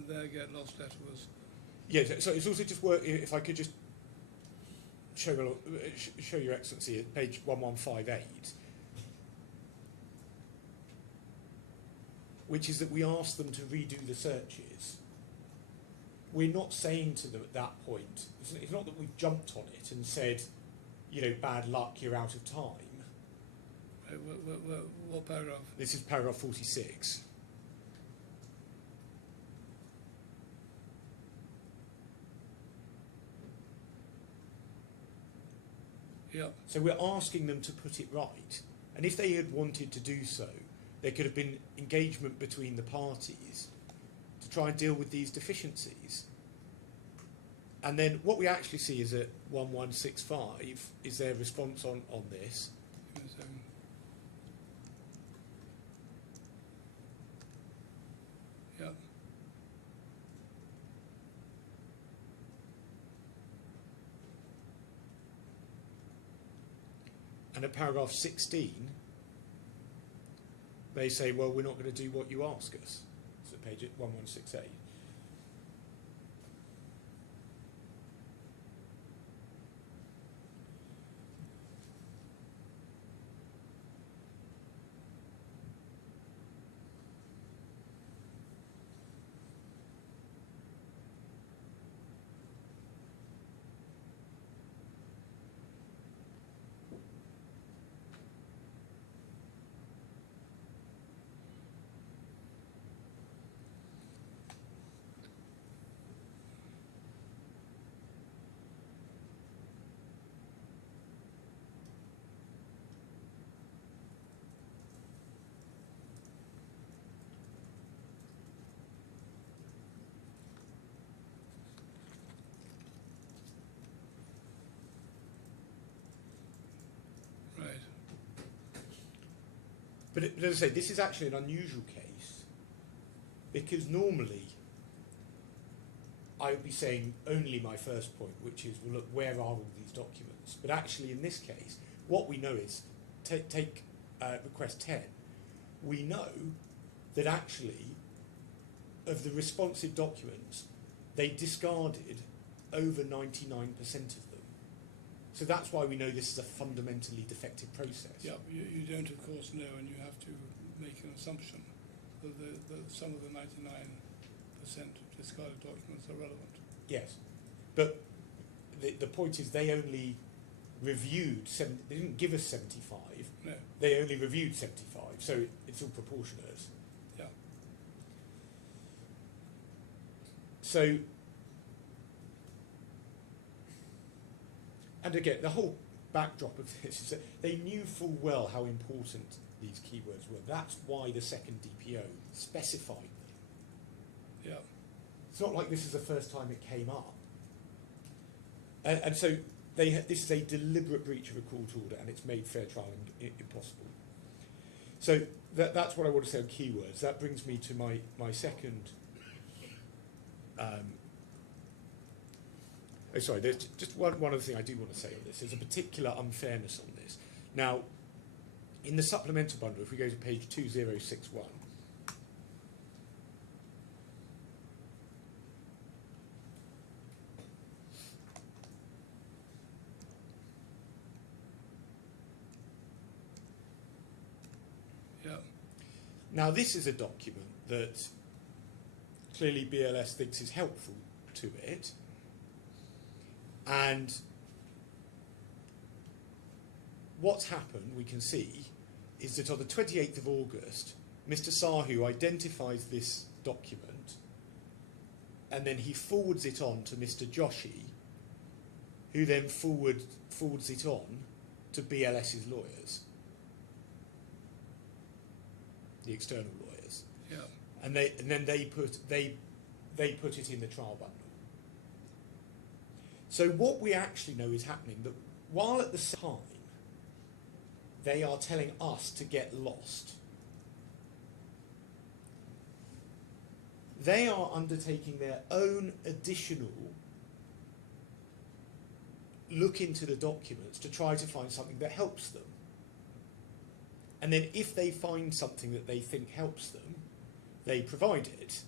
their get lost letter was. yeah. So it's also just work. If I could just show Your Excellency at page 1158, which is that we asked them to redo the searches we're not saying to them at that point, it's not that we've jumped on it and said, you know, bad luck, you're out of time. What paragraph? This is paragraph 46. Yeah. So we're asking them to put it right. And if they had wanted to do so, there could have been engagement between the parties to try and deal with these deficiencies. And then what we actually see is at 1165 is their response on this. Give me a second. Yeah. And at paragraph 16, they say, well, we're not going to do what you ask us. So page 1168. Right. But as I say, this is actually an unusual case because normally I would be saying only my first point, which is, well, look, where are all these documents? But actually in this case, what we know is, take request 10, we know that actually of the responsive documents, they discarded over 99% of them. So that's why we know this is a fundamentally defective process. Yeah, you don't, of course, know, and you have to make an assumption that some of the 99% of discarded documents are relevant. Yes, but the point is they only reviewed, they didn't give us 75, No. they only reviewed 75, so it's all proportionate. Yeah. So, and again, the whole backdrop of this is that they knew full well how important these keywords were. That's why the second DPO specified them. Yeah. It's not like this is the first time it came up. And so this is a deliberate breach of a court order, and it's made fair trial impossible. So that's what I want to say on keywords. That brings me to my second. Sorry, there's just one other thing I do want to say on this. There's a particular unfairness on this. Now, in the supplemental bundle, if we go to page 2061, Yeah. now this is a document that clearly BLS thinks is helpful to it. And what's happened, we can see, is that on the 28th of August, Mr. Sahu identifies this document and then he forwards it on to Mr. Joshi, who then forwards it on to BLS's lawyers, the external lawyers. Yeah. And then they put it in the trial bundle. So what we actually know is happening, that while at the same time they are telling us to get lost, they are undertaking their own additional look into the documents to try to find something that helps them. And then if they find something that they think helps them, they provide it.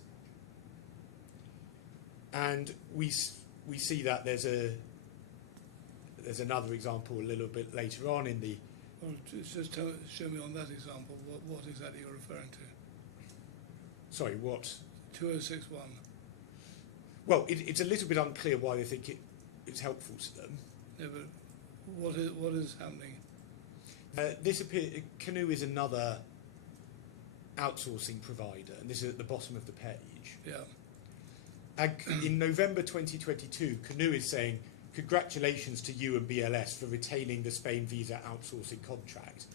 And we see that there's another example a little bit later on in the. Well, just show me on that example what exactly you're referring to. Sorry, what? 2061. Well, it's a little bit unclear why they think it's helpful to them. Yeah, but what is happening? Canoe is another outsourcing provider, and this is at the bottom of the page. Yeah. And in November 2022, Canoe is saying, congratulations to you and BLS for retaining the Spain visa outsourcing contract.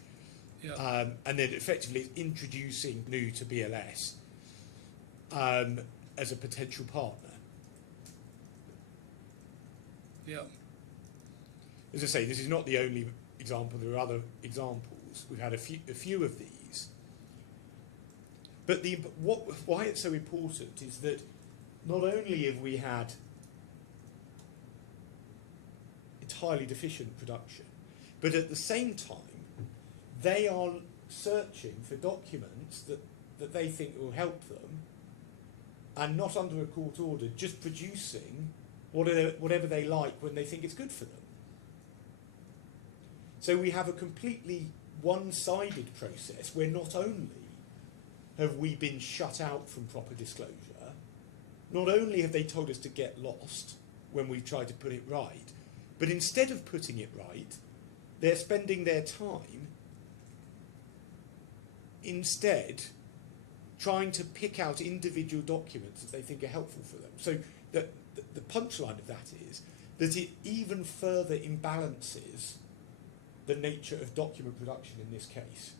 Yeah. And then effectively it's introducing Canoe to BLS as a potential partner. Yeah. As I say, this is not the only example. There are other examples. We've had a few of these. But why it's so important is that not only have we had entirely deficient production, but at the same time, they are searching for documents that they think will help them, and not under a court order, just producing whatever they like when they think it's good for them. So we have a completely one-sided process where not only have we been shut out from proper disclosure, not only have they told us to get lost when we've tried to put it right, but instead of putting it right, they're spending their time instead trying to pick out individual documents that they think are helpful for them. So the punchline of that is that it even further imbalances the nature of document production in this case.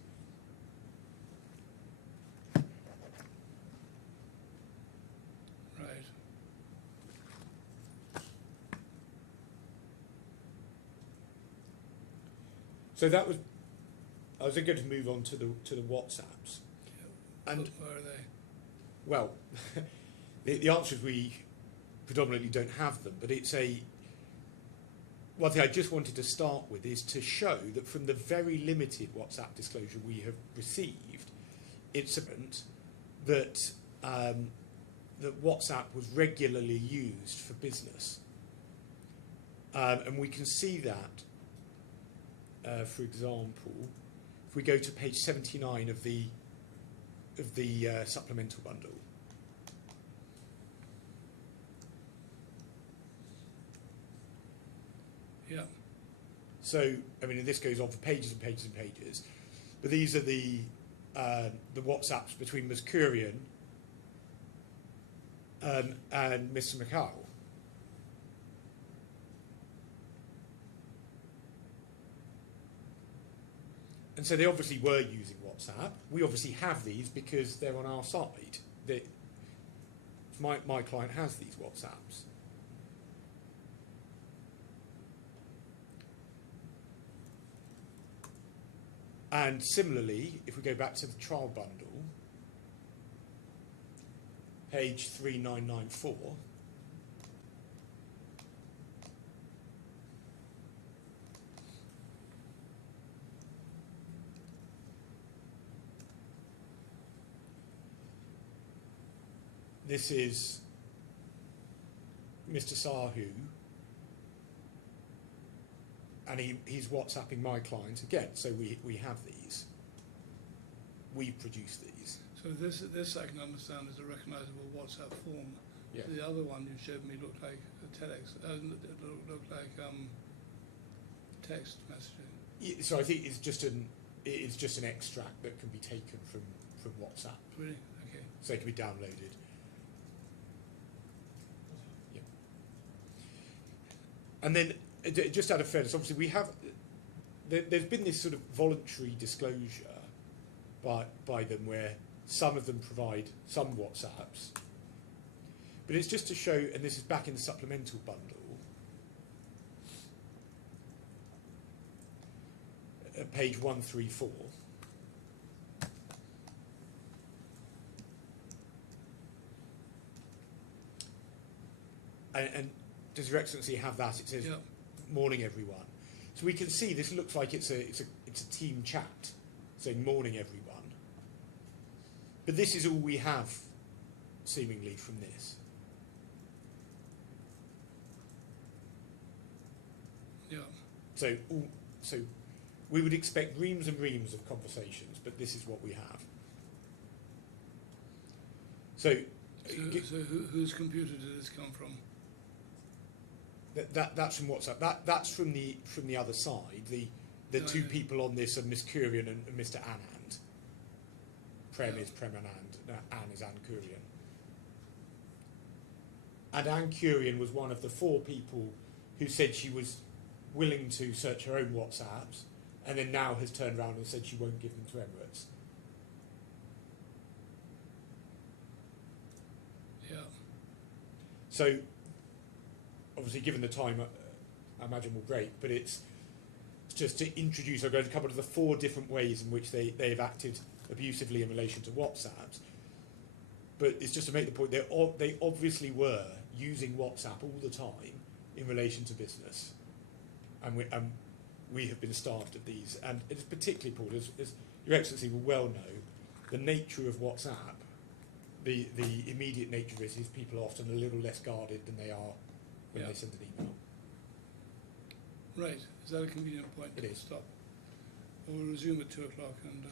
Right. So that was, I was going to move on to the WhatsApps. And Where are they? well, the answer is we predominantly don't have them, but it's one thing I just wanted to start with is to show that from the very limited WhatsApp disclosure we have received, it's apparent that that WhatsApp was regularly used for business, and we can see that, for example, if we go to page 79 of the supplemental bundle. Yeah. So, I mean, this goes on for pages and pages and pages, but these are the WhatsApps between Ms. Kurian and Mr. McCall. And so they obviously were using WhatsApp. We obviously have these because they're on our side. My client has these WhatsApps. And similarly, if we go back to the trial bundle, page 3994, this is Mr. Sahu, and he's WhatsApping my client again. So we have these. We produce these. So this I can understand is a recognisable WhatsApp form. Yeah. The other one you showed me looked like a telex. Looked like text messaging. Yeah, so I think it's just an extract that can be taken from WhatsApp. Really? Okay. So it can be downloaded. Yeah. And then, just out of fairness, obviously we have, there's been this sort of voluntary disclosure by them where some of them provide some WhatsApps. But it's just to show, and this is back in the supplemental bundle, at page 134. And does Your Excellency have that? It says, Yeah. "Morning, everyone." So we can see this looks like it's a team chat saying "Morning, everyone." But this is all we have, seemingly, from this. Yeah. So we would expect reams and reams of conversations, but this is what we have. So So whose computer did this come from? That's from WhatsApp. That's from the other side. The two people on this are Miss Kurian and Mr. Anand. Prem is Prem Anand. Anne is Anne Kurian. And Anne Kurian was one of the 4 people who said she was willing to search her own WhatsApps, and then now has turned around and said she won't give them to Emirates. Yeah. So, obviously, given the time, I imagine we'll break, but it's just to introduce, I'm going to cover the 4 different ways in which they've acted abusively in relation to WhatsApps. But it's just to make the point, they obviously were using WhatsApp all the time in relation to business. And we have been starved of these. And it's particularly, Paul, as Your Excellency will well know, the nature of WhatsApp, the immediate nature of it is people are often a little less guarded than they are when they send an email. Right. Is that a convenient point It to is. stop? We'll resume at 2 o'clock, and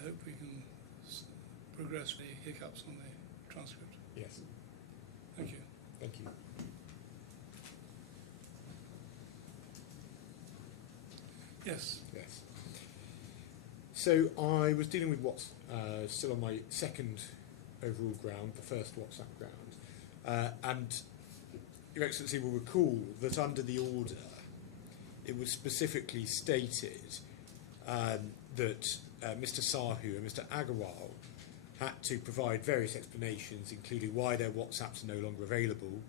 I hope we can progress the hiccups on the transcript. Yes. Thank you. Thank you. Yes. Yes. So I was dealing with what's still on my second overall ground, the first WhatsApp ground, and Your Excellency will recall that under the order it was specifically stated that Mr. Sahu and Mr. Agarwal had to provide various explanations, including why their WhatsApps are no longer available,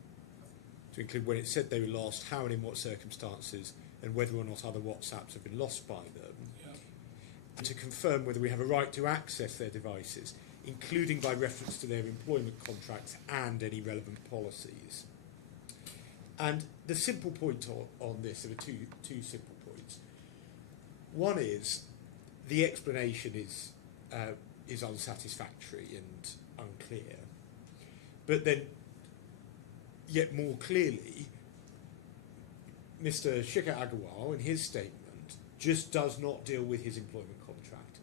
to include when it said they were lost, how and in what circumstances, and whether or not other WhatsApps have been lost by them, and to confirm whether we have a right to access their devices, including by reference to their employment contracts and any relevant policies. And the simple point on this, there are two simple points. One is the explanation is unsatisfactory and unclear, but then yet more clearly, Mr. Shikhar Agarwal in his statement just does not deal with his employment contract.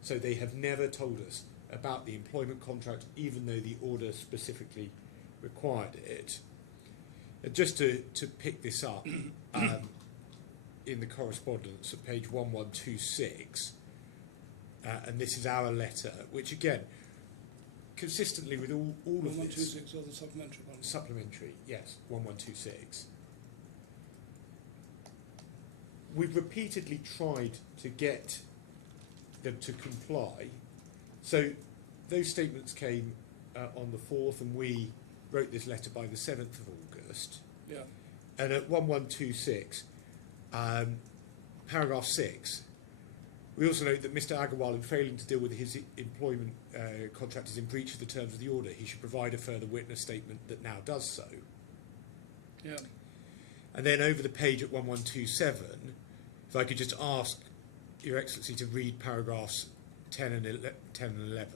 So they have never told us about the employment contract, even though the order specifically required it. Just to pick this up, in the correspondence at page 1126, and this is our letter, which again, consistently with all of this... 1126 or the supplementary one? Supplementary, yes, 1126. We've repeatedly tried to get them to comply. So those statements came on the 4th, and we wrote this letter by the 7th of August. Yeah. And at 1126, paragraph 6, we also note that Mr. Agarwal, in failing to deal with his employment contract, is in breach of the terms of the order. He should provide a further witness statement that now does so. Yeah. And then over the page at 1127, if I could just ask Your Excellency to read paragraphs 10 and 11.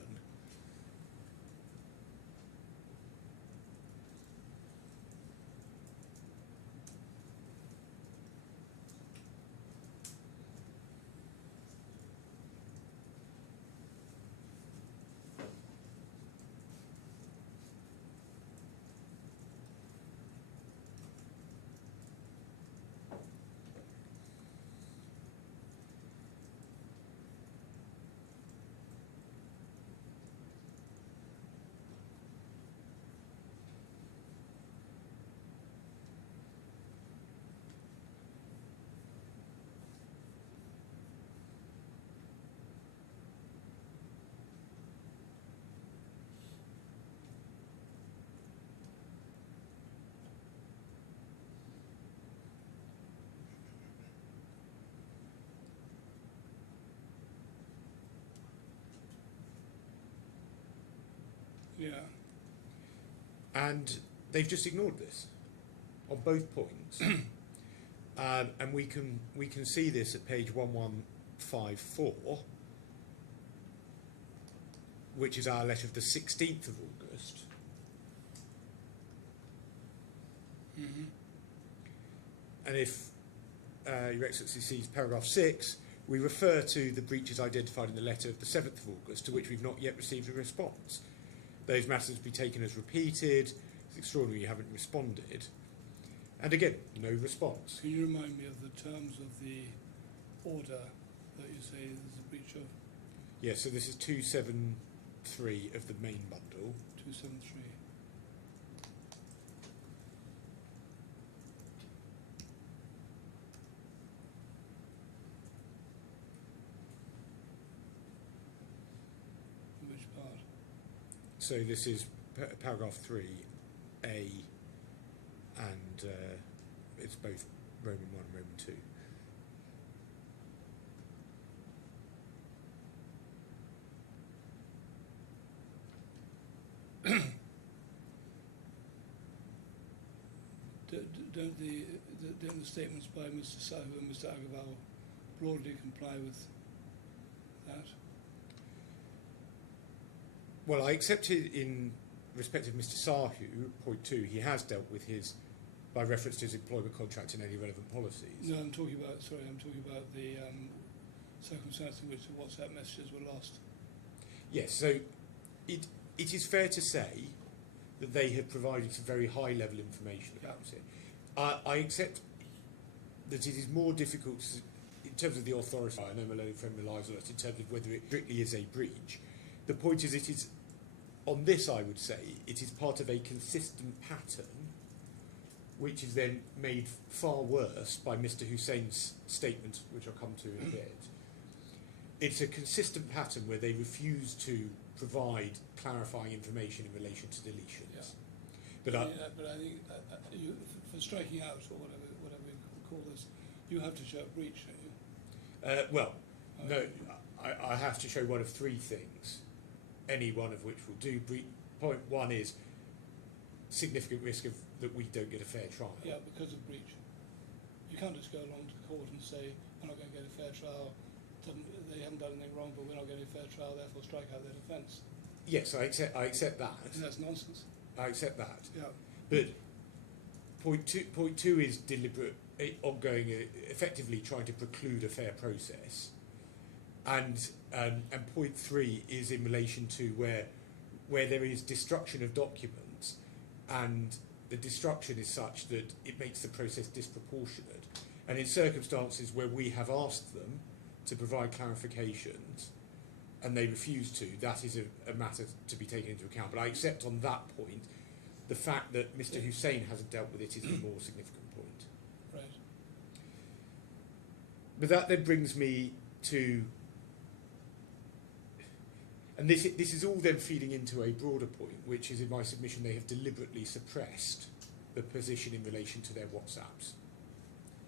Yeah. And they've just ignored this on both points. And we can see this at page 1154, which is our letter of the 16th of August. Mm-hmm. And if Your Excellency sees paragraph 6, we refer to the breaches identified in the letter of the 7th of August, to which we've not yet received a response. Those matters be taken as repeated. It's extraordinary you haven't responded. And again, no response. Can you remind me of the terms of the order that you say there's a breach of? Yeah, so this is 273 of the main bundle. 273. Which part? So this is paragraph 3A, and it's both Roman 1 and Roman 2. Don't the statements by Mr. Sahu and Mr. Agarwal broadly comply with that? Well, I accepted in respect of Mr. Sahu, point 2, he has dealt with his, by reference to his employment contract and any relevant policies. No, I'm talking about the circumstance in which the WhatsApp messages were lost. Yes, so it is fair to say that they have provided some very high level information about it. I accept that it is more difficult in terms of the authority. I know my learning friend relies on it in terms of whether it strictly is a breach. The point is, it is, on this I would say, it is part of a consistent pattern which is then made far worse by Mr. Hussein's statement, which I'll come to in a bit. It's a consistent pattern where they refuse to provide clarifying information in relation to deletions. Yeah. But I think you, for striking out, or whatever we call this, you have to show a breach, don't you? well, no, I have to show one of 3 things, any one of which will do. Point 1 is significant risk of that we don't get a fair trial. Yeah, because of breach. You can't just go along to court and say, we're not going to get a fair trial. They haven't done anything wrong, but we're not getting a fair trial, therefore strike out their defence. Yes, I accept that. And that's nonsense. I accept that. Yeah. But point two is deliberate, ongoing, effectively trying to preclude a fair process. And point 3 is in relation to where there is destruction of documents, and the destruction is such that it makes the process disproportionate. And in circumstances where we have asked them to provide clarifications and they refuse to, that is a matter to be taken into account. But I accept on that point the fact that Mr. Hussein hasn't dealt with it is a more significant point. Right. But that then brings me to, and this is all then feeding into a broader point, which is in my submission they have deliberately suppressed the position in relation to their WhatsApps.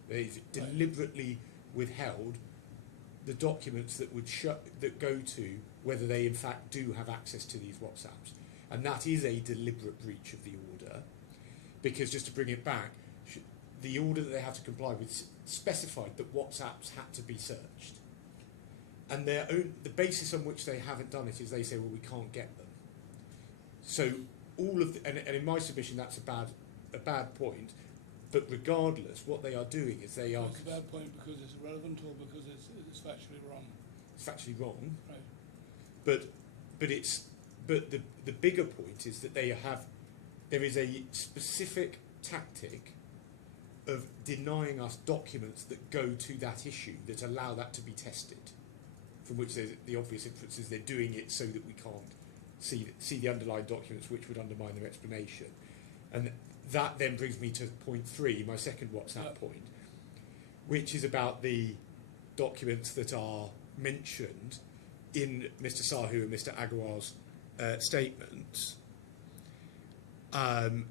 They've deliberately withheld the documents that would that go to whether they in fact do have access to these WhatsApps. And that is a deliberate breach of the order, because just to bring it back, the order that they have to comply with specified that WhatsApps had to be searched. And the basis on which they haven't done it is they say, well, we can't get them. So all of and in my submission that's a bad point. But regardless, what they are doing is they are. It's a bad point because it's irrelevant or because it's factually wrong. It's factually wrong. Right. But the bigger point is that there is a specific tactic of denying us documents that go to that issue that allow that to be tested, from which the obvious inference is they're doing it so that we can't see the underlying documents which would undermine their explanation. And that then brings me to point 3, my second WhatsApp point, which is about the documents that are mentioned in Mr. Sahu and Mr. Agarwal's statements. And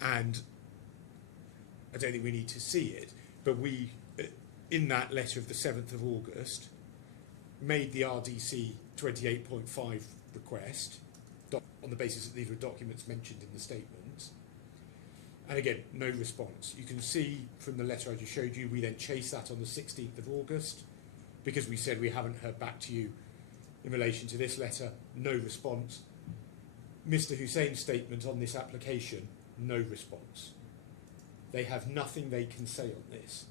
I don't think we need to see it, but we, in that letter of the 7th of August, made the RDC 28.5 request on the basis that these were documents mentioned in the statements. And again, no response. You can see from the letter I just showed you, we then chased that on the 16th of August because we said we haven't heard back to you in relation to this letter, no response. Mr. Hussein's statement on this application, no response. They have nothing they can say on this.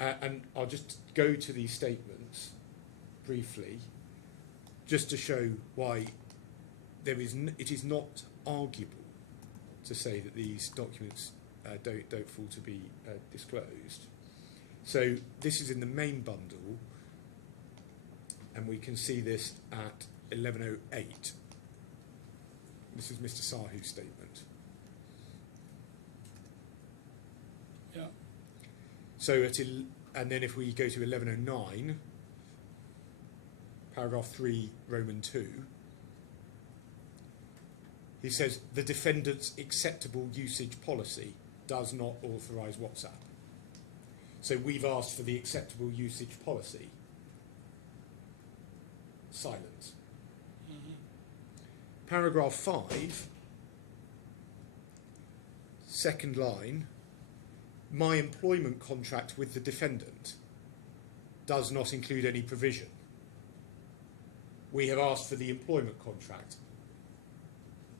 and I'll just go to these statements briefly, just to show why it is not arguable to say that these documents don't fall to be disclosed. So this is in the main bundle, and we can see this at 1108. This is Mr. Sahu's statement. Yeah. So and then if we go to 1109, paragraph 3, Roman 2, he says the defendant's acceptable usage policy does not authorise WhatsApp. So we've asked for the acceptable usage policy. Silence. Mm-hmm. Paragraph 5, second line, my employment contract with the defendant does not include any provision. We have asked for the employment contract.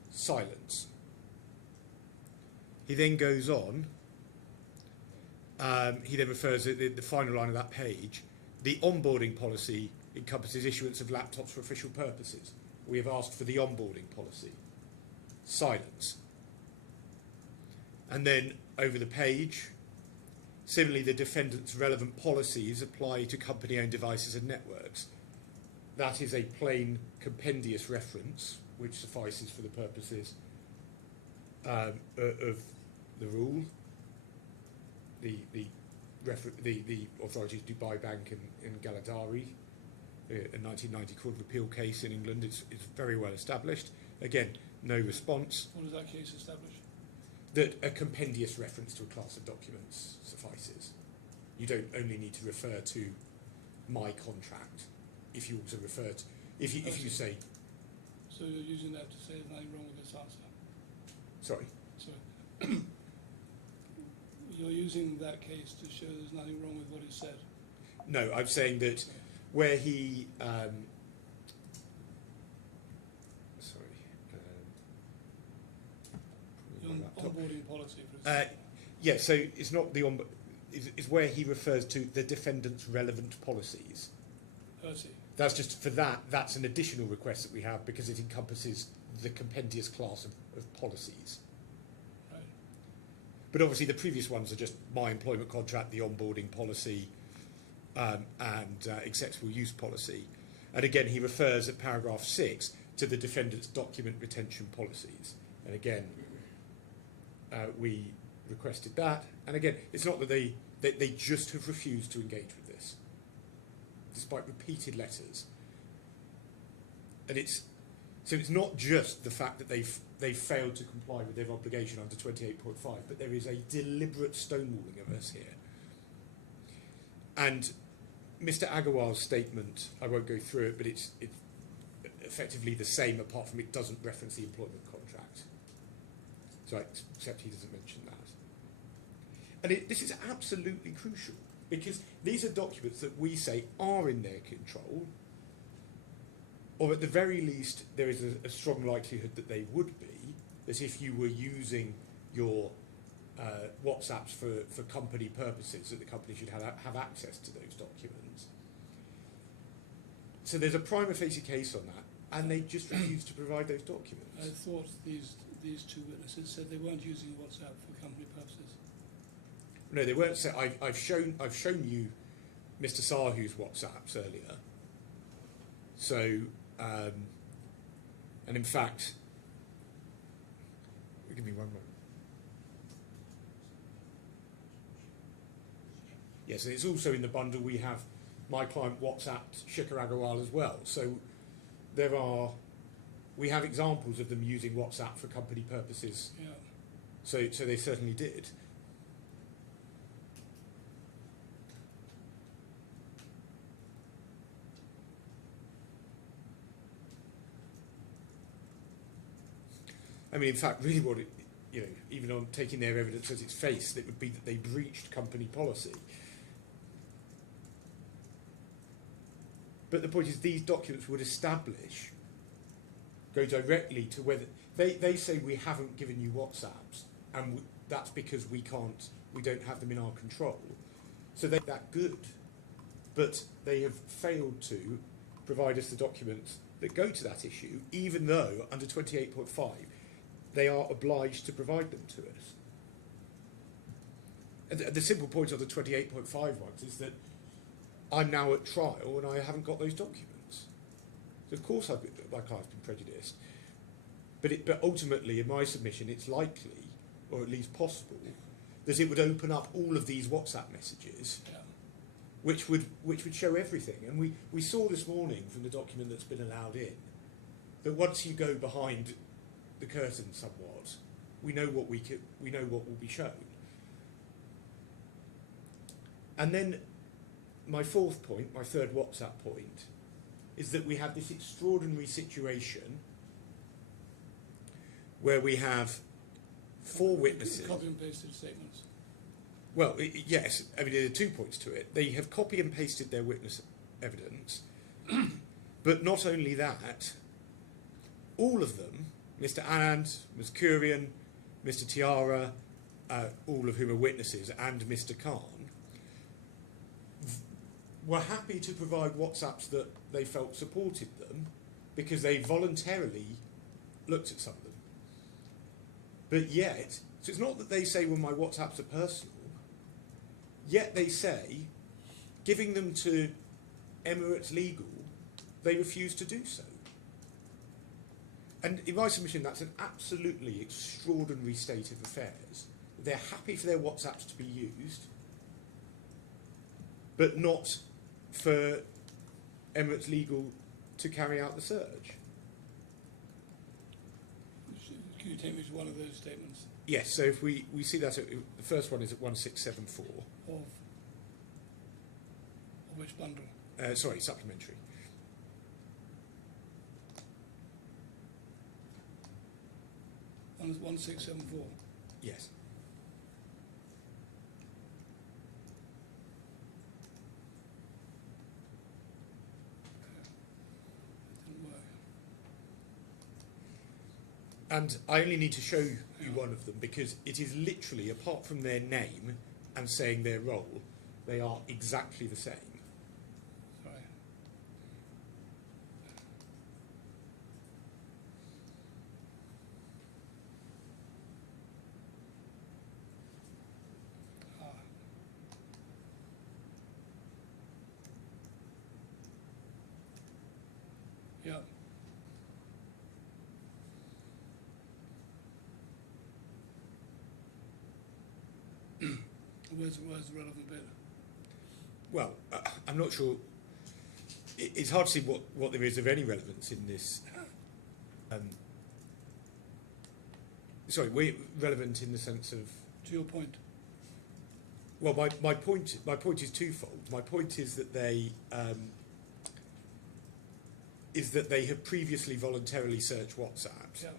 Silence. He then goes on, he then refers to the final line of that page, the onboarding policy encompasses issuance of laptops for official purposes. We have asked for the onboarding policy. Silence. And then over the page, similarly, the defendant's relevant policies apply to company-owned devices and networks. That is a plain compendious reference, which suffices for the purposes of the rule. The authorities Dubai Bank and Galadari, a 1990 Court of Appeal case in England, it's very well established. Again, no response. What does that case establish? That a compendious reference to a class of documents suffices. You don't only need to refer to my contract. If you also refer to, if you say. So you're using that to say there's nothing wrong with this answer? Sorry. So you're using that case to show there's nothing wrong with what he said? No, I'm saying that where he. Onboarding policy, for example. Yeah, so it's not the it's where he refers to the defendant's relevant policies. I see. That's just for that's an additional request that we have because it encompasses the compendious class of policies. Right. But obviously the previous ones are just my employment contract, the onboarding policy, and acceptable use policy. And again, he refers at paragraph 6 to the defendant's document retention policies. And again, we requested that. And again, it's not that they just have refused to engage with this, despite repeated letters. And it's not just the fact that they've failed to comply with their obligation under 28.5, but there is a deliberate stonewalling of us here. And Mr. Agarwal's statement, I won't go through it, but it's effectively the same, apart from it doesn't reference the employment contract. So I accept he doesn't mention that. And this is absolutely crucial, because these are documents that we say are in their control, or at the very least there is a strong likelihood that they would be, that if you were using your WhatsApps for company purposes, that the company should have access to those documents. So there's a prima facie case on that, and they just refuse to provide those documents. I thought these two witnesses said they weren't using WhatsApp for company purposes. No, they weren't. I've shown you Mr. Sahu's WhatsApps earlier. So, and in fact, give me one moment. Yes, and it's also in the bundle. We have my client WhatsApped Shikhar Agarwal as well. So we have examples of them using WhatsApp for company purposes. Yeah. So they certainly did. I mean, in fact, really what even on taking their evidence as its face, it would be that they breached company policy. But the point is, these documents would go directly to whether they say we haven't given you WhatsApps, and that's because we don't have them in our control. So they're that good, but they have failed to provide us the documents that go to that issue, even though under 28.5 they are obliged to provide them to us. And the simple point of the 28.5 ones is that I'm now at trial and I haven't got those documents. So of course my client's been prejudiced, but ultimately in my submission it's likely, or at least possible, that it would open up all of these WhatsApp messages, Yeah. which would show everything. And we saw this morning from the document that's been allowed in that once you go behind the curtain somewhat, we know what will be shown. And then my fourth point, my third WhatsApp point, is that we have this extraordinary situation where we have 4 witnesses. Copy and pasted statements. Well, yes. I mean, there are 2 points to it. They have copy and pasted their witness evidence, but not only that, all of them, Mr. Anand, Ms. Kurian, Mr. Tiara, all of whom are witnesses, and Mr. Khan, were happy to provide WhatsApps that they felt supported them because they voluntarily looked at some of them. But yet, so it's not that they say, well, my WhatsApps are personal, yet they say, giving them to Emirates Legal, they refuse to do so. And in my submission, that's an absolutely extraordinary state of affairs. They're happy for their WhatsApps to be used, but not for Emirates Legal to carry out the search. Can you take me to one of those statements? Yes, so if we see that, the first one is at 1674. Of which bundle? Sorry, supplementary. One 1674. Yes. Didn't work. And I only need to show you one of them because it is literally, apart from their name and saying their role, they are exactly the same. Sorry. Ah. Yeah. Where's the relevant bit? Well, I'm not sure. It's hard to see what there is of any relevance in this. Sorry, we're relevant in the sense of. To your point. Well, my point is twofold. My point is that they have previously voluntarily searched WhatsApps. Yeah.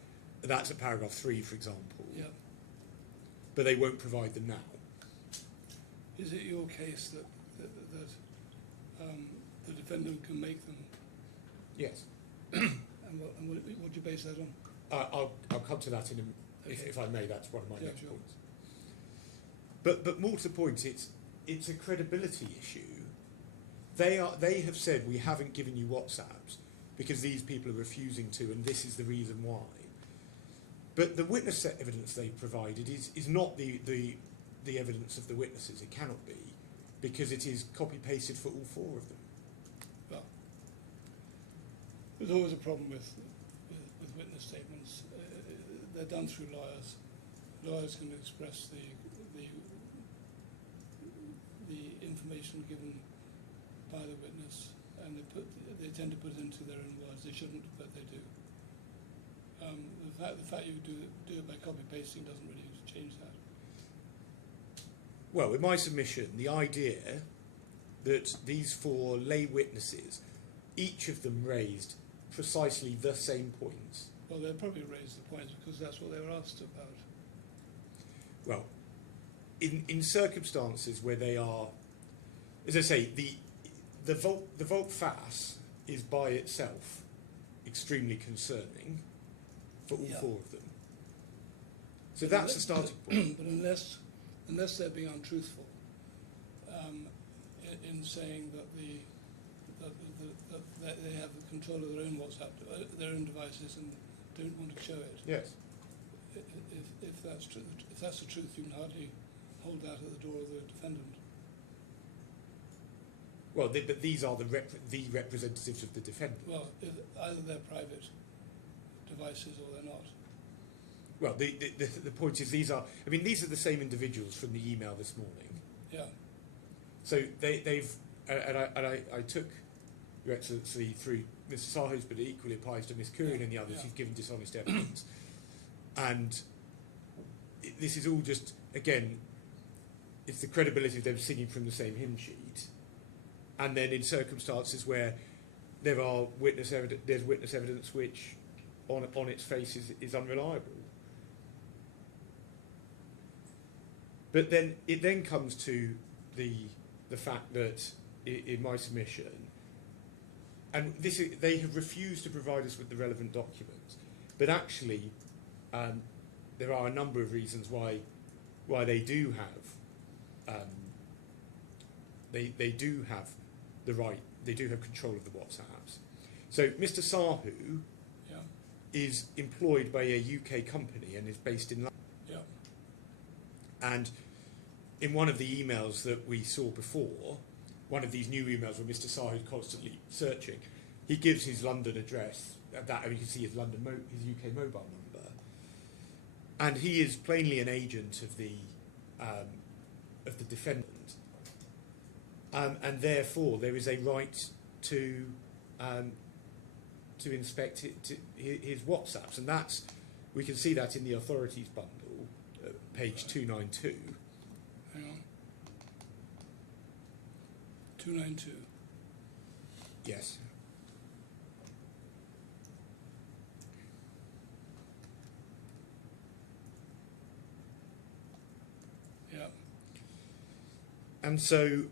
That's at paragraph 3, for example. Yeah. But they won't provide them now. Is it your case that the defendant can make them? Yes. And what do you base that on? I'll come to that if I may. That's one of my Yeah, next sure. points. But more to the point, it's a credibility issue. They have said we haven't given you WhatsApps because these people are refusing to, and this is the reason why. But the witness evidence they've provided is not the evidence of the witnesses. It cannot be, because it is copy-pasted for all 4 of them. Well, there's always a problem with witness statements. They're done through lawyers. Lawyers can express the information given by the witness, and they tend to put it into their own words. They shouldn't, but they do. The fact you do it by copy pasting doesn't really change that. Well, with my submission, the idea that these 4 lay witnesses, each of them raised precisely the same points. Well, they'll probably raise the points because that's what they were asked about. Well, in circumstances where they are, as I say, the volte-face is by itself extremely concerning for all 4 of them. So that's the starting point. But unless they're being untruthful, in saying that that they have the control of their own WhatsApp, their own devices, and don't want to show it. Yes. If that's true, if that's the truth, you can hardly hold that at the door of the defendant. Well, but these are the representatives of the defendant. Well, either they're private devices or they're not. Well, the point is these are the same individuals from the email this morning. Yeah. So they've and I took Your Excellency through Mr. Sahu's, but it equally applies to Ms. Curran and the others who've given dishonest evidence. And this is all just, again, it's the credibility of them singing from the same hymn sheet. And then in circumstances where there's witness evidence which on its face is unreliable. But then it then comes to the fact that in my submission, and they have refused to provide us with the relevant documents, but actually there are a number of reasons why they do have they do have the right, they do have control of the WhatsApps. So Mr. Sahu is employed by a UK company and is based in London. Yeah. And in one of the emails that we saw before, one of these new emails where Mr. Sahu is constantly searching, he gives his London address, and you can see his his UK mobile number, and he is plainly an agent of the defendant, and therefore there is a right to inspect his WhatsApps, and we can see that in the authorities bundle, page 292. Hang on. 292. Yes. Yeah. And so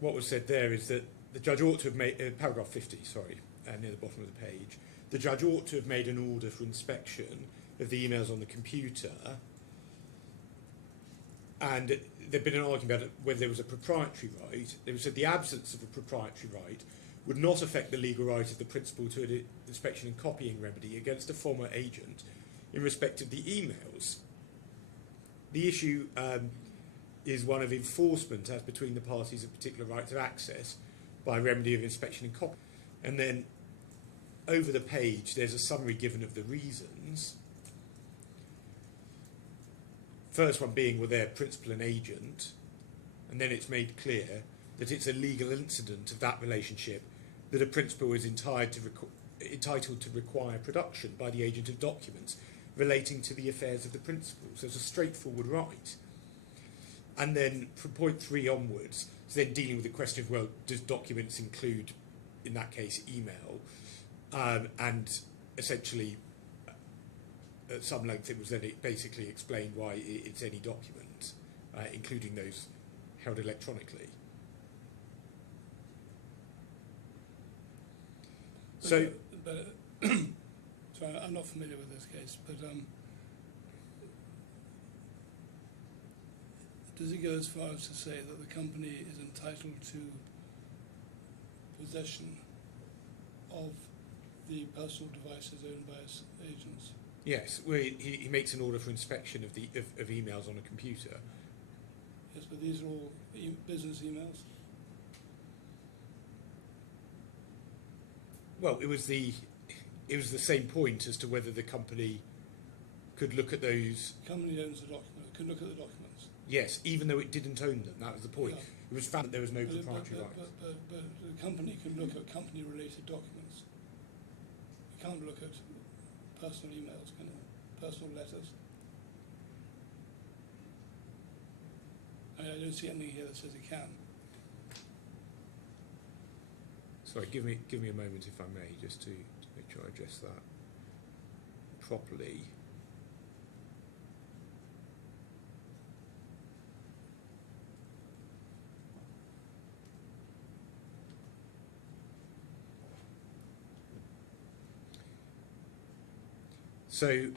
what was said there is that the judge ought to have made, paragraph 50, sorry, near the bottom of the page, the judge ought to have made an order for inspection of the emails on the computer, and there'd been an argument about whether there was a proprietary right. It said the absence of a proprietary right would not affect the legal right of the principal to an inspection and copying remedy against a former agent in respect of the emails. The issue is one of enforcement as between the parties of particular rights of access by remedy of inspection and copy. And then over the page there's a summary given of the reasons. First one being, well, they're principal and agent, and then it's made clear that it's a legal incident of that relationship that a principal is entitled to require production by the agent of documents relating to the affairs of the principal. So it's a straightforward right. And then from point 3 onwards, it's then dealing with the question of, well, does documents include, in that case, email? And essentially, at some length, it was then basically explained why it's any document, including those held electronically. So, I'm not familiar with this case, but does it go as far as to say that the company is entitled to possession of the personal devices owned by its agents? yes, well, he makes an order for inspection of emails on a computer. Yes, but these are all business emails. Well, it was the same point as to whether the company could look at those. The company owns the document. Could look at the documents. Yes, even though it didn't own them. That was the point. Yeah. It was found that there was no proprietary right. But the company can look at company-related documents. You can't look at personal emails, can it? Personal letters. I don't see anything here that says it can. Sorry, give me a moment, if I may, just to make sure I address that properly. So,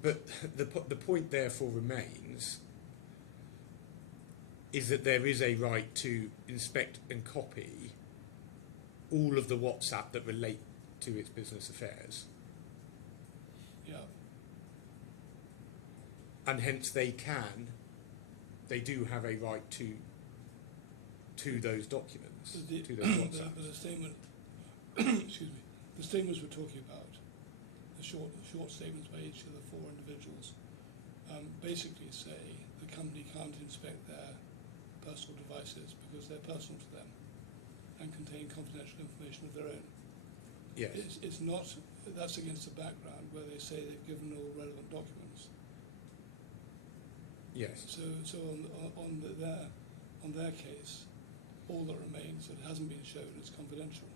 but the point therefore remains is that there is a right to inspect and copy all of the WhatsApp that relate to its business affairs, Yeah. and hence they do have a right to those documents, to those WhatsApps. But the statement, excuse me, the statements we're talking about, the short statements by each of the four individuals, basically say the company can't inspect their personal devices because they're personal to them and contain confidential information of their own. Yes. It's not, that's against the background where they say they've given all relevant documents. Yes. So on their case, all that remains that hasn't been shown is confidential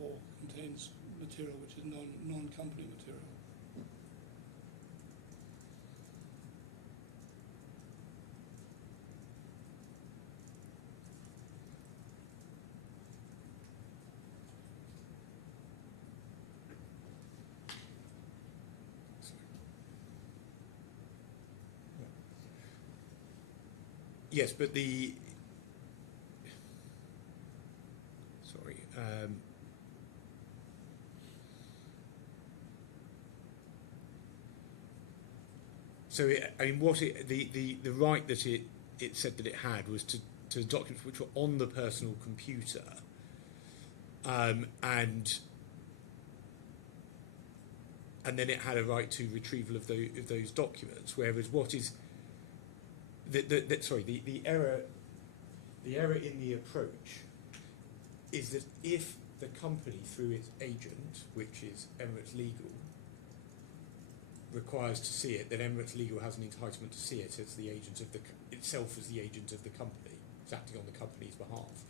or contains material which is non-company material. Yes, but so the right that it said that it had was to documents which were on the personal computer, and then it had a right to retrieval of those documents. Whereas what is the error in the approach is that if the company, through its agent, which is Emirates Legal, requires to see it, then Emirates Legal has an entitlement to see it as the agent of itself as the agent of the company. It's acting on the company's behalf.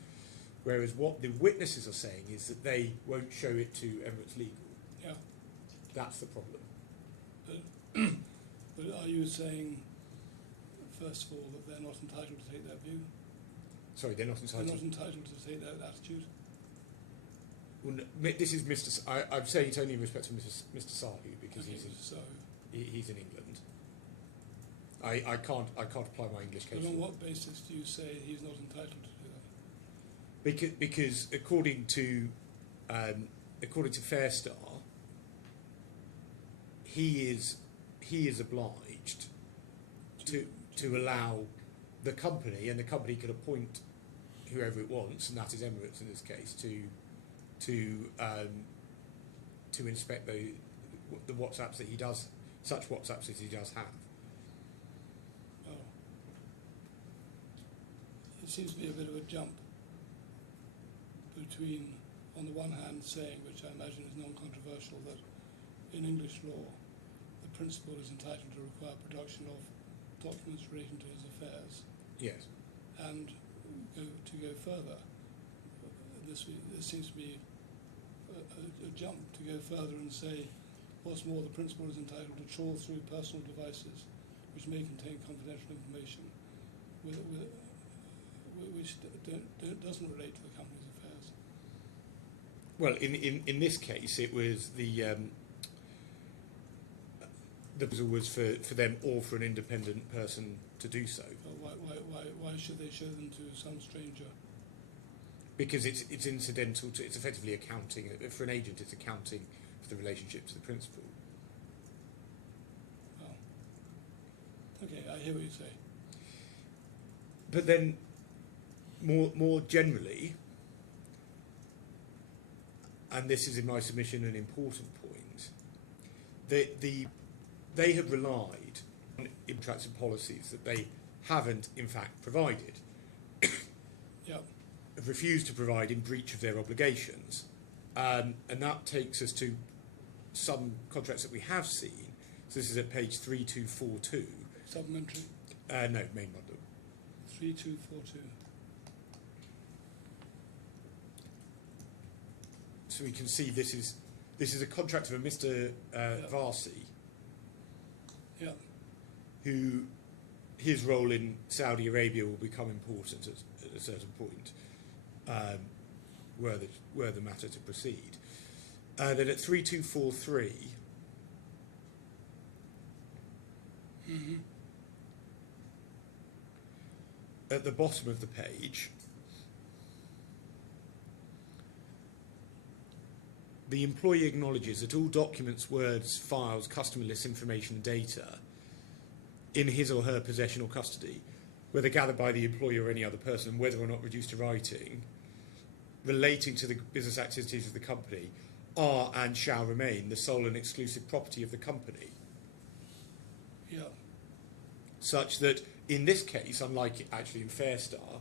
Whereas what the witnesses are saying is that they won't show it to Emirates Legal. Yeah. That's the problem. But are you saying, first of all, that they're not entitled to take that view? Sorry, they're not entitled. They're not entitled to take that attitude? Well, this is Mr. I'm saying it only in respect to Mr. Sahu because Okay, he's in England. I can't apply my English case. But on law. what basis do you say he's not entitled to do that? Because according to Fairstar, he is obliged to allow the company, and the company can appoint whoever it wants, and that is Emirates in this case, to inspect the WhatsApps that he does, such WhatsApps as he does have. Oh. It seems to be a bit of a jump between, on the one hand, saying, which I imagine is non-controversial, that in English law, the principal is entitled to require production of documents relating to his affairs. Yes. And to go further, this seems to be a jump to go further and say, what's more, the principal is entitled to trawl through personal devices which may contain confidential information which doesn't relate to the company's affairs. Well, in this case, it was the proposal was for them or for an independent person to do so. Well, why should they show them to some stranger? Because it's incidental to, it's effectively accounting. For an agent, it's accounting for the relationship to the principal. Well, okay, I hear what you say. But then, more generally, and this is in my submission an important point, they have relied on contracts and policies that they haven't in fact provided. Yep. Have refused to provide in breach of their obligations, and that takes us to some contracts that we have seen. So this is at page 3242. Supplementary. No, main bundle. 3242. So we can see this is a contract of a Mr. Varsi, Yeah. who his role in Saudi Arabia will become important at a certain point, were the matter to proceed. Then at 3243, at the bottom of the page, the employee acknowledges that all documents, words, files, customer lists, information and data in his or her possession or custody, whether gathered by the employee or any other person, and whether or not reduced to writing, relating to the business activities of the company, are and shall remain the sole and exclusive property of the company. Yeah. Such that in this case, unlike actually in Fairstar,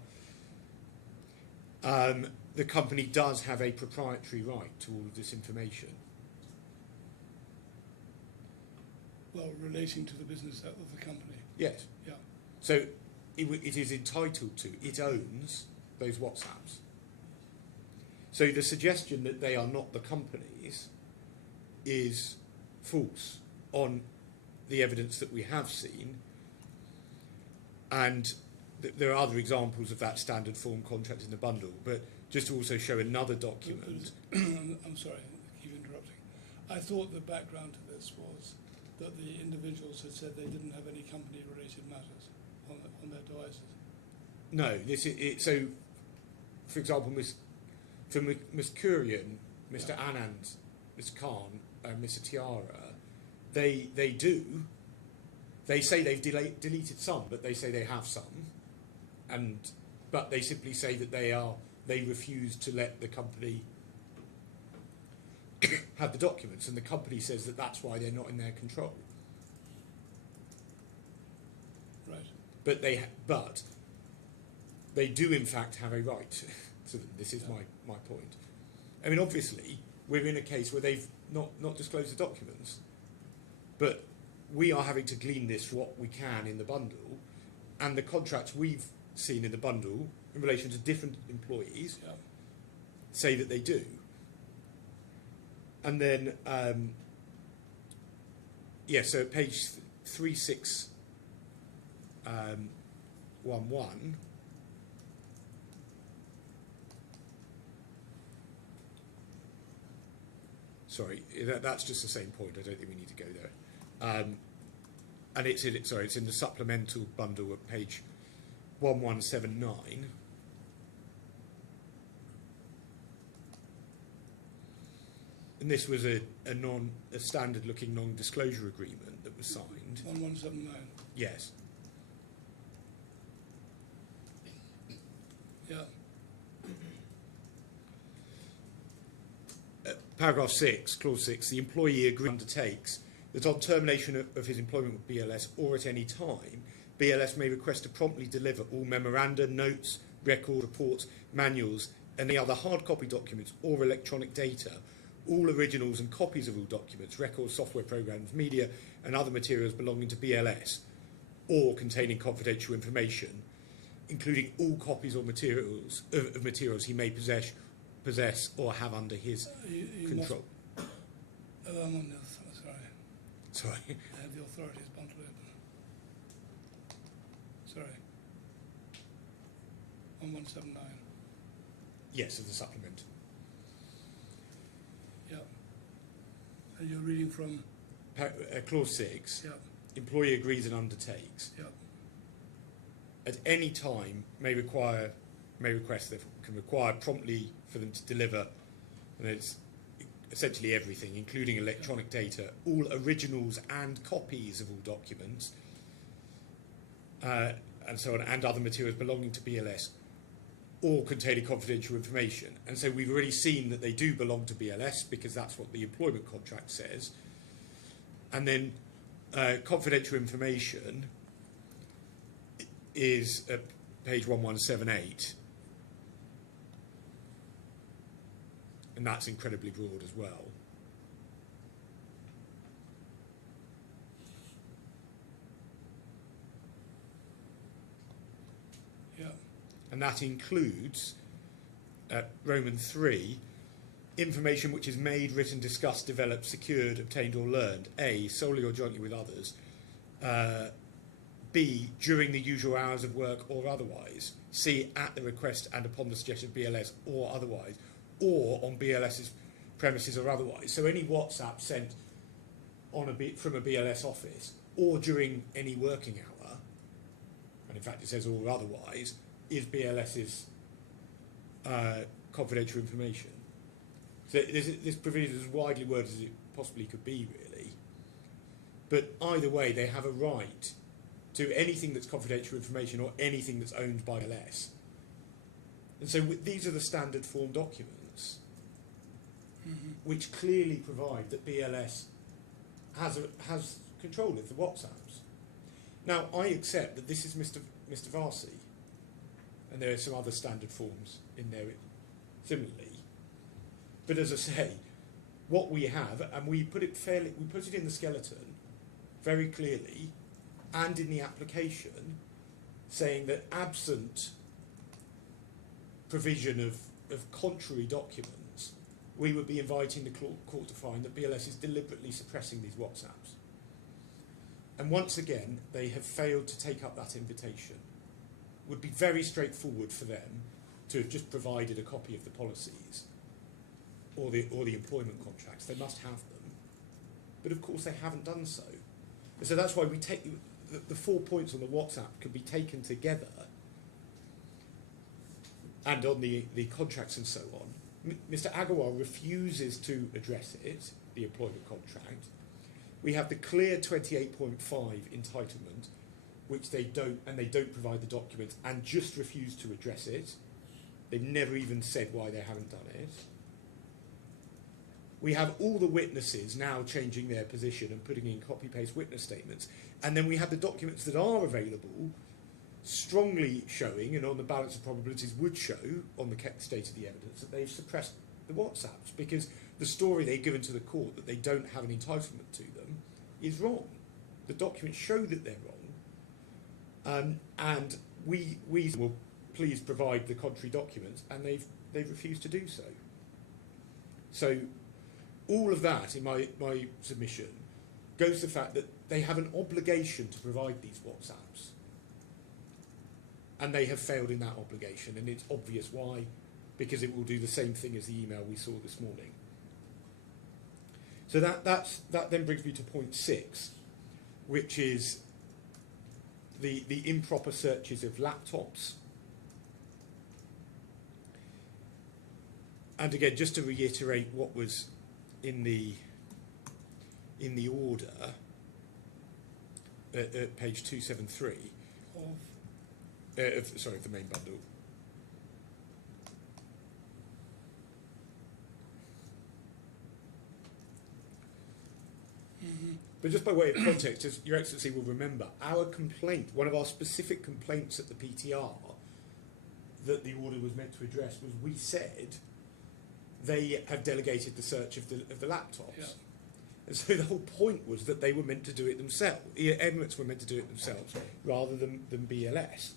the company does have a proprietary right to all of this information. Well, relating to the business of the company. Yes. Yeah. So it is entitled to, it owns those WhatsApps. So the suggestion that they are not the company's is false on the evidence that we have seen. And there are other examples of that standard form contract in the bundle, but just to also show another document. I'm sorry, I keep interrupting. I thought the background to this was that the individuals had said they didn't have any company-related matters on their devices. No, this is it. So, for example, Ms. Kurian, Mr. Yeah. Anand, Mr. Khan, and Mr. Tiara, they do. They say they've deleted some, but they say they have some, but they simply say that they refuse to let the company have the documents, and the company says that that's why they're not in their control. Right. But they do in fact have a right to them. This is my point. I mean, obviously, we're in a case where they've not disclosed the documents, but we are having to glean this from what we can in the bundle, and the contracts we've seen in the bundle in relation to different employees say that they do. And then, so page 3611. Sorry, that's just the same point. I don't think we need to go there. And it's in the supplemental bundle at page 1179. And this was a standard looking non-disclosure agreement that was signed. 1179. Yes. Yeah. Paragraph 6, clause 6, the employee undertakes that on termination of his employment with BLS or at any time, BLS may request to promptly deliver all memoranda, notes, record reports, manuals, any other hard copy documents or electronic data, all originals and copies of all documents, records, software programs, media and other materials belonging to BLS or containing confidential information, including all copies or materials of materials he may possess or have under his control. I'm on the sorry. Sorry. I have the authorities bundle open. Sorry. 1179. Yes, of the supplement. Yeah. And you're reading from? Clause 6. Yeah. Employee agrees and undertakes. Yeah. At any time may request that can require promptly for them to deliver, and it's essentially everything, including electronic data, all originals and copies of all documents, and so on, and other materials belonging to BLS, or containing confidential information. And so we've already seen that they do belong to BLS because that's what the employment contract says. And then confidential information is at page 1178. And that's incredibly broad as well. Yeah. And that includes Roman 3, information which is made, written, discussed, developed, secured, obtained or learned, A, solely or jointly with others, B, during the usual hours of work or otherwise, C, at the request and upon the suggestion of BLS or otherwise, or on BLS's premises or otherwise. So any WhatsApp sent on from a BLS office or during any working hour, and in fact it says or otherwise, is BLS's confidential information. So this provision is as widely worded as it possibly could be, really. But either way, they have a right to anything that's confidential information or anything that's owned by BLS. And so these are the standard form documents, which clearly provide that BLS has control of the WhatsApps. Now, I accept that this is Mr. Varsi, and there are some other standard forms in there similarly. But as I say, what we have, and we put it in the skeleton very clearly, and in the application, saying that absent provision of contrary documents, we would be inviting the court to find that BLS is deliberately suppressing these WhatsApps. And once again, they have failed to take up that invitation. It would be very straightforward for them to have just provided a copy of the policies or the employment contracts. They must have them. But of course they haven't done so. And so that's why we take the 4 points on the WhatsApp can be taken together, and on the contracts and so on. Mr. Agarwal refuses to address it, the employment contract. We have the clear 28.5 entitlement, which they don't provide the documents and just refuse to address it. They've never even said why they haven't done it. We have all the witnesses now changing their position and putting in copy-paste witness statements. And then we have the documents that are available, strongly showing, and on the balance of probabilities would show, on the state of the evidence, that they've suppressed the WhatsApps, because the story they've given to the court that they don't have an entitlement to them is wrong. The documents show that they're wrong. And we will please provide the contrary documents, and they've refused to do so. So all of that in my submission goes to the fact that they have an obligation to provide these WhatsApps. And they have failed in that obligation, and it's obvious why, because it will do the same thing as the email we saw this morning. So that then brings me to point 6, which is the improper searches of laptops. And again, just to reiterate what was in the order at page 273 of the main bundle. But just by way of context, as Your Excellency will remember, our complaint, one of our specific complaints at the PTR that the order was meant to address was we said they have delegated the search of the laptops. Yeah. And so the whole point was that they were meant to do it themselves. Emirates were meant to do it themselves rather than BLS.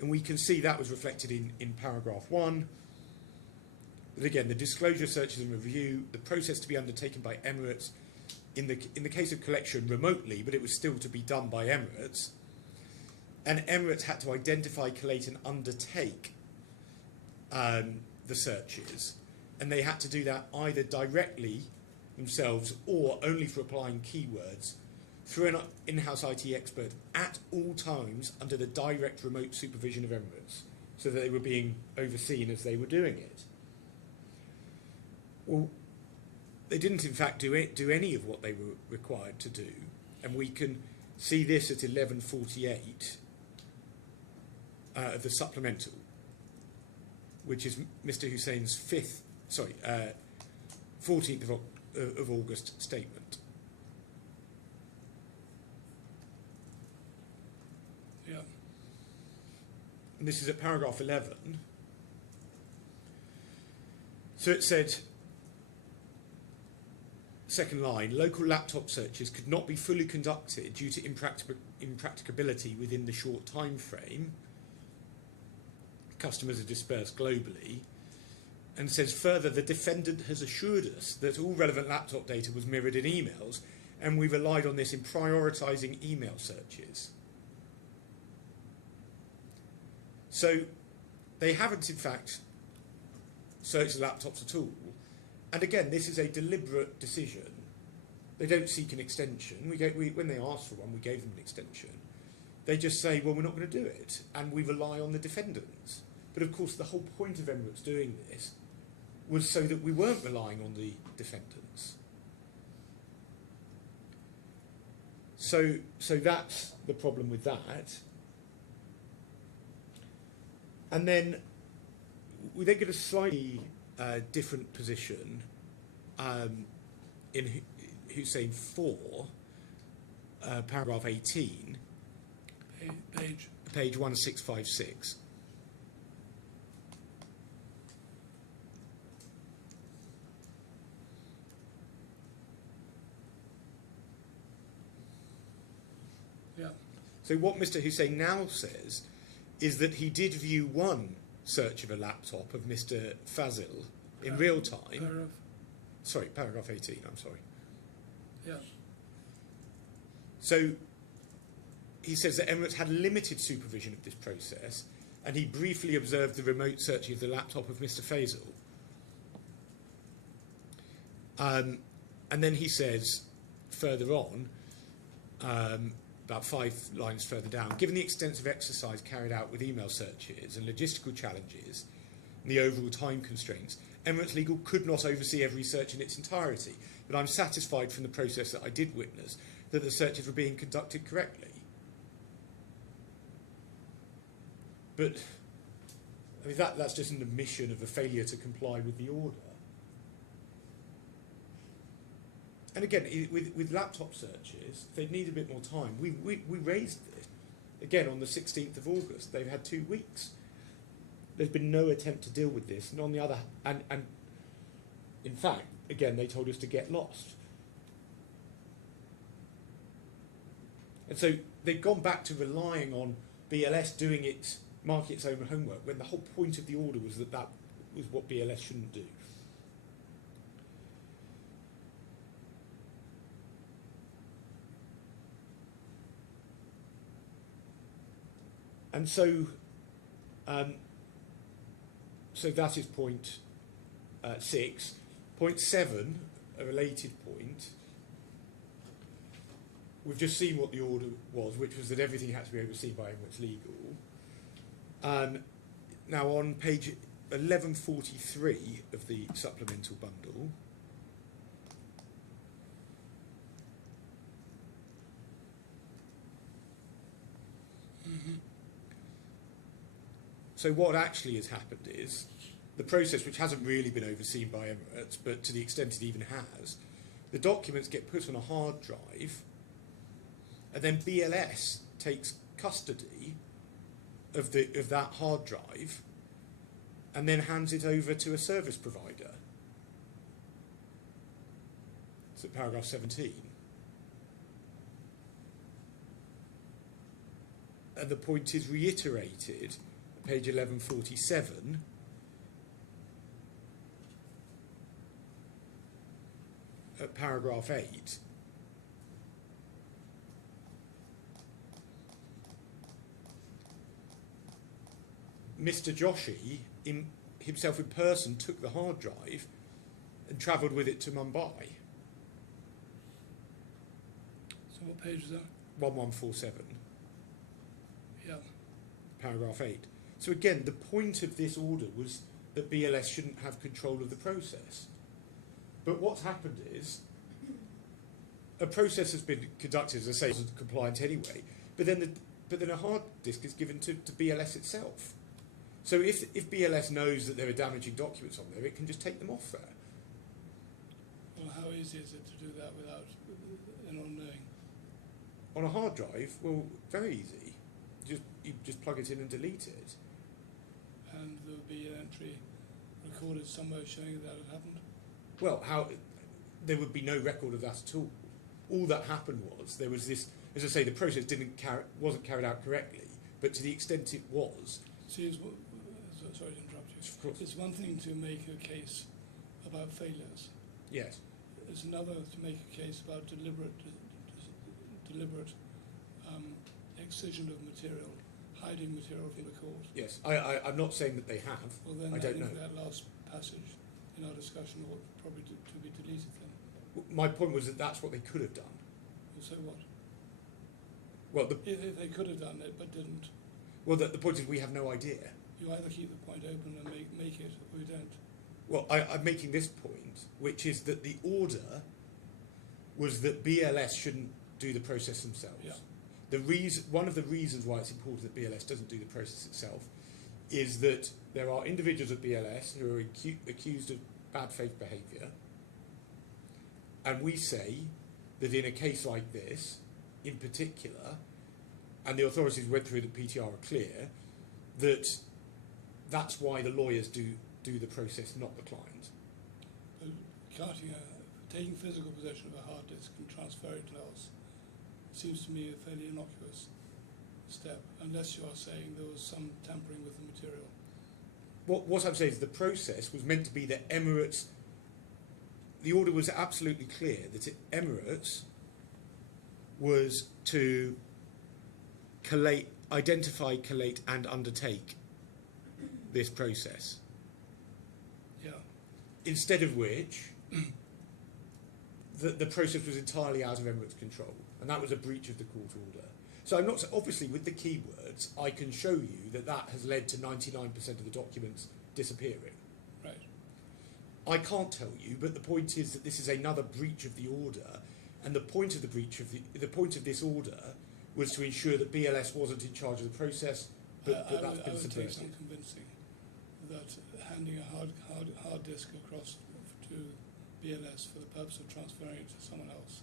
And we can see that was reflected in paragraph 1. But again, the disclosure, searches and review, the process to be undertaken by Emirates, in the case of collection remotely, but it was still to be done by Emirates. And Emirates had to identify, collate and undertake the searches. And they had to do that either directly themselves or only for applying keywords through an in-house IT expert at all times under the direct remote supervision of Emirates, so that they were being overseen as they were doing it. Well, they didn't in fact do any of what they were required to do, and we can see this at 1148 of the supplemental, which is Mr. Hussein's 14th of August statement. Yeah. And this is at paragraph 11. So it said, second line, local laptop searches could not be fully conducted due to impracticability within the short time frame. Customers are dispersed globally. And says further, the defendant has assured us that all relevant laptop data was mirrored in emails, and we relied on this in prioritising email searches. So they haven't in fact searched the laptops at all. And again, this is a deliberate decision. They don't seek an extension. When they asked for one, we gave them an extension. they just say, well, we're not going to do it, and we rely on the defendants. But of course, the whole point of Emirates doing this was so that we weren't relying on the defendants. So that's the problem with that. And then we then get a slightly different position in Hussein 4, paragraph 18, page 1656. Yeah. So what Mr. Hussein now says is that he did view one search of a laptop of Mr. Fazil in real time. Paragraph 18, I'm sorry. Yeah. So he says that Emirates had limited supervision of this process, and he briefly observed the remote searching of the laptop of Mr. Faisal. And then he says further on, about 5 lines further down, given the extensive exercise carried out with email searches and logistical challenges and the overall time constraints, Emirates Legal could not oversee every search in its entirety, but I'm satisfied from the process that I did witness that the searches were being conducted correctly. But I mean, that's just an admission of a failure to comply with the order. And again, with laptop searches, they need a bit more time. We raised this, again, on the 16th of August. They've had 2 weeks. There's been no attempt to deal with this. And on the other hand, and in fact, again, they told us to get lost. And so they've gone back to relying on BLS doing its marking its own homework, when the whole point of the order was that was what BLS shouldn't do. And so that is point 6. Point 7, a related point. We've just seen what the order was, which was that everything had to be overseen by Emirates Legal. Now on page 1143 of the supplemental bundle, so what actually has happened is the process, which hasn't really been overseen by Emirates, but to the extent it even has, the documents get put on a hard drive, and then BLS takes custody of that hard drive and then hands it over to a service provider. It's at paragraph 17. And the point is reiterated at page 1147 at paragraph 8. Mr. Joshi himself in person took the hard drive and travelled with it to Mumbai. So what page is that? 1147. Yeah. Paragraph 8. So again, the point of this order was that BLS shouldn't have control of the process. But what's happened is a process has been conducted, as I say, wasn't compliant anyway, but then a hard disk is given to BLS itself. So if BLS knows that there are damaging documents on there, it can just take them off there. Well, how easy is it to do that without anyone knowing? On a hard drive, well, very easy. You just plug it in and delete it. And there would be an entry recorded somewhere showing that it happened? Well, there would be no record of that at all. All that happened was there was this, as I say, the process wasn't carried out correctly, but to the extent it was. See, sorry to interrupt you. Of course. It's one thing to make a case about failures. Yes. It's another to make a case about deliberate excision of material, hiding material from the court. Yes. I'm not saying that they have. Well, then I don't know. that last passage in our discussion ought probably to be deleted then. My point was that that's what they could have done. Well, so what? Well, If they could have done it but didn't, the point is we have no idea. you either keep the point open and make it, or you don't. Well, I'm making this point, which is that the order was that BLS shouldn't do the process themselves. Yeah. One of the reasons why it's important that BLS doesn't do the process itself is that there are individuals at BLS who are accused of bad faith behaviour, and we say that in a case like this, in particular, and the authorities went through the PTR are clear, that that's why the lawyers do the process, not the client. But taking physical possession of a hard disk and transferring it else seems to me a fairly innocuous step, unless you are saying there was some tampering with the material. What I'm saying is the process was meant to be that Emirates, the order was absolutely clear that Emirates was to identify, collate and undertake this process. Yeah. Instead of which, the process was entirely out of Emirates' control, and that was a breach of the court order. So I'm not, obviously with the keywords, I can show you that has led to 99% of the documents disappearing. Right. I can't tell you, but the point is that this is another breach of the order, and the point of the breach of the point of this order was to ensure that BLS wasn't in charge of the process, but that's been I would take subverted. some convincing that handing a hard disk across to BLS for the purpose of transferring it to someone else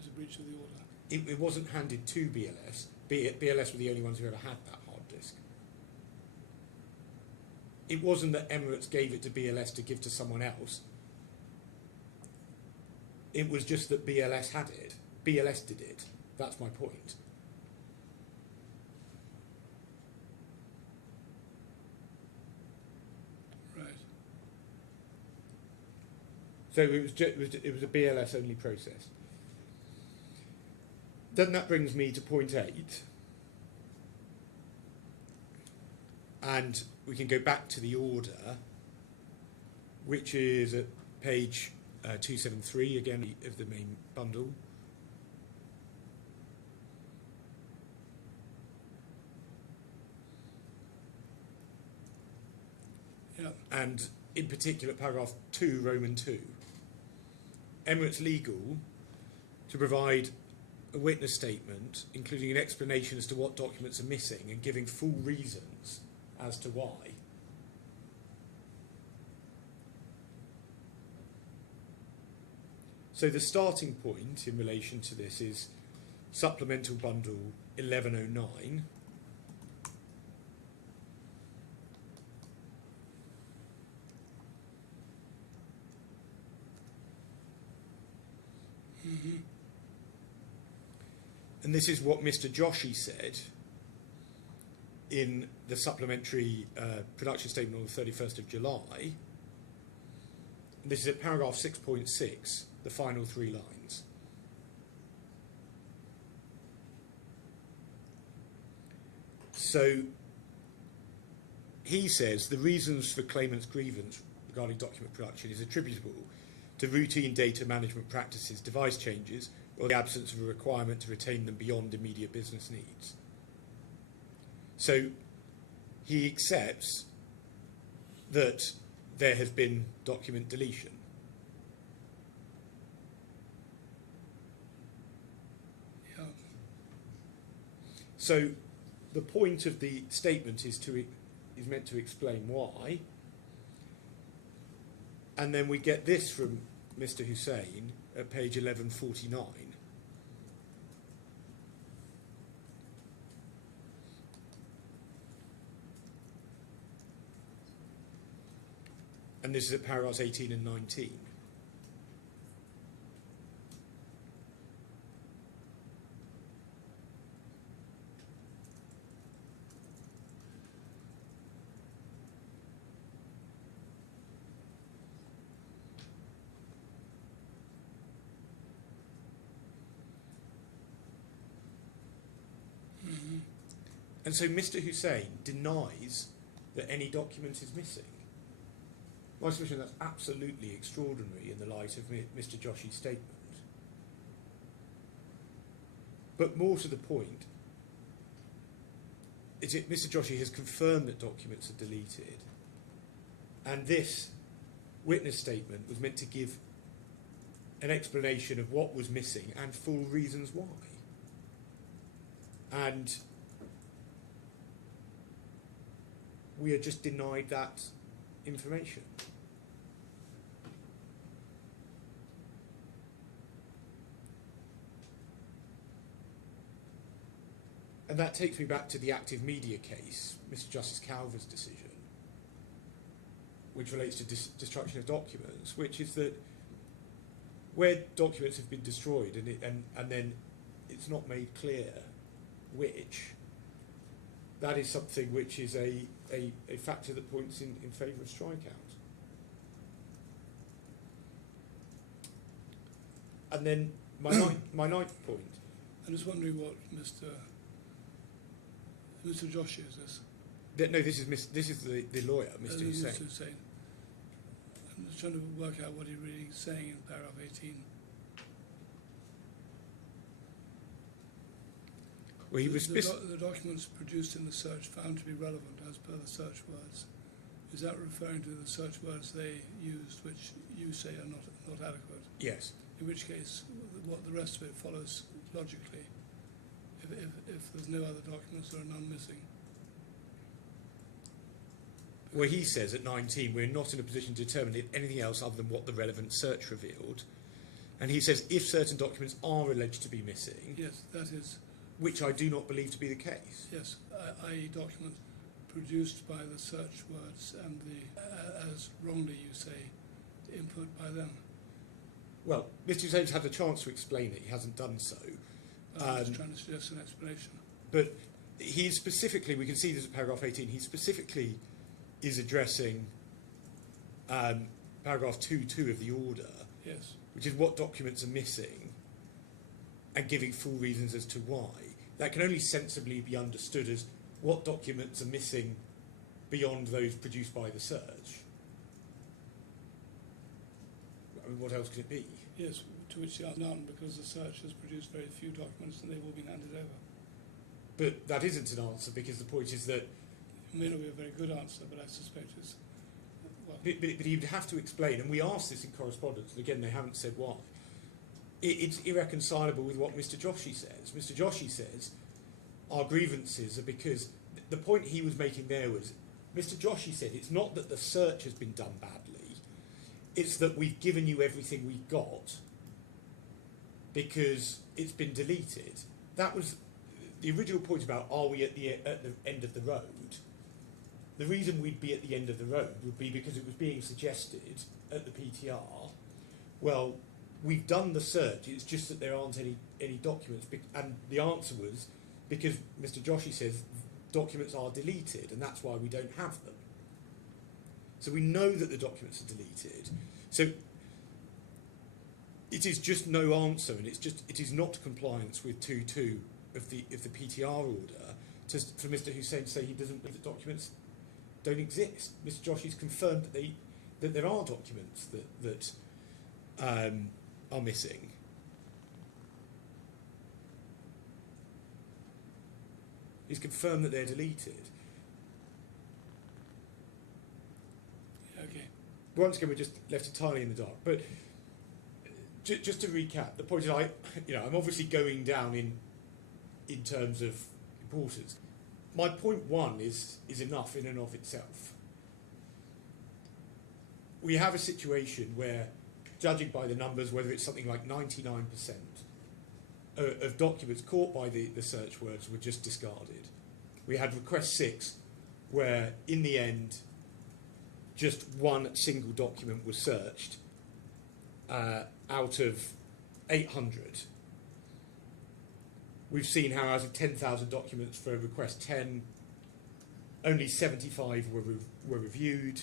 is a breach of the order. It wasn't handed to BLS. BLS were the only ones who ever had that hard disk. It wasn't that Emirates gave it to BLS to give to someone else. It was just that BLS had it. BLS did it. That's my point. Right. So it was a BLS only process. Then that brings me to point 8. And we can go back to the order, which is at page 273, again, of the main bundle. Yeah. And in particular, paragraph 2, Roman 2. Emirates Legal to provide a witness statement, including an explanation as to what documents are missing and giving full reasons as to why. So the starting point in relation to this is supplemental bundle 1109. Mm-hmm. And this is what Mr. Joshi said in the supplementary production statement on the 31st of July. This is at paragraph 6.6, the final 3 lines. So he says the reasons for claimant's grievance regarding document production is attributable to routine data management practices, device changes, or the absence of a requirement to retain them beyond immediate business needs. So he accepts that there has been document deletion. Yeah. So the point of the statement is meant to explain why. And then we get this from Mr. Hussain at page 1149. And this is at paragraphs 18 and 19. Mm-hmm. And so Mr. Hussain denies that any document is missing. My submission, that's absolutely extraordinary in the light of Mr. Joshi's statement. But more to the point, is it Mr. Joshi has confirmed that documents are deleted, and this witness statement was meant to give an explanation of what was missing and full reasons why. And we are just denied that information. And that takes me back to the active media case, Mr. Justice Calver's decision, which relates to destruction of documents, which is that where documents have been destroyed and then it's not made clear which, that is something which is a factor that points in favour of strikeout. And then my ninth point. I'm just wondering what Mr. Joshi is this? No, this is the lawyer, Mr. Hussain. Mr. Hussain. I'm just trying to work out what he's really saying in paragraph 18. Well, he was the documents produced in the search found to be relevant as per the search words. Is that referring to the search words they used, which you say are not adequate? Yes. In which case, what the rest of it follows logically. If there's no other documents, there are none missing. Well, he says at 19, we're not in a position to determine anything else other than what the relevant search revealed. And he says if certain documents are alleged to be missing, Yes, that is. which I do not believe to be the case. Yes, i.e. documents produced by the search words and as wrongly you say, input by them. Well, Mr. Hussein's had the chance to explain it. He hasn't done so. I'm just trying to suggest an explanation. But he specifically, we can see this at paragraph 18, he specifically is addressing paragraph 2.2 of the order, Yes. which is what documents are missing and giving full reasons as to why. That can only sensibly be understood as what documents are missing beyond those produced by the search. I mean, what else could it be? Yes, to which the answer is none, because the search has produced very few documents and they've all been handed over. But that isn't an answer, because the point is that... It may not be a very good answer, but I suspect it's... Well, But he'd have to explain, and we asked this in correspondence, and again they haven't said why. It's irreconcilable with what Mr. Joshi says. Mr. Joshi says our grievances are because the point he was making there was, Mr. Joshi said it's not that the search has been done badly, it's that we've given you everything we've got because it's been deleted. That was the original point about are we at the end of the road. The reason we'd be at the end of the road would be because it was being suggested at the PTR, well, we've done the search, it's just that there aren't any documents. And the answer was, because Mr. Joshi says documents are deleted, and that's why we don't have them. So we know that the documents are deleted. So it is just no answer, and it is not compliance with 2.2 of the PTR order for Mr. Hussain to say he doesn't believe that documents don't exist. Mr. Joshi's confirmed that there are documents that are missing. He's confirmed that they're deleted. okay. Once again, we're just left entirely in the dark. But just to recap, the point is, I'm obviously going down in terms of importance. My point one is enough in and of itself. We have a situation where, judging by the numbers, whether it's something like 99% of documents caught by the search words were just discarded. We had request 6, where in the end, just one single document was searched out of 800. We've seen how out of 10,000 documents for request 10, only 75 were reviewed.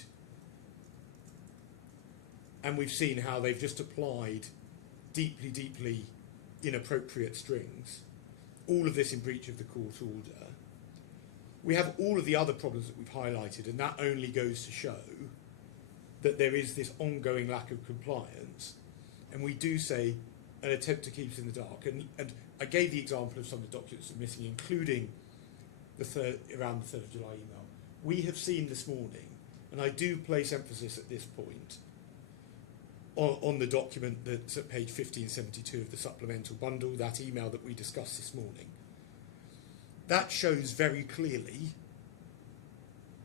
And we've seen how they've just applied deeply inappropriate strings. All of this in breach of the court order. We have all of the other problems that we've highlighted, and that only goes to show that there is this ongoing lack of compliance. And we do say an attempt to keep us in the dark. I gave the example of some of the documents that are missing, including around the 3rd of July email. We have seen this morning, and I do place emphasis at this point on the document that's at page 1572 of the supplemental bundle, that email that we discussed this morning. That shows very clearly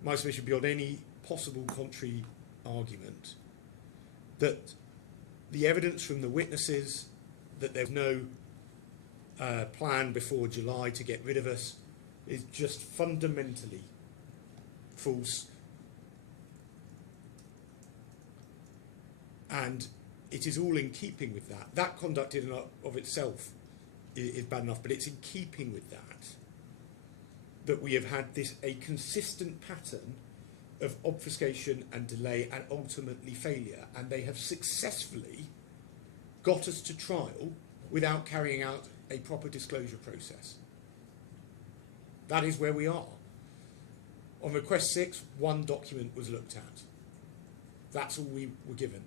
my submission beyond any possible contrary argument that the evidence from the witnesses that there's no plan before July to get rid of us is just fundamentally false. And it is all in keeping with that. That conduct in and of itself is bad enough, but it's in keeping with that we have had a consistent pattern of obfuscation and delay and ultimately failure, and they have successfully got us to trial without carrying out a proper disclosure process. That is where we are. On request 6, one document was looked at. That's all we were given.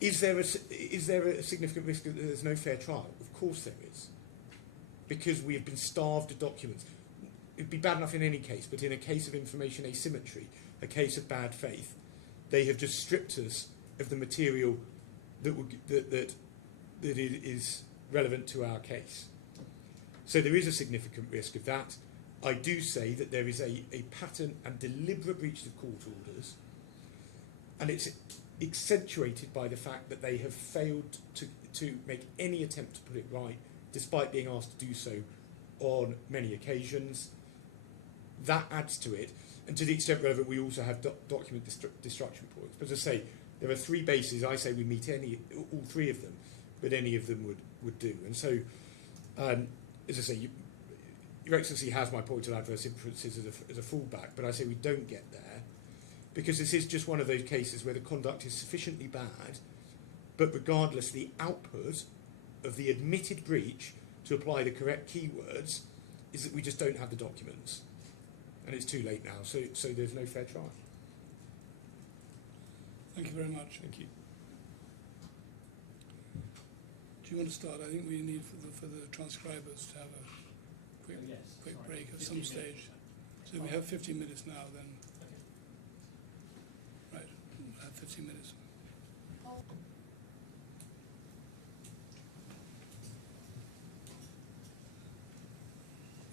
Is there a significant risk that there's no fair trial? Of course there is, because we have been starved of documents. It'd be bad enough in any case, but in a case of information asymmetry, a case of bad faith, they have just stripped us of the material that is relevant to our case. So there is a significant risk of that. I do say that there is a pattern and deliberate breach of court orders, and it's accentuated by the fact that they have failed to make any attempt to put it right, despite being asked to do so on many occasions. That adds to it, and to the extent relevant, we also have document destruction points. But as I say, there are 3 bases. I say we meet all 3 of them, but any of them would do. And so, as I say, Your Excellency has my point on adverse inferences as a fallback, but I say we don't get there, because this is just one of those cases where the conduct is sufficiently bad, but regardless, the output of the admitted breach, to apply the correct keywords, is that we just don't have the documents. And it's too late now, so there's no fair trial. Thank you very much. Thank you. Do you want to start? I think we need for the transcribers to have a quick break at some stage. So we have 15 minutes now, then. Right, we'll have 15 minutes.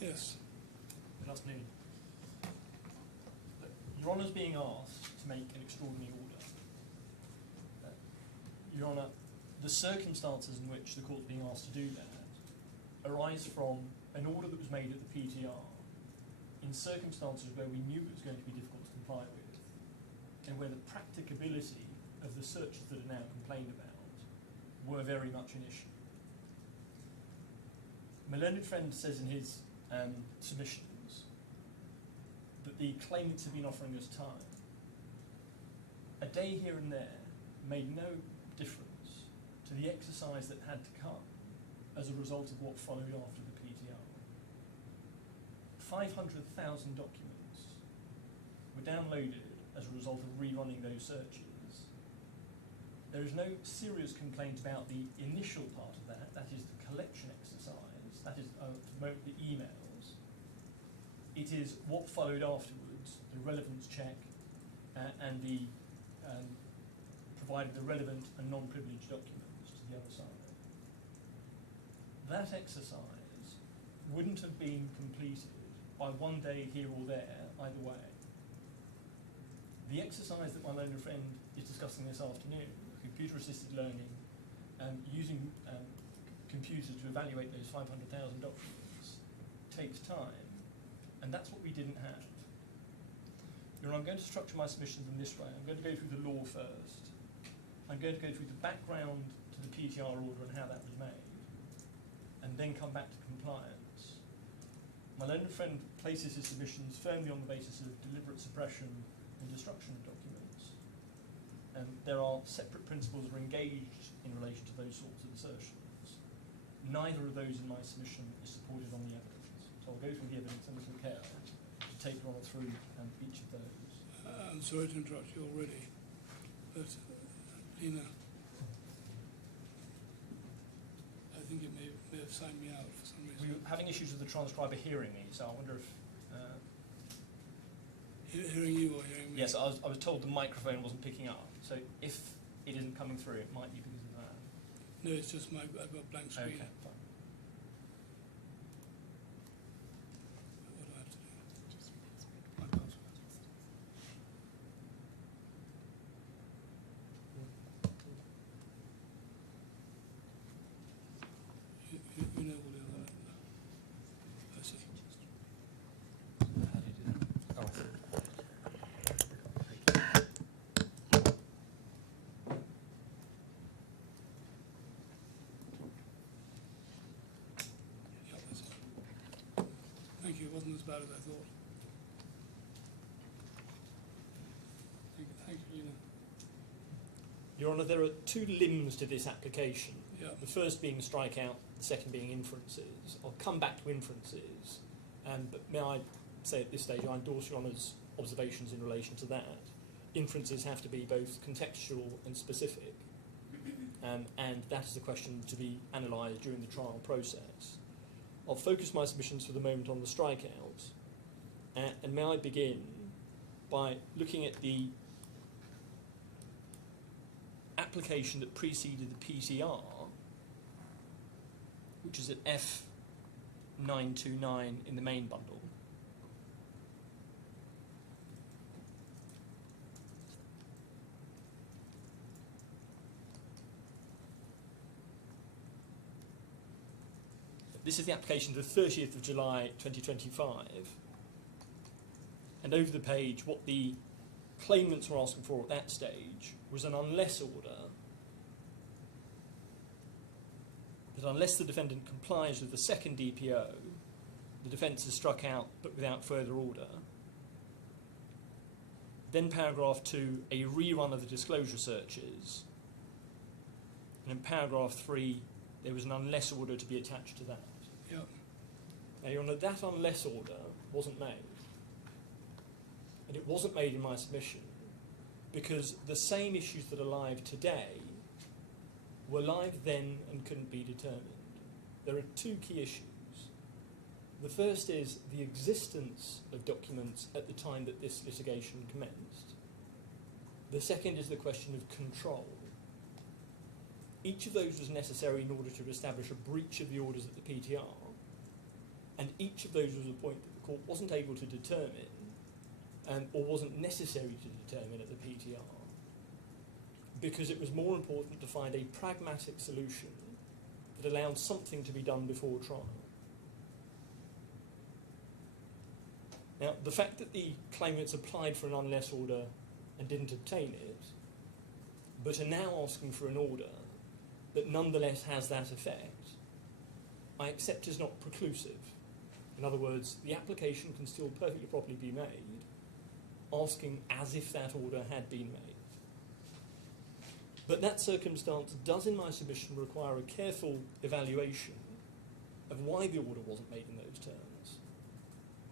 Yes. Good afternoon. Your Honour is being asked to make an extraordinary order. Your Honour, the circumstances in which the court is being asked to do that arise from an order that was made at the PTR in circumstances where we knew it was going to be difficult to comply with, and where the practicability of the searches that are now complained about were very much an issue. My learned friend says in his submissions that the claimants have been offering us time. A day here and there made no difference to the exercise that had to come as a result of what followed after the PTR. 500,000 documents were downloaded as a result of rerunning those searches. There is no serious complaint about the initial part of that is the collection exercise, that is the emails. It is what followed afterwards, the relevance check, and the provided the relevant and non-privileged documents to the other side. That exercise wouldn't have been completed by one day here or there, either way. The exercise that my learned friend is discussing this afternoon, computer-assisted learning, using computers to evaluate those 500,000 documents, takes time, and that's what we didn't have. I'm going to structure my submissions in this way. I'm going to go through the law first. I'm going to go through the background to the PTR order and how that was made, and then come back to compliance. My learned friend places his submissions firmly on the basis of deliberate suppression and destruction of documents. And there are separate principles that are engaged in relation to those sorts of assertions. Neither of those in my submission is supported on the evidence. So I'll go through the evidence in some care to take you on through each of those. I'm sorry to interrupt you already, but Lena, I think it may have they've signed me out for some We reason. were having issues with the transcriber hearing me, so I wonder if... Hearing you or hearing me? Yes, I was told the microphone wasn't picking up, so if it isn't coming through, it might be because of that. No, it's just I've got a blank screen. Okay, fine. What do I have to do? My password. You know all the other. I see. How do you do that? Oh, I see. Yeah, that's it. Thank you. It wasn't as bad as I thought. Thank you, Lena. Your Honour, there are two limbs to this application. Yeah. The first being strikeout, the second being inferences. I'll come back to inferences, but may I say at this stage I endorse Your Honour's observations in relation to that. Inferences have to be both contextual and specific, and that is the question to be analysed during the trial process. I'll focus my submissions for the moment on the strikeouts, and may I begin by looking at the application that preceded the PTR, which is at F929 in the main bundle. This is the application to the 30th of July 2025, and over the page what the claimants were asking for at that stage was an unless order, that unless the defendant complies with the second DPO, the defence is struck out but without further order. Then paragraph 2, a rerun of the disclosure searches, and in paragraph 3 there was an unless order to be attached to that. Yeah. Now, Your Honour, that unless order wasn't made. And it wasn't made in my submission because the same issues that are live today were live then and couldn't be determined. There are two key issues. The first is the existence of documents at the time that this litigation commenced. The second is the question of control. Each of those was necessary in order to establish a breach of the orders at the PTR, and each of those was a point that the court wasn't able to determine or wasn't necessary to determine at the PTR, because it was more important to find a pragmatic solution that allowed something to be done before trial. Now, the fact that the claimants applied for an unless order and didn't obtain it, but are now asking for an order that nonetheless has that effect, I accept is not preclusive. In other words, the application can still perfectly properly be made, asking as if that order had been made. But that circumstance does, in my submission, require a careful evaluation of why the order wasn't made in those terms,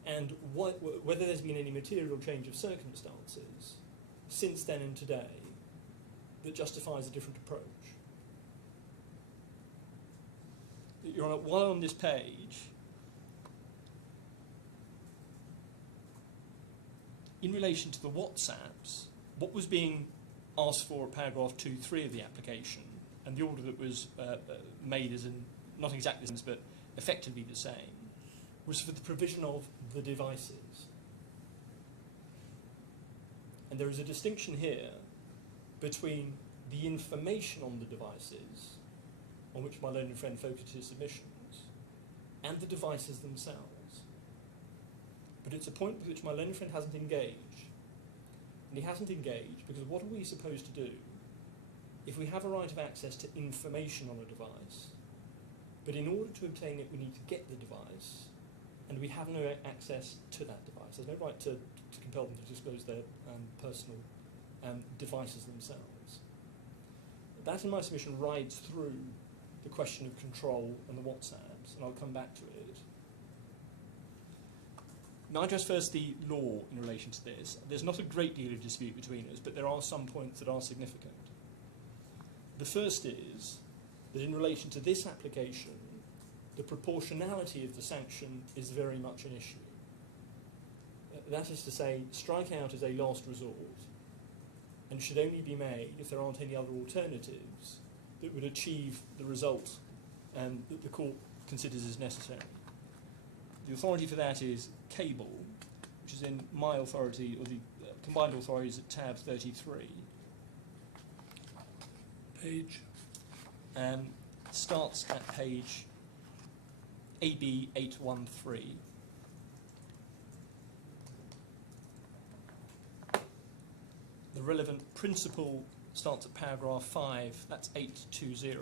and whether there's been any material change of circumstances since then and today that justifies a different approach. Your Honour, while on this page, in relation to the WhatsApps, what was being asked for at paragraph 2.3 of the application, and the order that was made as in, not exactly the same, but effectively the same, was for the provision of the devices. And there is a distinction here between the information on the devices, on which my learned friend focused his submissions, and the devices themselves. But it's a point with which my learned friend hasn't engaged. And he hasn't engaged because what are we supposed to do if we have a right of access to information on a device, but in order to obtain it we need to get the device, and we have no access to that device. There's no right to compel them to disclose their personal devices themselves. That in my submission rides through the question of control and the WhatsApps, and I'll come back to it. Now, I address first the law in relation to this. There's not a great deal of dispute between us, but there are some points that are significant. The first is that in relation to this application, the proportionality of the sanction is very much an issue. That is to say, strikeout is a last resort and should only be made if there aren't any other alternatives that would achieve the result that the court considers as necessary. The authority for that is Cable, which is in my authority, or the combined authorities at tab 33. Page. Starts at page AB 813. The relevant principle starts at paragraph 5, that's 820,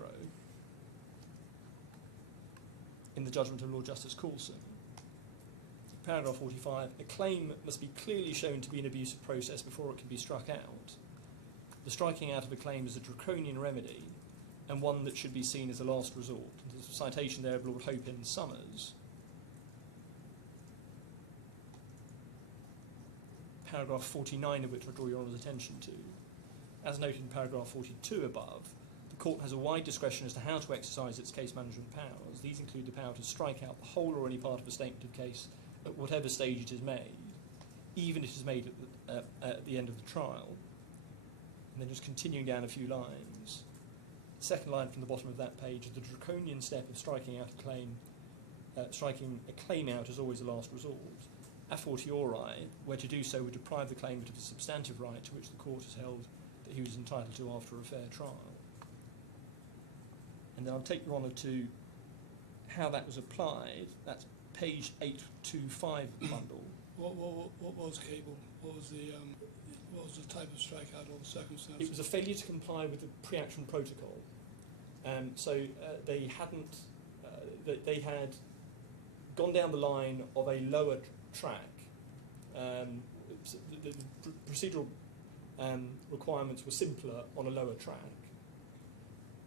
in the judgment of Lord Justice Coulson. Paragraph 45, a claim must be clearly shown to be an abusive process before it can be struck out. The striking out of a claim is a draconian remedy and one that should be seen as a last resort. There's a citation there of Lord Hope in Summers. Paragraph 49 of which I draw your Honour's attention to. As noted in paragraph 42 above, the court has a wide discretion as to how to exercise its case management powers. These include the power to strike out the whole or any part of a statement of case at whatever stage it is made, even if it is made at the end of the trial. And then just continuing down a few lines. The second line from the bottom of that page is the draconian step of striking out a claim. Striking a claim out is always a last resort. A fortiori, where to do so would deprive the claimant of a substantive right to which the court has held that he was entitled to after a fair trial. And then I'll take your honour to how that was applied. That's page 825 of the bundle. What was Cable? What was the type of strikeout or the circumstances? It was a failure to comply with the pre-action protocol. They hadn't. They had gone down the line of a lower track. The procedural requirements were simpler on a lower track,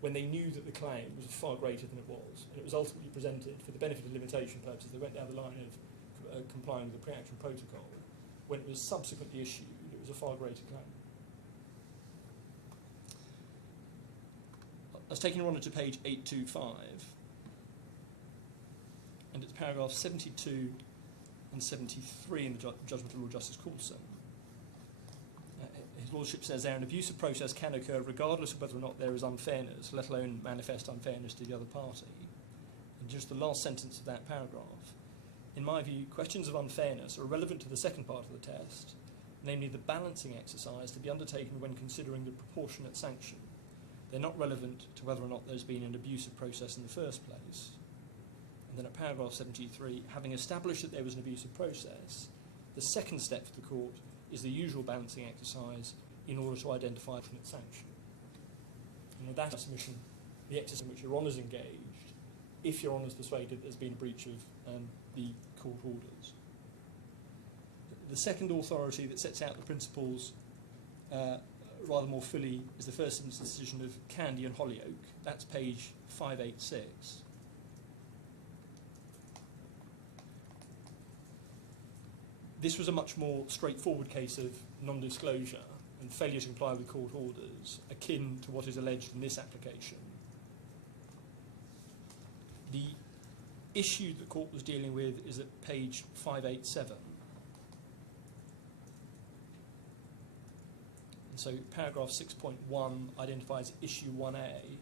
when they knew that the claim was far greater than it was, and it was ultimately presented for the benefit of limitation purposes. They went down the line of complying with the pre-action protocol. When it was subsequently issued, it was a far greater claim. I was taking your honour to page 825, and it's paragraph 72 and 73 in the judgment of Lord Justice Coulson. His Lordship says there an abusive process can occur regardless of whether or not there is unfairness, let alone manifest unfairness to the other party. And just the last sentence of that paragraph. In my view, questions of unfairness are relevant to the second part of the test, namely the balancing exercise to be undertaken when considering the proportionate sanction. They're not relevant to whether or not there's been an abusive process in the first place. And then at paragraph 73, having established that there was an abusive process, the second step for the court is the usual balancing exercise in order to identify an alternate sanction. And with that submission, the exercise in which Your Honour's engaged, if Your Honour's persuaded there's been a breach of the court orders. The second authority that sets out the principles rather more fully is the first instance decision of Candy and Hollyoak. That's page 586. This was a much more straightforward case of non-disclosure and failure to comply with court orders, akin to what is alleged in this application. The issue the court was dealing with is at page 587. And so paragraph 6.1 identifies issue 1A,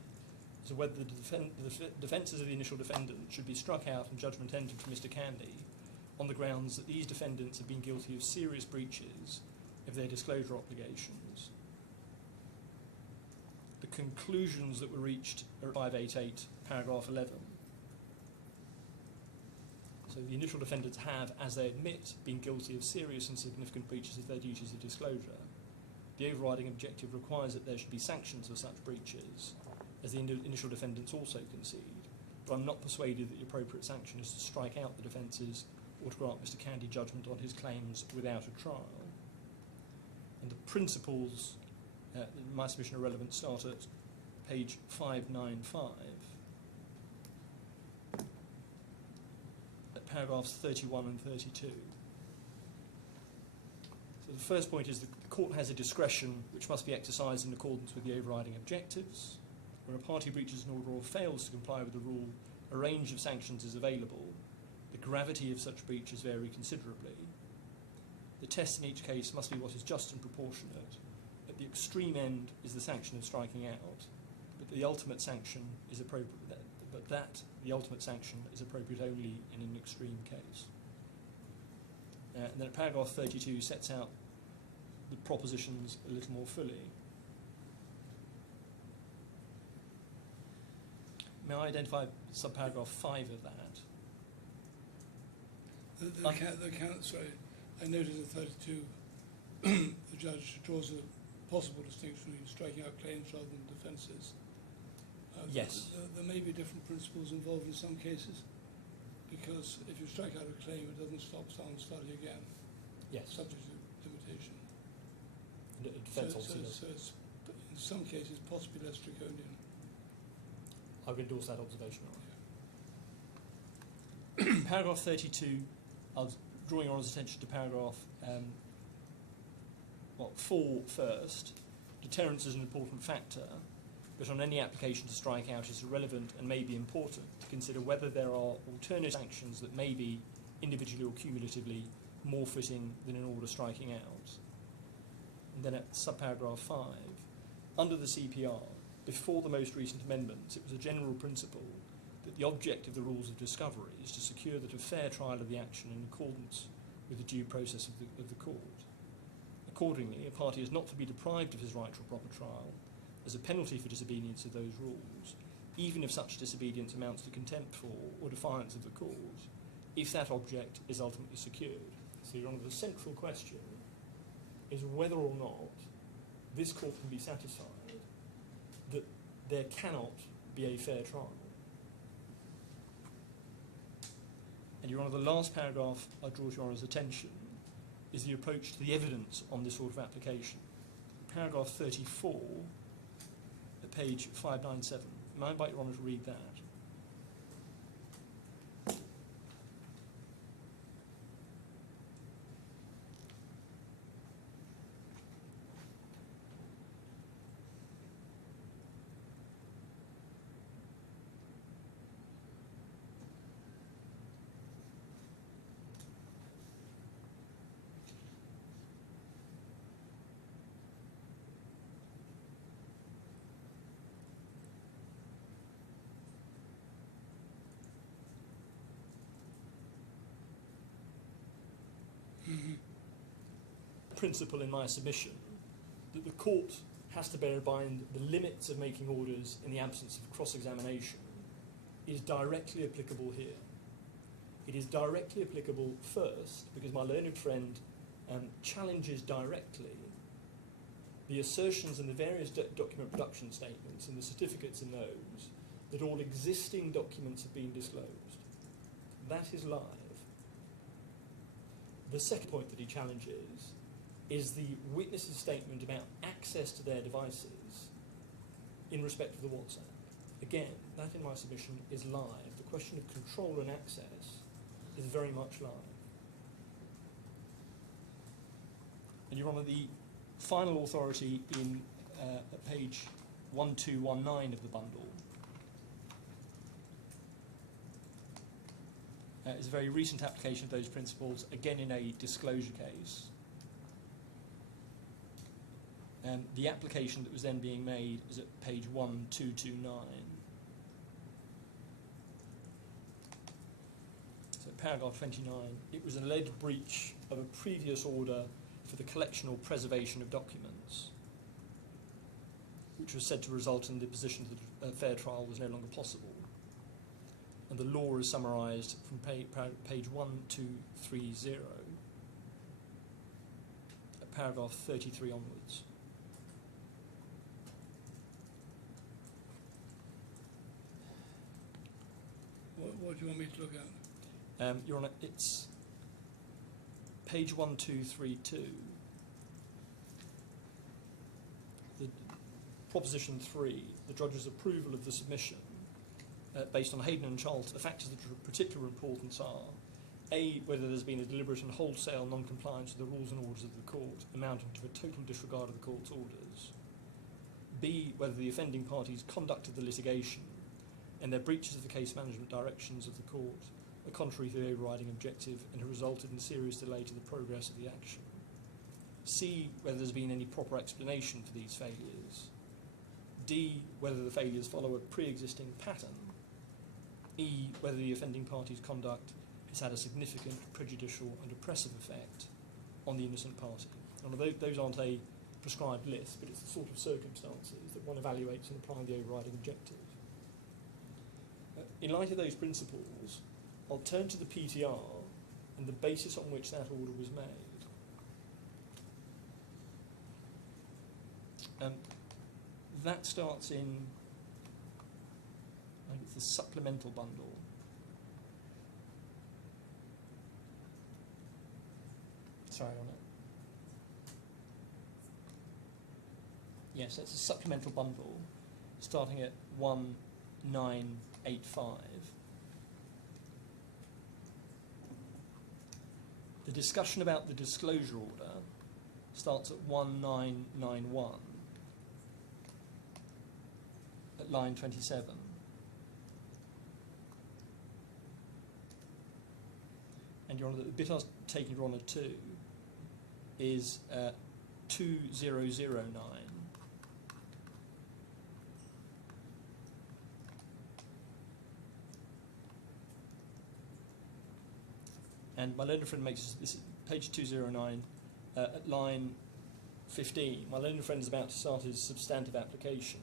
so whether the defences of the initial defendant should be struck out and judgment entered for Mr. Candy on the grounds that these defendants have been guilty of serious breaches of their disclosure obligations. The conclusions that were reached are at 588, paragraph 11. So the initial defendants have, as they admit, been guilty of serious and significant breaches of their duties of disclosure. The overriding objective requires that there should be sanctions for such breaches, as the initial defendants also concede. But I'm not persuaded that the appropriate sanction is to strike out the defences or to grant Mr. Candy judgment on his claims without a trial. And the principles in my submission are relevant start at page 595. At paragraphs 31 and 32. So the first point is that the court has a discretion which must be exercised in accordance with the overriding objectives. When a party breaches an order or fails to comply with the rule a range of sanctions is available. The gravity of such breaches vary considerably. The test in each case must be what is just and proportionate. At the extreme end is the sanction of striking out, but the ultimate sanction is appropriate. The ultimate sanction is appropriate only in an extreme case. And then paragraph 32 sets out the propositions a little more fully. May I identify subparagraph 5 of that? I noted in 32 the judge draws a possible distinction between striking out claims rather than defences. Yes. There may be different principles involved in some cases, because if you strike out a claim, it doesn't stop someone starting again. Yes. Subject to limitation. And a defence so obviously does. it's in some cases possibly less draconian. I would endorse that observation. Paragraph 32, I was drawing your attention to paragraph 4 first. Deterrence is an important factor, but on any application to strike out it's relevant and may be important to consider whether there are alternate sanctions that may be individually or cumulatively more fitting than an order striking out. And then at subparagraph 5, under the CPR, before the most recent amendments, it was a general principle that the object of the rules of discovery is to secure that a fair trial of the action in accordance with the due process of the court. Accordingly, a party is not to be deprived of his right to a proper trial as a penalty for disobedience of those rules, even if such disobedience amounts to contempt for or defiance of the court, if that object is ultimately secured. So, Your Honour, the central question is whether or not this court can be satisfied that there cannot be a fair trial. And Your Honour, the last paragraph I draw to Your Honour's attention is the approach to the evidence on this sort of application. Paragraph 34, at page 597. May I invite Your Honour to read that? Principle in my submission that the court has to bear in mind the limits of making orders in the absence of cross-examination is directly applicable here. It is directly applicable first because my learned friend challenges directly the assertions in the various document production statements and the certificates in those that all existing documents have been disclosed. That is live. The second point that he challenges is the witness's statement about access to their devices in respect of the WhatsApp. Again, that in my submission is live. The question of control and access is very much live. And Your Honour, the final authority in at page 1219 of the bundle is a very recent application of those principles, again in a disclosure case. The application that was then being made is at page 1229. So paragraph 29, it was an alleged breach of a previous order for the collection or preservation of documents, which was said to result in the position that a fair trial was no longer possible. And the law is summarised from page 1230, at paragraph 33 onwards. What do you want me to look at? Your Honour, it's page 1232. The proposition 3, the judge's approval of the submission, based on Hayden and Charles, the factors that are of particular importance are A, whether there's been a deliberate and wholesale non-compliance with the rules and orders of the court, amounting to a total disregard of the court's orders. B, whether the offending parties conducted the litigation and their breaches of the case management directions of the court are contrary to the overriding objective and have resulted in serious delay to the progress of the action. C, whether there's been any proper explanation for these failures. D, whether the failures follow a pre-existing pattern. E, whether the offending party's conduct has had a significant prejudicial and oppressive effect on the innocent party. And although those aren't a prescribed list, but it's the sort of circumstances that one evaluates in applying the overriding objective. In light of those principles, I'll turn to the PTR and the basis on which that order was made. That starts in, I think it's the supplemental bundle. Sorry on it. Yes, it's a supplemental bundle starting at 1985. The discussion about the disclosure order starts at 1991 at line 27. And Your Honour, the bit I was taking Your Honour to is 2009. And my learned friend makes this page 209 at line 15. My learned friend is about to start his substantive application,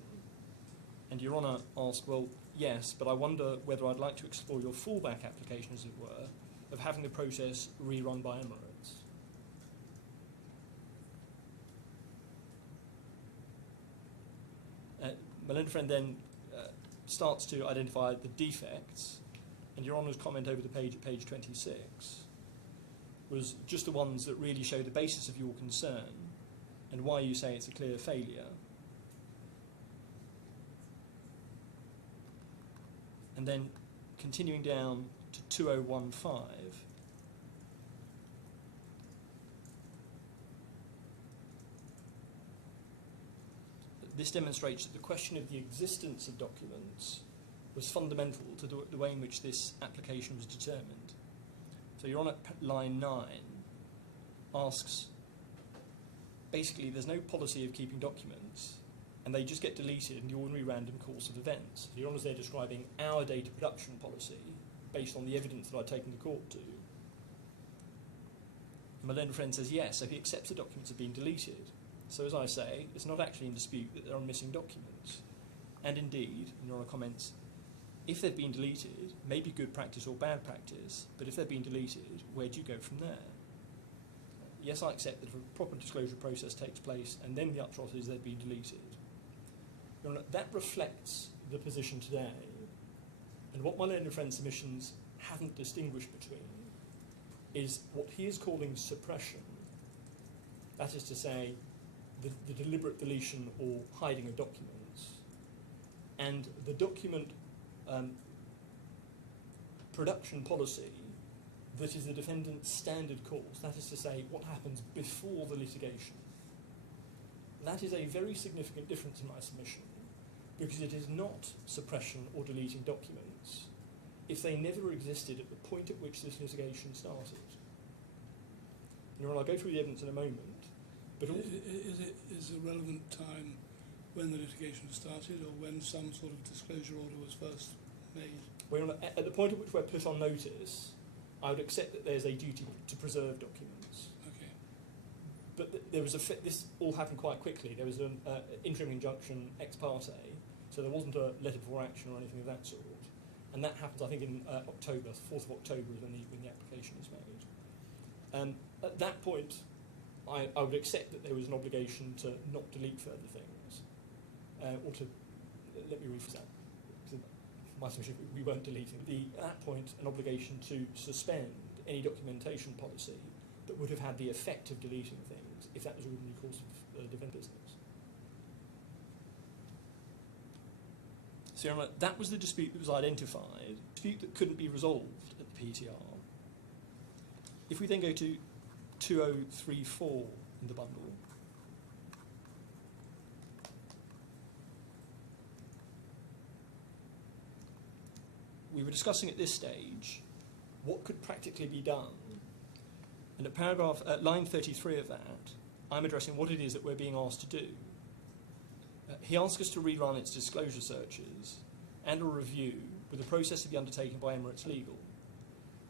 and Your Honour asked, well, yes, but I wonder whether I'd like to explore your fallback application, as it were, of having the process rerun by Emirates. My learned friend then starts to identify the defects, and Your Honour's comment over the page at page 26 was just the ones that really show the basis of your concern and why you say it's a clear failure. And then continuing down to 2015, this demonstrates that the question of the existence of documents was fundamental to the way in which this application was determined. So Your Honour, line 9 asks, basically there's no policy of keeping documents and they just get deleted in the ordinary random course of events. Your Honour's there describing our data production policy based on the evidence that I'd taken the court to. And my learned friend says yes, so he accepts the documents have been deleted. So as I say, it's not actually in dispute that there are missing documents. And indeed, Your Honour comments, if they've been deleted, maybe good practice or bad practice, but if they've been deleted, where do you go from there? Yes, I accept that if a proper disclosure process takes place and then the upshot is they've been deleted. Your Honour, that reflects the position today, and what my learned friend's submissions haven't distinguished between is what he is calling suppression, that is to say, the deliberate deletion or hiding of documents, and the document production policy that is the defendant's standard course, that is to say, what happens before the litigation. That is a very significant difference in my submission, because it is not suppression or deleting documents if they never existed at the point at which this litigation started. And I'll go through the evidence in a moment, but is the relevant time when the litigation started or when some sort of disclosure order was first made? Well, at the point at which we're put on notice, I would accept that there's a duty to preserve documents. Okay. But there was this all happened quite quickly. There was an interim injunction ex parte, so there wasn't a letter before action or anything of that sort. And that happens, I think, in October, 4th of October is when the application is made. At that point, I would accept that there was an obligation to not delete further things, or to, let me rephrase that, my submission, we weren't deleting. At that point, an obligation to suspend any documentation policy that would have had the effect of deleting things if that was ordinary course of defence business. So that was the dispute that was identified, a dispute that couldn't be resolved at the PTR. If we then go to 2034 in the bundle, we were discussing at this stage what could practically be done. And at line 33 of that, I'm addressing what it is that we're being asked to do. He asks us to rerun its disclosure searches and a review with a process to be undertaken by Emirates Legal.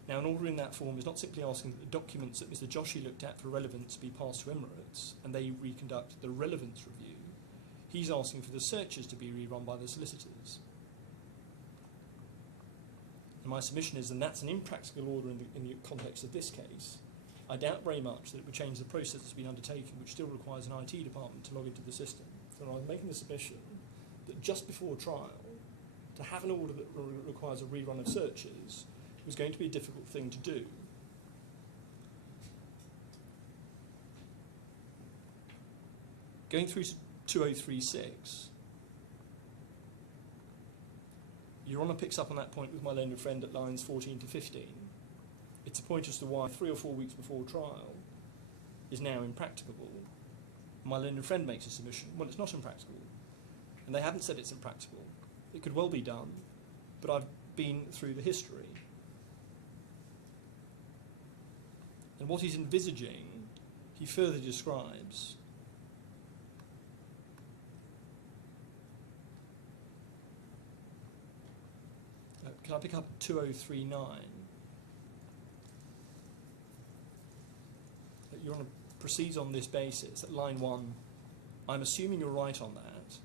Now, an order in that form is not simply asking that the documents that Mr. Joshi looked at for relevance be passed to Emirates and they reconduct the relevance review. He's asking for the searches to be rerun by the solicitors. And my submission is, and that's an impractical order in the context of this case, I doubt very much that it would change the process that's been undertaken, which still requires an IT department to log into the system. So I'm making the submission that just before trial, to have an order that requires a rerun of searches was going to be a difficult thing to do. Going through to 2036, Your Honour picks up on that point with my learned friend at lines 14 to 15. It's a point as to why 3 or 4 weeks before trial is now impracticable. My learned friend makes a submission, well, it's not impracticable. And they haven't said it's impracticable. It could well be done, but I've been through the history. And what he's envisaging, he further describes. Can I pick up 2039? Your Honour proceeds on this basis. At line 1, I'm assuming you're right on that.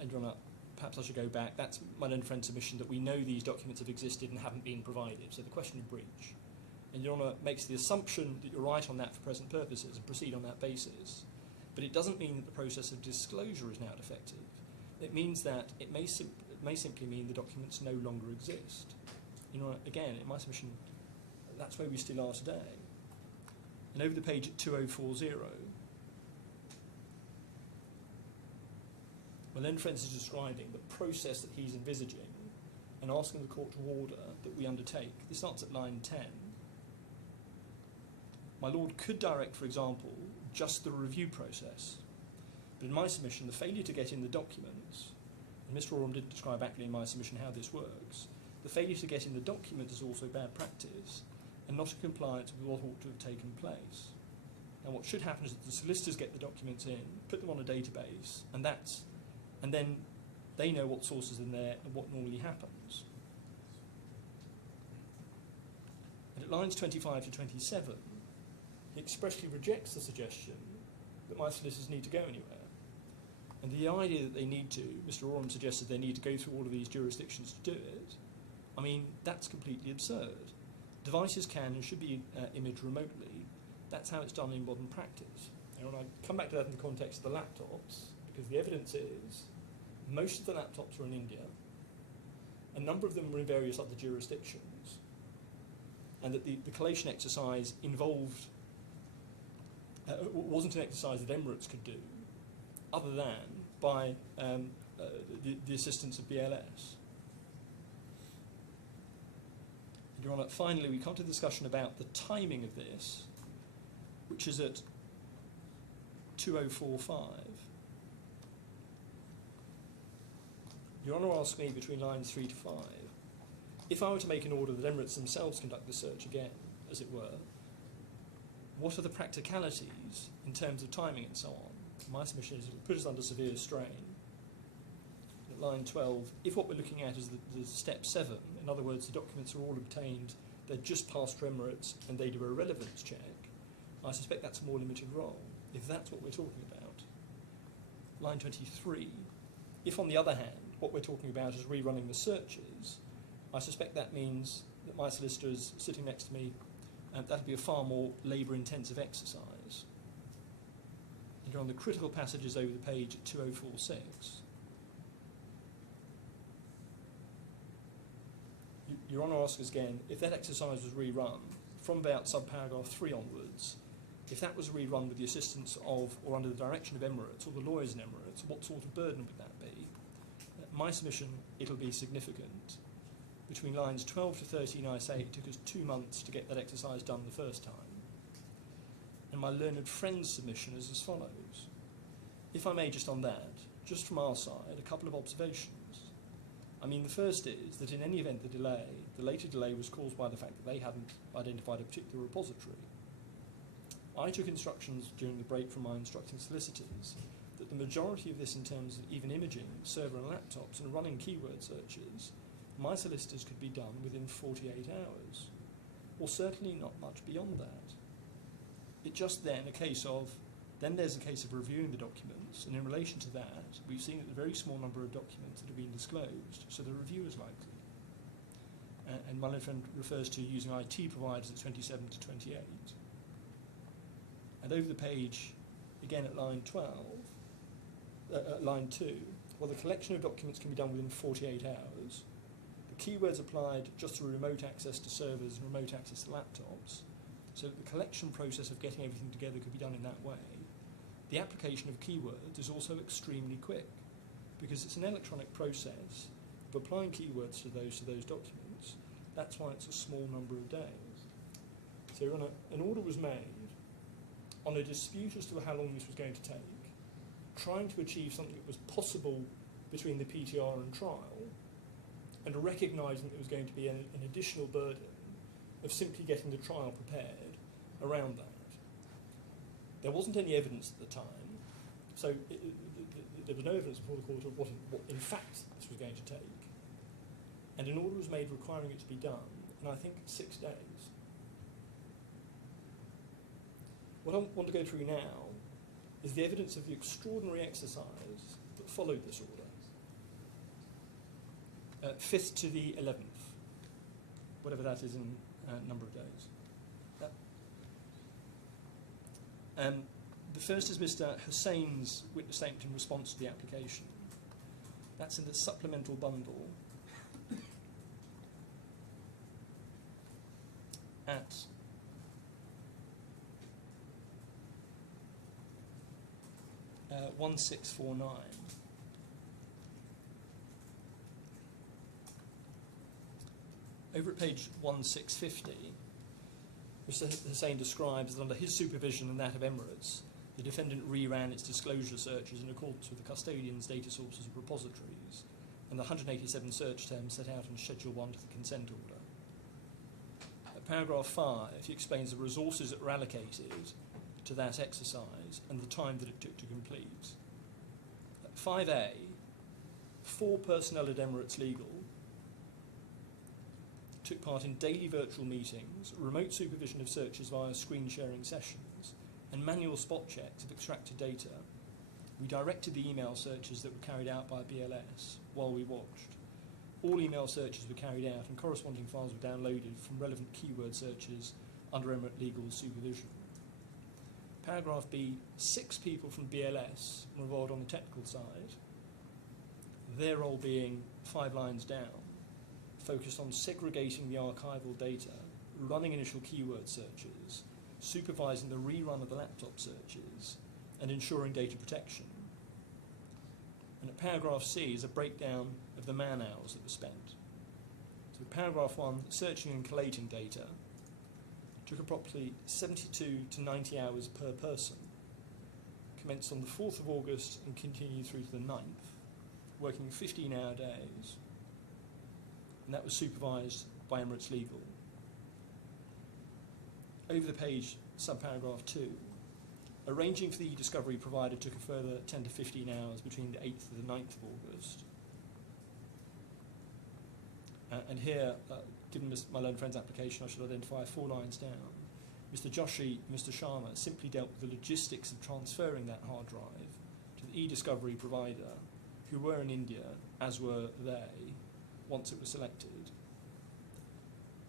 And Your Honour, perhaps I should go back. That's my learned friend's submission that we know these documents have existed and haven't been provided. So the question of breach. And Your Honour makes the assumption that you're right on that for present purposes and proceed on that basis. But it doesn't mean that the process of disclosure is now defective. It means that it may simply mean the documents no longer exist. You know, again, in my submission, that's where we still are today. And over the page at 2040, my learned friend is describing the process that he's envisaging and asking the court to order that we undertake. This starts at line 10. My Lord could direct, for example, just the review process. But in my submission, the failure to get in the documents, and Mr. Oram did describe accurately in my submission how this works, the failure to get in the document is also bad practice and not in compliance with what ought to have taken place. And what should happen is that the solicitors get the documents in, put them on a database, and then they know what sources are in there and what normally happens. And at lines 25 to 27, he expressly rejects the suggestion that my solicitors need to go anywhere. And the idea that they need to, Mr. Oram suggested they need to go through all of these jurisdictions to do it, I mean, that's completely absurd. Devices can and should be imaged remotely. That's how it's done in modern practice. And when I come back to that in the context of the laptops, because the evidence is most of the laptops are in India, a number of them were in various other jurisdictions, and that the collation exercise involved wasn't an exercise that Emirates could do, other than by the assistance of BLS. Your Honour, finally, we come to the discussion about the timing of this, which is at 2045. Your Honour asks me between lines 3 to 5, if I were to make an order that Emirates themselves conduct the search again, as it were, what are the practicalities in terms of timing and so on? My submission is it will put us under severe strain. At line 12, if what we're looking at is the step 7, in other words, the documents are all obtained, they're just passed to Emirates and they do a relevance check, I suspect that's a more limited role, if that's what we're talking about. Line 23, if on the other hand, what we're talking about is rerunning the searches, I suspect that means that my solicitor is sitting next to me, and that'll be a far more labour-intensive exercise. And you're on the critical passages over the page at 2046. Your Honour asks us again, if that exercise was rerun, from about subparagraph 3 onwards, if that was rerun with the assistance of, or under the direction of Emirates, or the lawyers in Emirates, what sort of burden would that be? My submission, it'll be significant. Between lines 12 to 13, I say it took us 2 months to get that exercise done the first time. And my learned friend's submission is as follows. If I may, just on that, just from our side, a couple of observations. I mean, the first is that in any event the later delay was caused by the fact that they hadn't identified a particular repository. I took instructions during the break from my instructing solicitors that the majority of this in terms of even imaging, server and laptops and running keyword searches, my solicitors could be done within 48 hours, or certainly not much beyond that. It's just then there's a case of reviewing the documents, and in relation to that, we've seen that the very small number of documents that have been disclosed, so the review is likely. And my friend refers to using IT providers at 27 to 28. And over the page, again at line 12, line 2, while the collection of documents can be done within 48 hours, the keywords applied just through remote access to servers and remote access to laptops, so that the collection process of getting everything together could be done in that way. The application of keywords is also extremely quick, because it's an electronic process of applying keywords to those documents. That's why it's a small number of days. So an order was made on a dispute as to how long this was going to take, trying to achieve something that was possible between the PTR and trial, and recognising that there was going to be an additional burden of simply getting the trial prepared around that. There wasn't any evidence at the time, so there was no evidence before the court of what in fact this was going to take. And an order was made requiring it to be done in, I think, 6 days. What I want to go through now is the evidence of the extraordinary exercise that followed this order. 5th to the 11th, whatever that is in number of days. The first is Mr. Hussein's witness statement in response to the application. That's in the supplemental bundle at uh, 1649. Over at page 1650, Mr. Hussein describes that under his supervision and that of Emirates, the defendant re-ran its disclosure searches in accordance with the custodian's data sources of repositories and the 187 search terms set out in Schedule 1 to the consent order. At paragraph 5, he explains the resources that were allocated to that exercise and the time that it took to complete. At 5A, 4 personnel at Emirates Legal took part in daily virtual meetings, remote supervision of searches via screen sharing sessions, and manual spot checks of extracted data. We directed the email searches that were carried out by BLS while we watched. All email searches were carried out and corresponding files were downloaded from relevant keyword searches under Emirates Legal's supervision. Paragraph B, 6 people from BLS were involved on the technical side, their role being 5 lines down, focused on segregating the archival data, running initial keyword searches, supervising the rerun of the laptop searches, and ensuring data protection. And at paragraph C is a breakdown of the man-hours that were spent. So paragraph 1, searching and collating data, took approximately 72 to 90 hours per person, commenced on the 4th of August and continued through to the 9th, working 15-hour days, and that was supervised by Emirates Legal. Over the page, subparagraph 2, arranging for the e-discovery provider took a further 10 to 15 hours between the 8th and the 9th of August. And here, given my learned friend's application, I should identify 4 lines down. Mr. Joshi and Mr. Sharma simply dealt with the logistics of transferring that hard drive to the e-discovery provider, who were in India, as were they, once it was selected.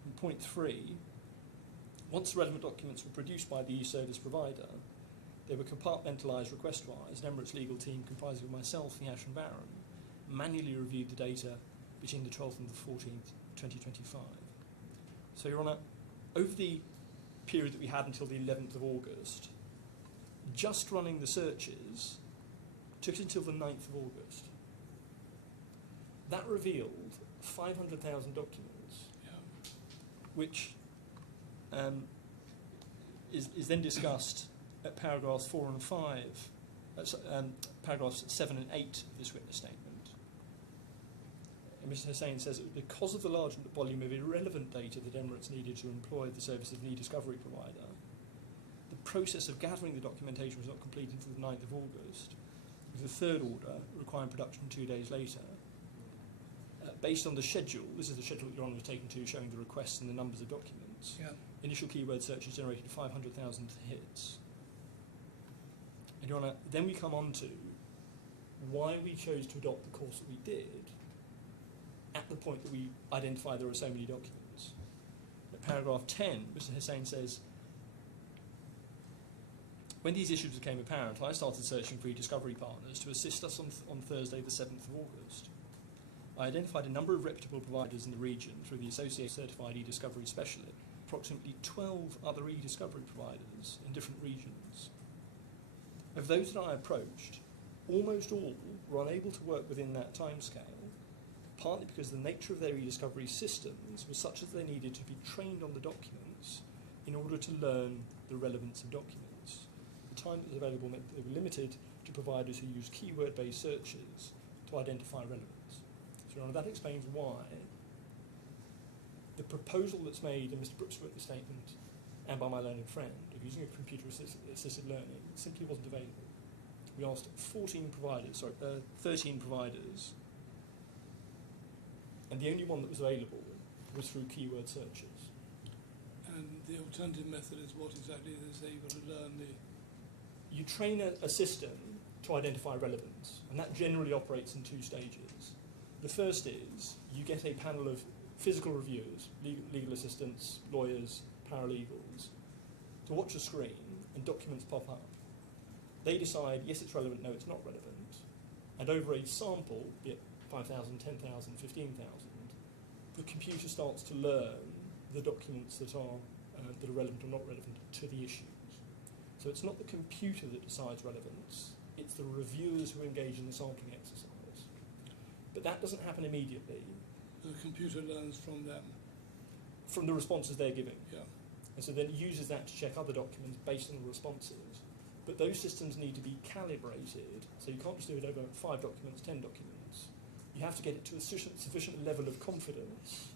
And point 3, once the relevant documents were produced by the e-service provider, they were compartmentalised request-wise. An Emirates Legal team comprising of myself, Yash and Baron, manually reviewed the data between the 12th and the 14th, 2025. So, Your Honour, over the period that we had until the 11th of August, just running the searches took us until the 9th of August. That revealed 500,000 documents, which is then discussed at paragraphs 4 and 5, paragraphs 7 and 8 of this witness statement. Mr. Hussain says that because of the large volume of irrelevant data that Emirates needed to employ the service of an e-discovery provider, the process of gathering the documentation was not completed until the 9th of August, with the third order requiring production 2 days later. Based on the schedule, this is the schedule that Your Honour was taken to, showing the requests and the numbers of documents. Yeah. Initial keyword searches generated 500,000 hits. And Your Honour, then we come on to why we chose to adopt the course that we did at the point that we identified there were so many documents. At paragraph 10, Mr. Hussain says, when these issues became apparent, I started searching for e-discovery partners to assist us on Thursday the 7th of August. I identified a number of reputable providers in the region through the Associated Certified E-Discovery Specialist, approximately 12 other e-discovery providers in different regions. Of those that I approached, almost all were unable to work within that timescale, partly because the nature of their e-discovery systems was such that they needed to be trained on the documents in order to learn the relevance of documents. The time that was available meant that they were limited to providers who used keyword-based searches to identify relevance. So, Your Honour, that explains why the proposal that's made in Mr. Brooks' witness statement and by my learned friend of using a computer-assisted learning simply wasn't available. We asked 13 providers, and the only one that was available was through keyword searches. And the alternative method is what exactly is that you've got to learn the... You train a system to identify relevance, and that generally operates in 2 stages. The first is you get a panel of physical reviewers, legal assistants, lawyers, paralegals, to watch a screen and documents pop up. They decide, yes, it's relevant, no, it's not relevant. And over a sample, be it 5,000, 10,000, 15,000, the computer starts to learn the documents that are relevant or not relevant to the issues. So it's not the computer that decides relevance, it's the reviewers who engage in the sampling exercise. But that doesn't happen immediately. The computer learns from them. From the responses they're giving. Yeah. And so then it uses that to check other documents based on the responses. But those systems need to be calibrated, so you can't just do it over 5 documents, 10 documents. You have to get it to a sufficient level of confidence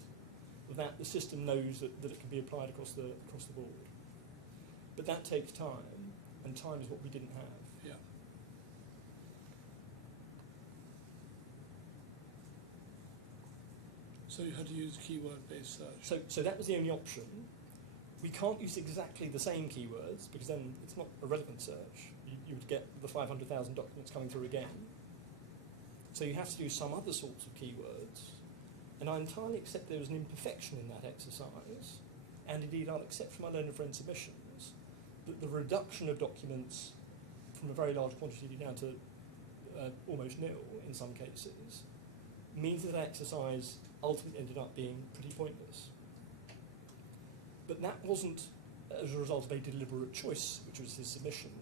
that the system knows that it can be applied across the board. But that takes time, and time is what we didn't have. Yeah. So you had to use keyword-based search. So that was the only option. We can't use exactly the same keywords, because then it's not a relevant search. You would get the 500,000 documents coming through again. So you have to do some other sorts of keywords. And I entirely accept there was an imperfection in that exercise, and indeed I'll accept from my learned friend submissions that the reduction of documents from a very large quantity down to almost nil in some cases means that exercise ultimately ended up being pretty pointless. But that wasn't as a result of a deliberate choice, which was his submission.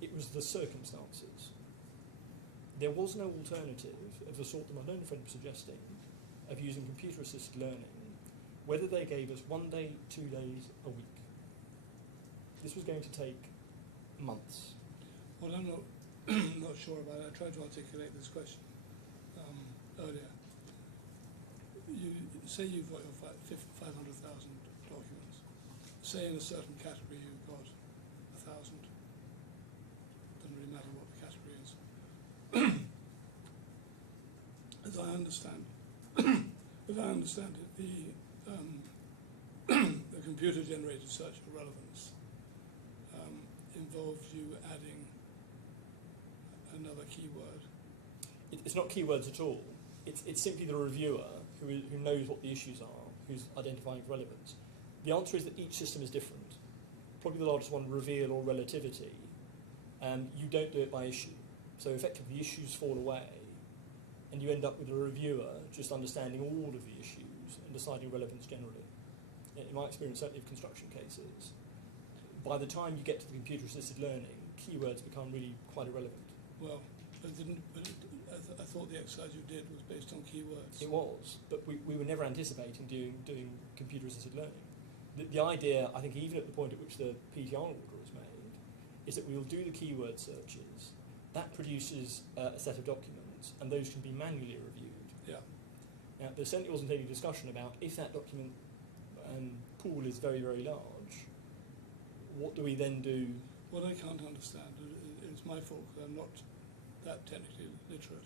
It was the circumstances. There was no alternative of the sort that my learned friend was suggesting of using computer-assisted learning, whether they gave us 1 day, 2 days, a week. This was going to take months. Well, I'm not sure about it. I tried to articulate this question earlier. You say you've got your 500,000 documents. Say in a certain category you've got 1,000. Doesn't really matter what the category is. As I understand it, the computer-generated search for relevance involves you adding another keyword. It's not keywords at all. It's simply the reviewer who knows what the issues are, who's identifying relevance. The answer is that each system is different. Probably the largest one, reveal or relativity, and you don't do it by issue. So effectively the issues fall away, and you end up with a reviewer just understanding all of the issues and deciding relevance generally. In my experience, certainly of construction cases, by the time you get to the computer-assisted learning, keywords become really quite irrelevant. Well, I thought the exercise you did was based on keywords. It was, but we were never anticipating doing computer-assisted learning. The idea, I think, even at the point at which the PTR order is made, is that we will do the keyword searches. That produces a set of documents, and those can be manually reviewed. Yeah. Now, there certainly wasn't any discussion about if that document pool is very, very large, what do we then do? What I can't understand, it's my fault because I'm not that technically literate.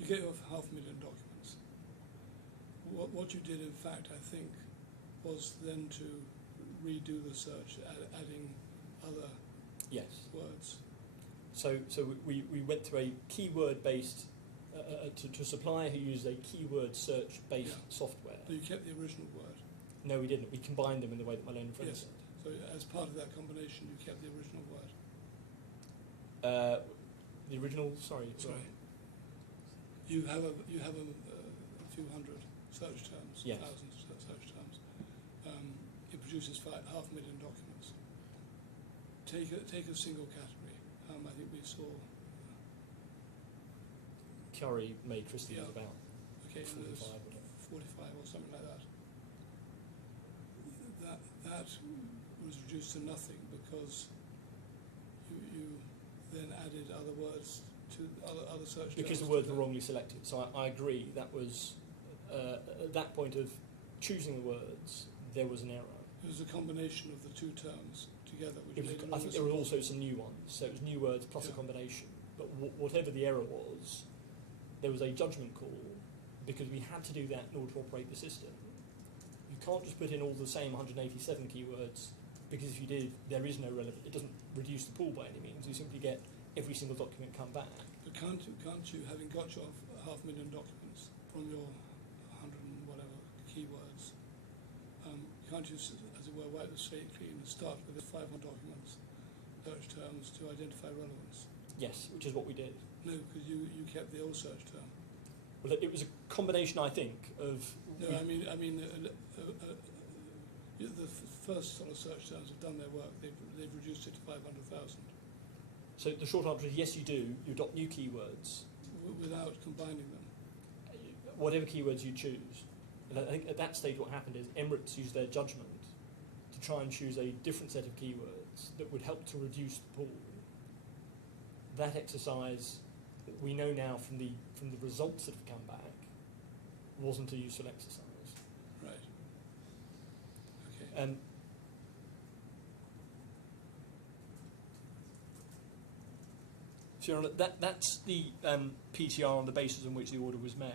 You get your 500,000 documents. What you did, in fact, I think, was then to redo the search, adding other Yes. words. So we went through a keyword-based, to a supplier who used a keyword search-based Yeah. software. But you kept the original word. No, we didn't. We combined them in the way that my learned friend Yes. said. So as part of that combination, you kept the original word. The original, sorry. You have a few hundred search terms, Yes. thousands of search terms. It produces 500,000 documents. Take a single category. I think we saw. Curry made Christie was Yeah. about Okay, and there's 45 or whatever. 45 or something like that. That was reduced to nothing because you then added other words to other search terms. Because the words were wrongly selected. So I agree that was, at that point of choosing the words, there was an error. It was a combination of the two terms together. Which made I think there were also some new ones. So it was new words plus a Yeah. combination. But whatever the error was, there was a judgment call because we had to do that in order to operate the system. You can't just put in all the same 187 keywords because if you did, there is no relevant. It doesn't reduce the pool by any means. You simply get every single document come back. But can't you, having got your 500,000 documents from your 100 and whatever keywords, can't you, as it were, wipe the slate clean and start with the 500 documents, search terms to identify relevance? Yes, which is what we did. No, because you kept the old search term. Well, it was a combination, I think, of. No, I mean, the first sort of search terms have done their work. They've reduced it to 500,000 So the short answer is yes, you do. You adopt new keywords, without combining them. whatever keywords you choose. And I think at that stage what happened is Emirates used their judgment to try and choose a different set of keywords that would help to reduce the pool. That exercise, we know now from the results that have come back, wasn't a useful exercise. Right. Okay. So Your Honour, that's the PTR on the basis on which the order was made.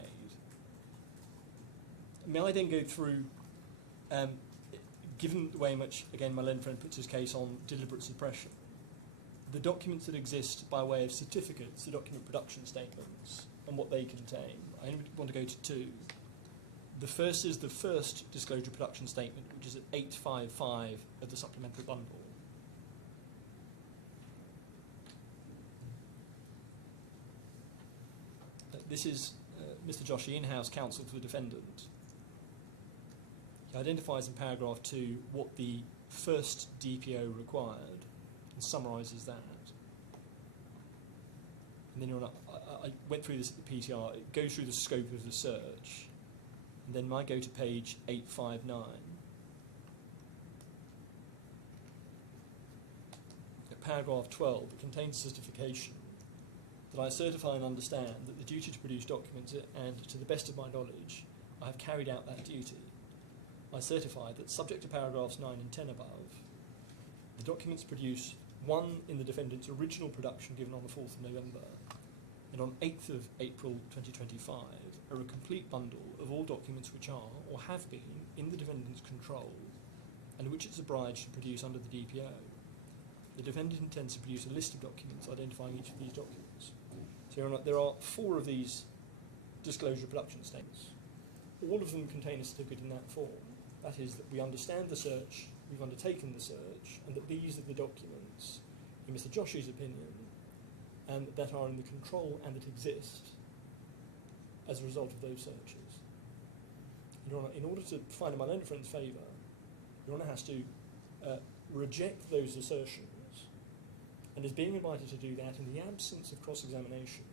May I then go through, given the way in which, again, my learned friend puts his case on deliberate suppression, the documents that exist by way of certificates, the document production statements, and what they contain. I only want to go to two. The first is the first disclosure production statement, which is at 855 of the supplementary bundle. This is Mr. Joshi, in-house counsel for the defendant. He identifies in paragraph 2 what the first DPO required and summarises that. And then I went through this at the PTR. It goes through the scope of the search. And then I go to page 859. At paragraph 12, it contains a certification that I certify and understand that the duty to produce documents, and to the best of my knowledge, I have carried out that duty. I certify that, subject to paragraphs 9 and 10 above, the documents produced, one in the defendant's original production given on the 4th of November, and on 8th of April 2025, are a complete bundle of all documents which are, or have been, in the defendant's control, and which it's obliged to produce under the DPO. The defendant intends to produce a list of documents identifying each of these documents. So there are 4 of these disclosure production statements. All of them contain a certificate in that form. That is, that we understand the search, we've undertaken the search, and that these are the documents, in Mr. Joshi's opinion, and that are in the control and that exist as a result of those searches. Your Honour, in order to find in my learned friend's favour, Your Honour has to reject those assertions, and is being invited to do that in the absence of cross-examination,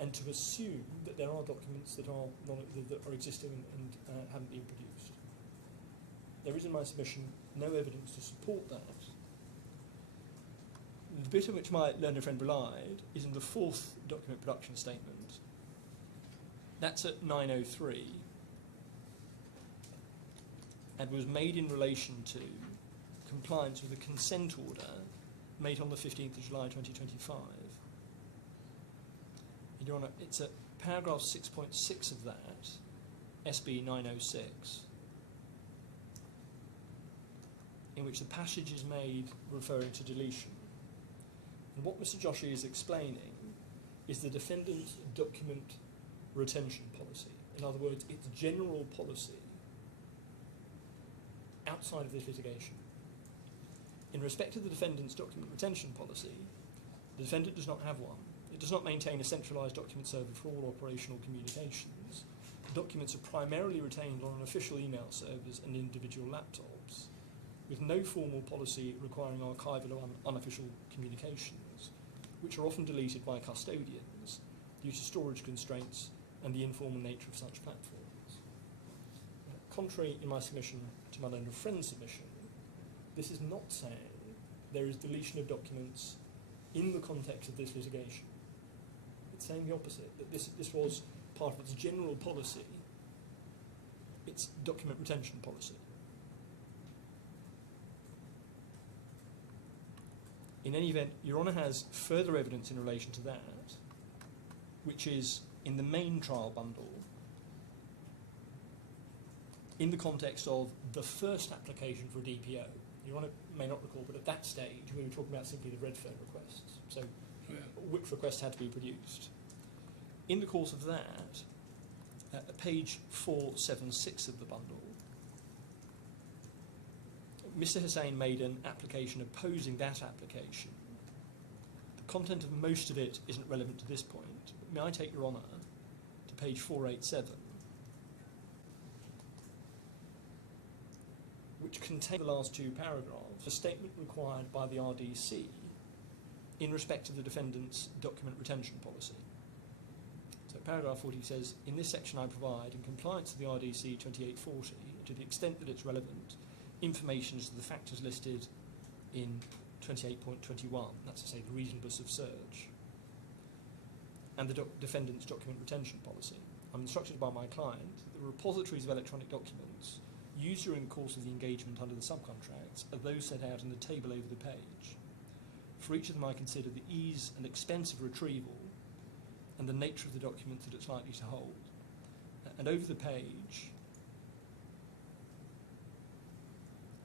and to assume that there are documents that are existing and haven't been produced. There is in my submission no evidence to support that. The bit on which my learned friend relied is in the 4th document production statement, That's at 903 and was made in relation to compliance with a consent order made on the 15th of July 2025. And Your Honour, it's at paragraph 6.6 of that, SB 906, in which the passage is made referring to deletion. And what Mr. Joshi is explaining is the defendant's document retention policy. In other words, its general policy outside of this litigation. In respect of the defendant's document retention policy, the defendant does not have one. It does not maintain a centralised document server for all operational communications. Documents are primarily retained on official email servers and individual laptops, with no formal policy requiring archival or unofficial communications, which are often deleted by custodians due to storage constraints and the informal nature of such platforms. Contrary in my submission to my learned friend's submission, this is not saying there is deletion of documents in the context of this litigation. It's saying the opposite, that this was part of its general policy, its document retention policy. In any event, Your Honour has further evidence in relation to that, which is in the main trial bundle, in the context of the first application for a DPO. Your Honour may not recall, but at that stage we were talking about simply the Redfern requests, so which request had to be produced. In the course of that, at page 476 of the bundle, Mr. Hussain made an application opposing that application. The content of most of it isn't relevant to this point. May I take Your Honour to page 487, which contains the last two paragraphs, a statement required by the RDC in respect of the defendant's document retention policy. So paragraph 40 says, in this section I provide, in compliance with the RDC 2840, to the extent that it's relevant, information as to the factors listed in 28.21, that's to say the reasonableness of search, and the defendant's document retention policy. I'm instructed by my client that the repositories of electronic documents used during the course of the engagement under the subcontracts are those set out in the table over the page. For each of them I consider the ease and expense of retrieval and the nature of the document that it's likely to hold. And over the page,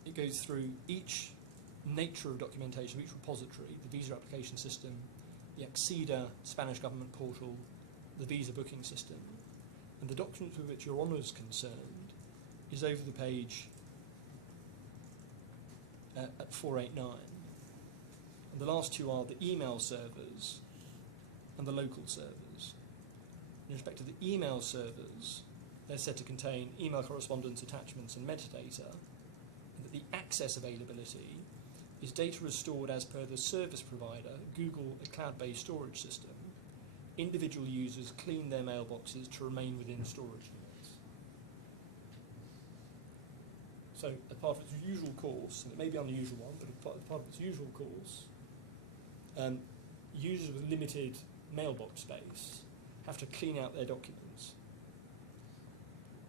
it goes through each nature of documentation of each repository, the visa application system, the Acceda Spanish government portal, the visa booking system, and the document with which Your Honour is concerned is over the page at 489. And the last two are the email servers and the local servers. In respect to the email servers, they're said to contain email correspondence, attachments and metadata, and that the access availability is data is stored as per the service provider, Google, a cloud-based storage system. Individual users clean their mailboxes to remain within storage limits. So as part of its usual course, and it may be an unusual one, but as part of its usual course, users with limited mailbox space have to clean out their documents.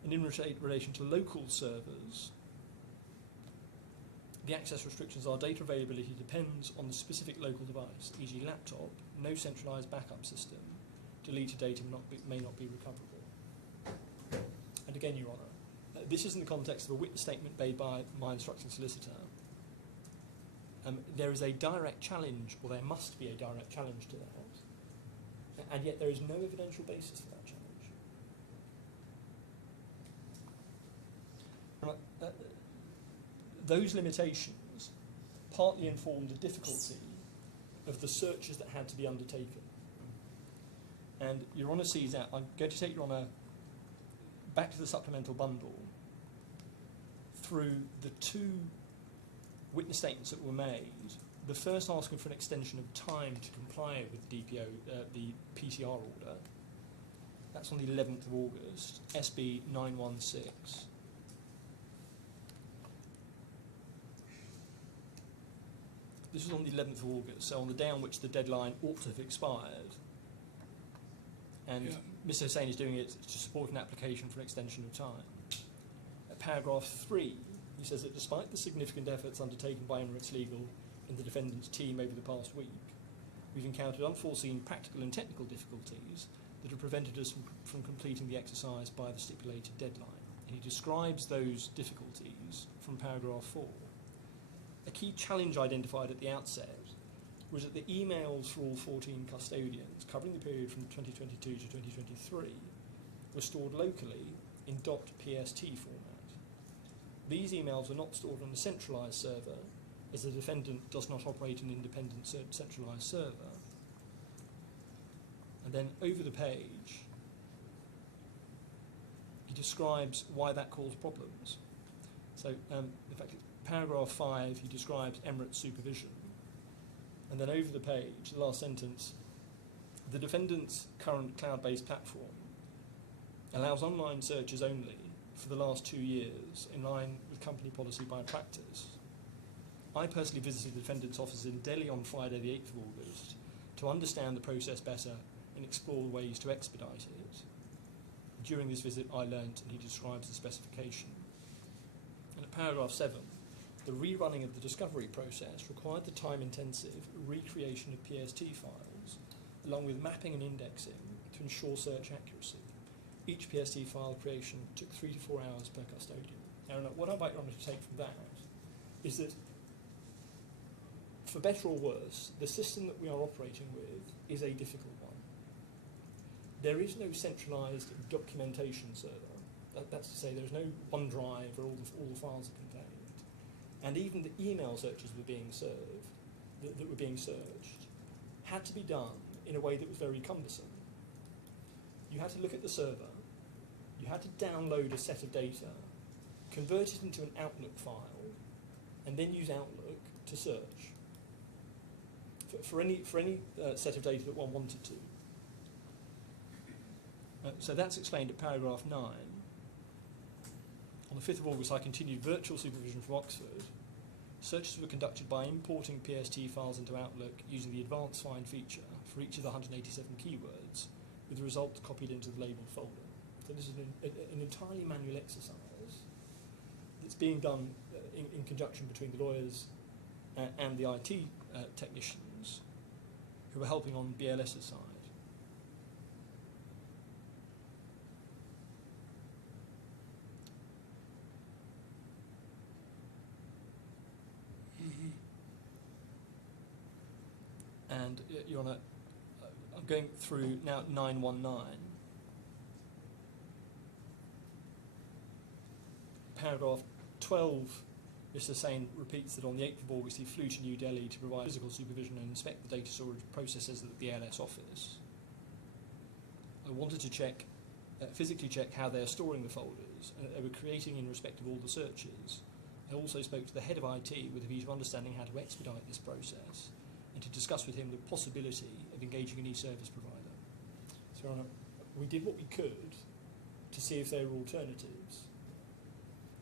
And in relation to local servers, the access restrictions are data availability depends on the specific local device, e.g. laptop, no centralised backup system, deleted data may not be recoverable. And again, Your Honour, this is in the context of a witness statement made by my instructing solicitor. There is a direct challenge, or there must be a direct challenge to that, and yet there is no evidential basis for that challenge. Those limitations partly inform the difficulty of the searches that had to be undertaken. And Your Honour sees that. I'm going to take Your Honour back to the supplemental bundle through the two witness statements that were made. The first asking for an extension of time to comply with the DPO, the PCR order. That's on the 11th of August, SB 916. This was on the 11th of August, so on the day on which the deadline ought to have expired. And Mr. Hussain is doing it to support an application for an extension of time. At paragraph 3, he says that despite the significant efforts undertaken by Emirates Legal and the defendant's team over the past week, we've encountered unforeseen practical and technical difficulties that have prevented us from completing the exercise by the stipulated deadline. And he describes those difficulties from paragraph 4. A key challenge identified at the outset was that the emails for all 14 custodians covering the period from 2022 to 2023 were stored locally in .pst format. These emails are not stored on a centralised server, as the defendant does not operate an independent centralised server. And then over the page, he describes why that caused problems. So, in fact, paragraph 5, he describes Emirates supervision. And then over the page, the last sentence, the defendant's current cloud-based platform allows online searches only for the last 2 years, in line with company policy by practice. I personally visited the defendant's office in Delhi on Friday the 8th of August to understand the process better and explore ways to expedite it. During this visit, I learnt, and he describes the specification. And at paragraph 7, the rerunning of the discovery process required the time-intensive recreation of PST files, along with mapping and indexing to ensure search accuracy. Each PST file creation took 3 to 4 hours per custodian. Now, what I'd like to take from that is that, for better or worse, the system that we are operating with is a difficult one. There is no centralised documentation server. That's to say, there's no OneDrive where all the files are contained. And even the email searches were being served, that were being searched, had to be done in a way that was very cumbersome. You had to look at the server, you had to download a set of data, convert it into an Outlook file, and then use Outlook to search for any set of data that one wanted to. So that's explained at paragraph 9. On the 5th of August, I continued virtual supervision from Oxford. Searches were conducted by importing PST files into Outlook using the advanced find feature for each of the 187 keywords, with the results copied into the labelled folder. So this is an entirely manual exercise that's being done in conjunction between the lawyers and the IT technicians who are helping on BLS's side. And Your Honour, I'm going through now 919. Paragraph 12, Mr. Hussain repeats that on the 8th of August he flew to New Delhi to provide physical supervision and inspect the data storage processes at the BLS office. I wanted to physically check how they're storing the folders and they were creating in respect of all the searches. I also spoke to the head of IT with a view to understanding how to expedite this process and to discuss with him the possibility of engaging an e-service provider. So, Your Honour, we did what we could to see if there were alternatives.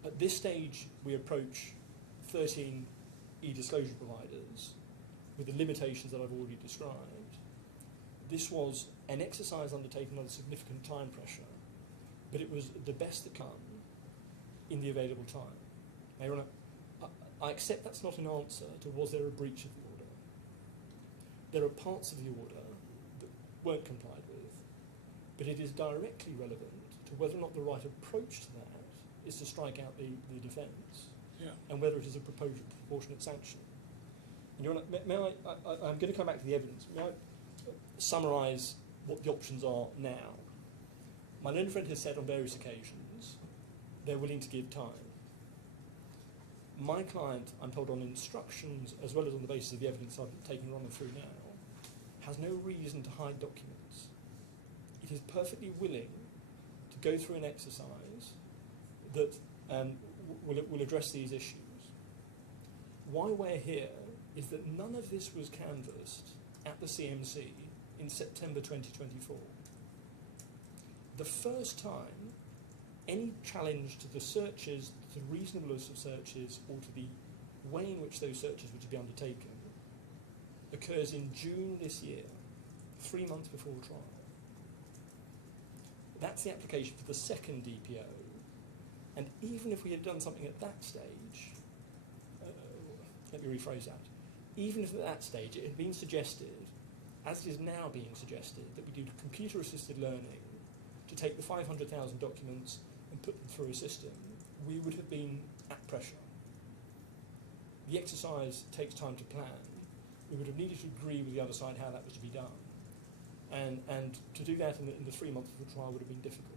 At this stage, we approach 13 e-disclosure providers with the limitations that I've already described. This was an exercise undertaken under significant time pressure, but it was the best that come in the available time. Now, Your Honour, I accept that's not an answer to was there a breach of the order. There are parts of the order that weren't complied with, but it is directly relevant to whether or not the right approach to that is to strike out the defence, and whether it is a proportionate sanction. And Your Honour, I'm going to come back to the evidence. May I summarise what the options are now? My learned friend has said on various occasions they're willing to give time. My client, I'm told on instructions, as well as on the basis of the evidence I've taken running through now, has no reason to hide documents. It is perfectly willing to go through an exercise that will address these issues. Why we're here is that none of this was canvassed at the CMC in September 2024. The first time any challenge to the searches, to the reasonableness of searches, or to the way in which those searches were to be undertaken occurs in June this year, 3 months before trial. That's the application for the second DPO. And even if we had done something at that stage, let me rephrase that. Even if at that stage it had been suggested, as it is now being suggested, that we do computer-assisted learning to take the 500,000 documents and put them through a system, we would have been at pressure. The exercise takes time to plan. We would have needed to agree with the other side how that was to be done. And to do that in the 3 months of the trial would have been difficult.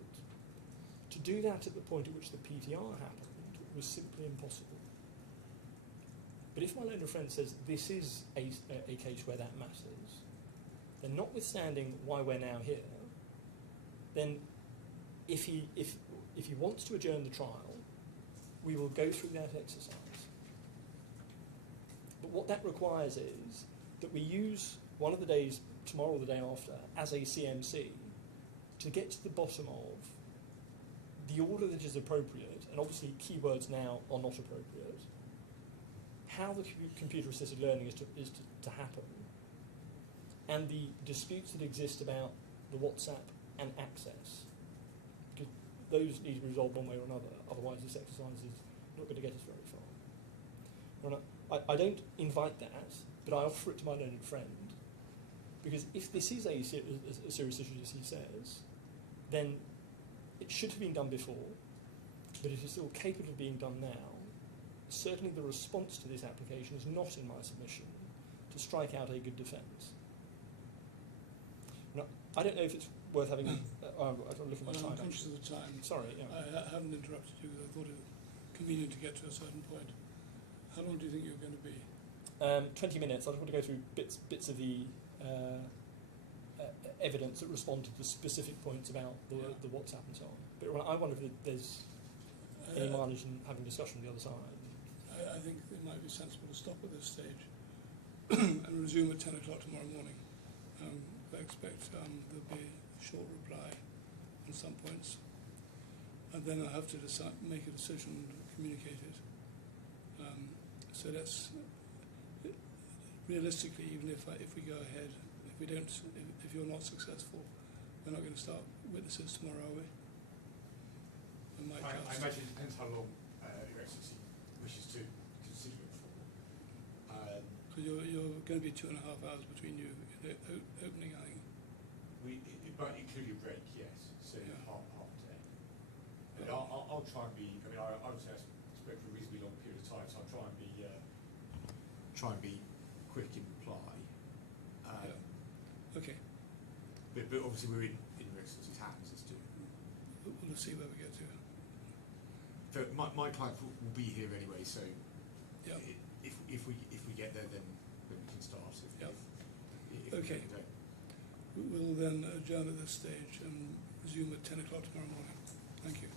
To do that at the point at which the PTR happened was simply impossible. But if my learned friend says this is a case where that matters, then notwithstanding why we're now here, then if he wants to adjourn the trial, we will go through that exercise. But what that requires is that we use one of the days, tomorrow or the day after, as a CMC to get to the bottom of the order that is appropriate, and obviously keywords now are not appropriate, how the computer-assisted learning is to happen, and the disputes that exist about the WhatsApp and access, because those need to be resolved one way or another, otherwise this exercise is not going to get us very far. And I don't invite that, but I offer it to my learned friend, because if this is a serious issue, as he says, then it should have been done before, but it is still capable of being done now. Certainly the response to this application is not in my submission to strike out a good defence. Now, I don't know if it's worth having... I'm looking at my time. I'm conscious of the time. Sorry, yeah. I haven't interrupted you because I thought it was convenient to get to a certain point. How long do you think you're going to be? 20 minutes. I just want to go through bits of the evidence that respond to the specific points about the WhatsApp and so on. But I wonder if there's any mileage in having discussion with the other side. I think it might be sensible to stop at this stage and resume at 10 o'clock tomorrow morning. I expect there'll be a short reply on some points, and then I'll have to make a decision and communicate it. So that's realistically, even if we go ahead, if you're not successful, we're not going to start witnesses tomorrow, are we? I imagine it depends how long Your Excellency wishes to consider it for. Because you're going to be 2.5 hours between you opening, I think. It might include your break, yes. So Yeah. half a day. And I'll try and be. I mean, I would say I spoke for a reasonably long period of time, so I'll try and be quick in reply. Okay. But obviously we're in Your Excellency's hands as to. We'll see where we get to. So my client will be here anyway, so Yeah. if we get there, then we can start. Yeah. If Okay. we don't. We'll then adjourn at this stage and resume at 10 o'clock tomorrow morning. Thank you.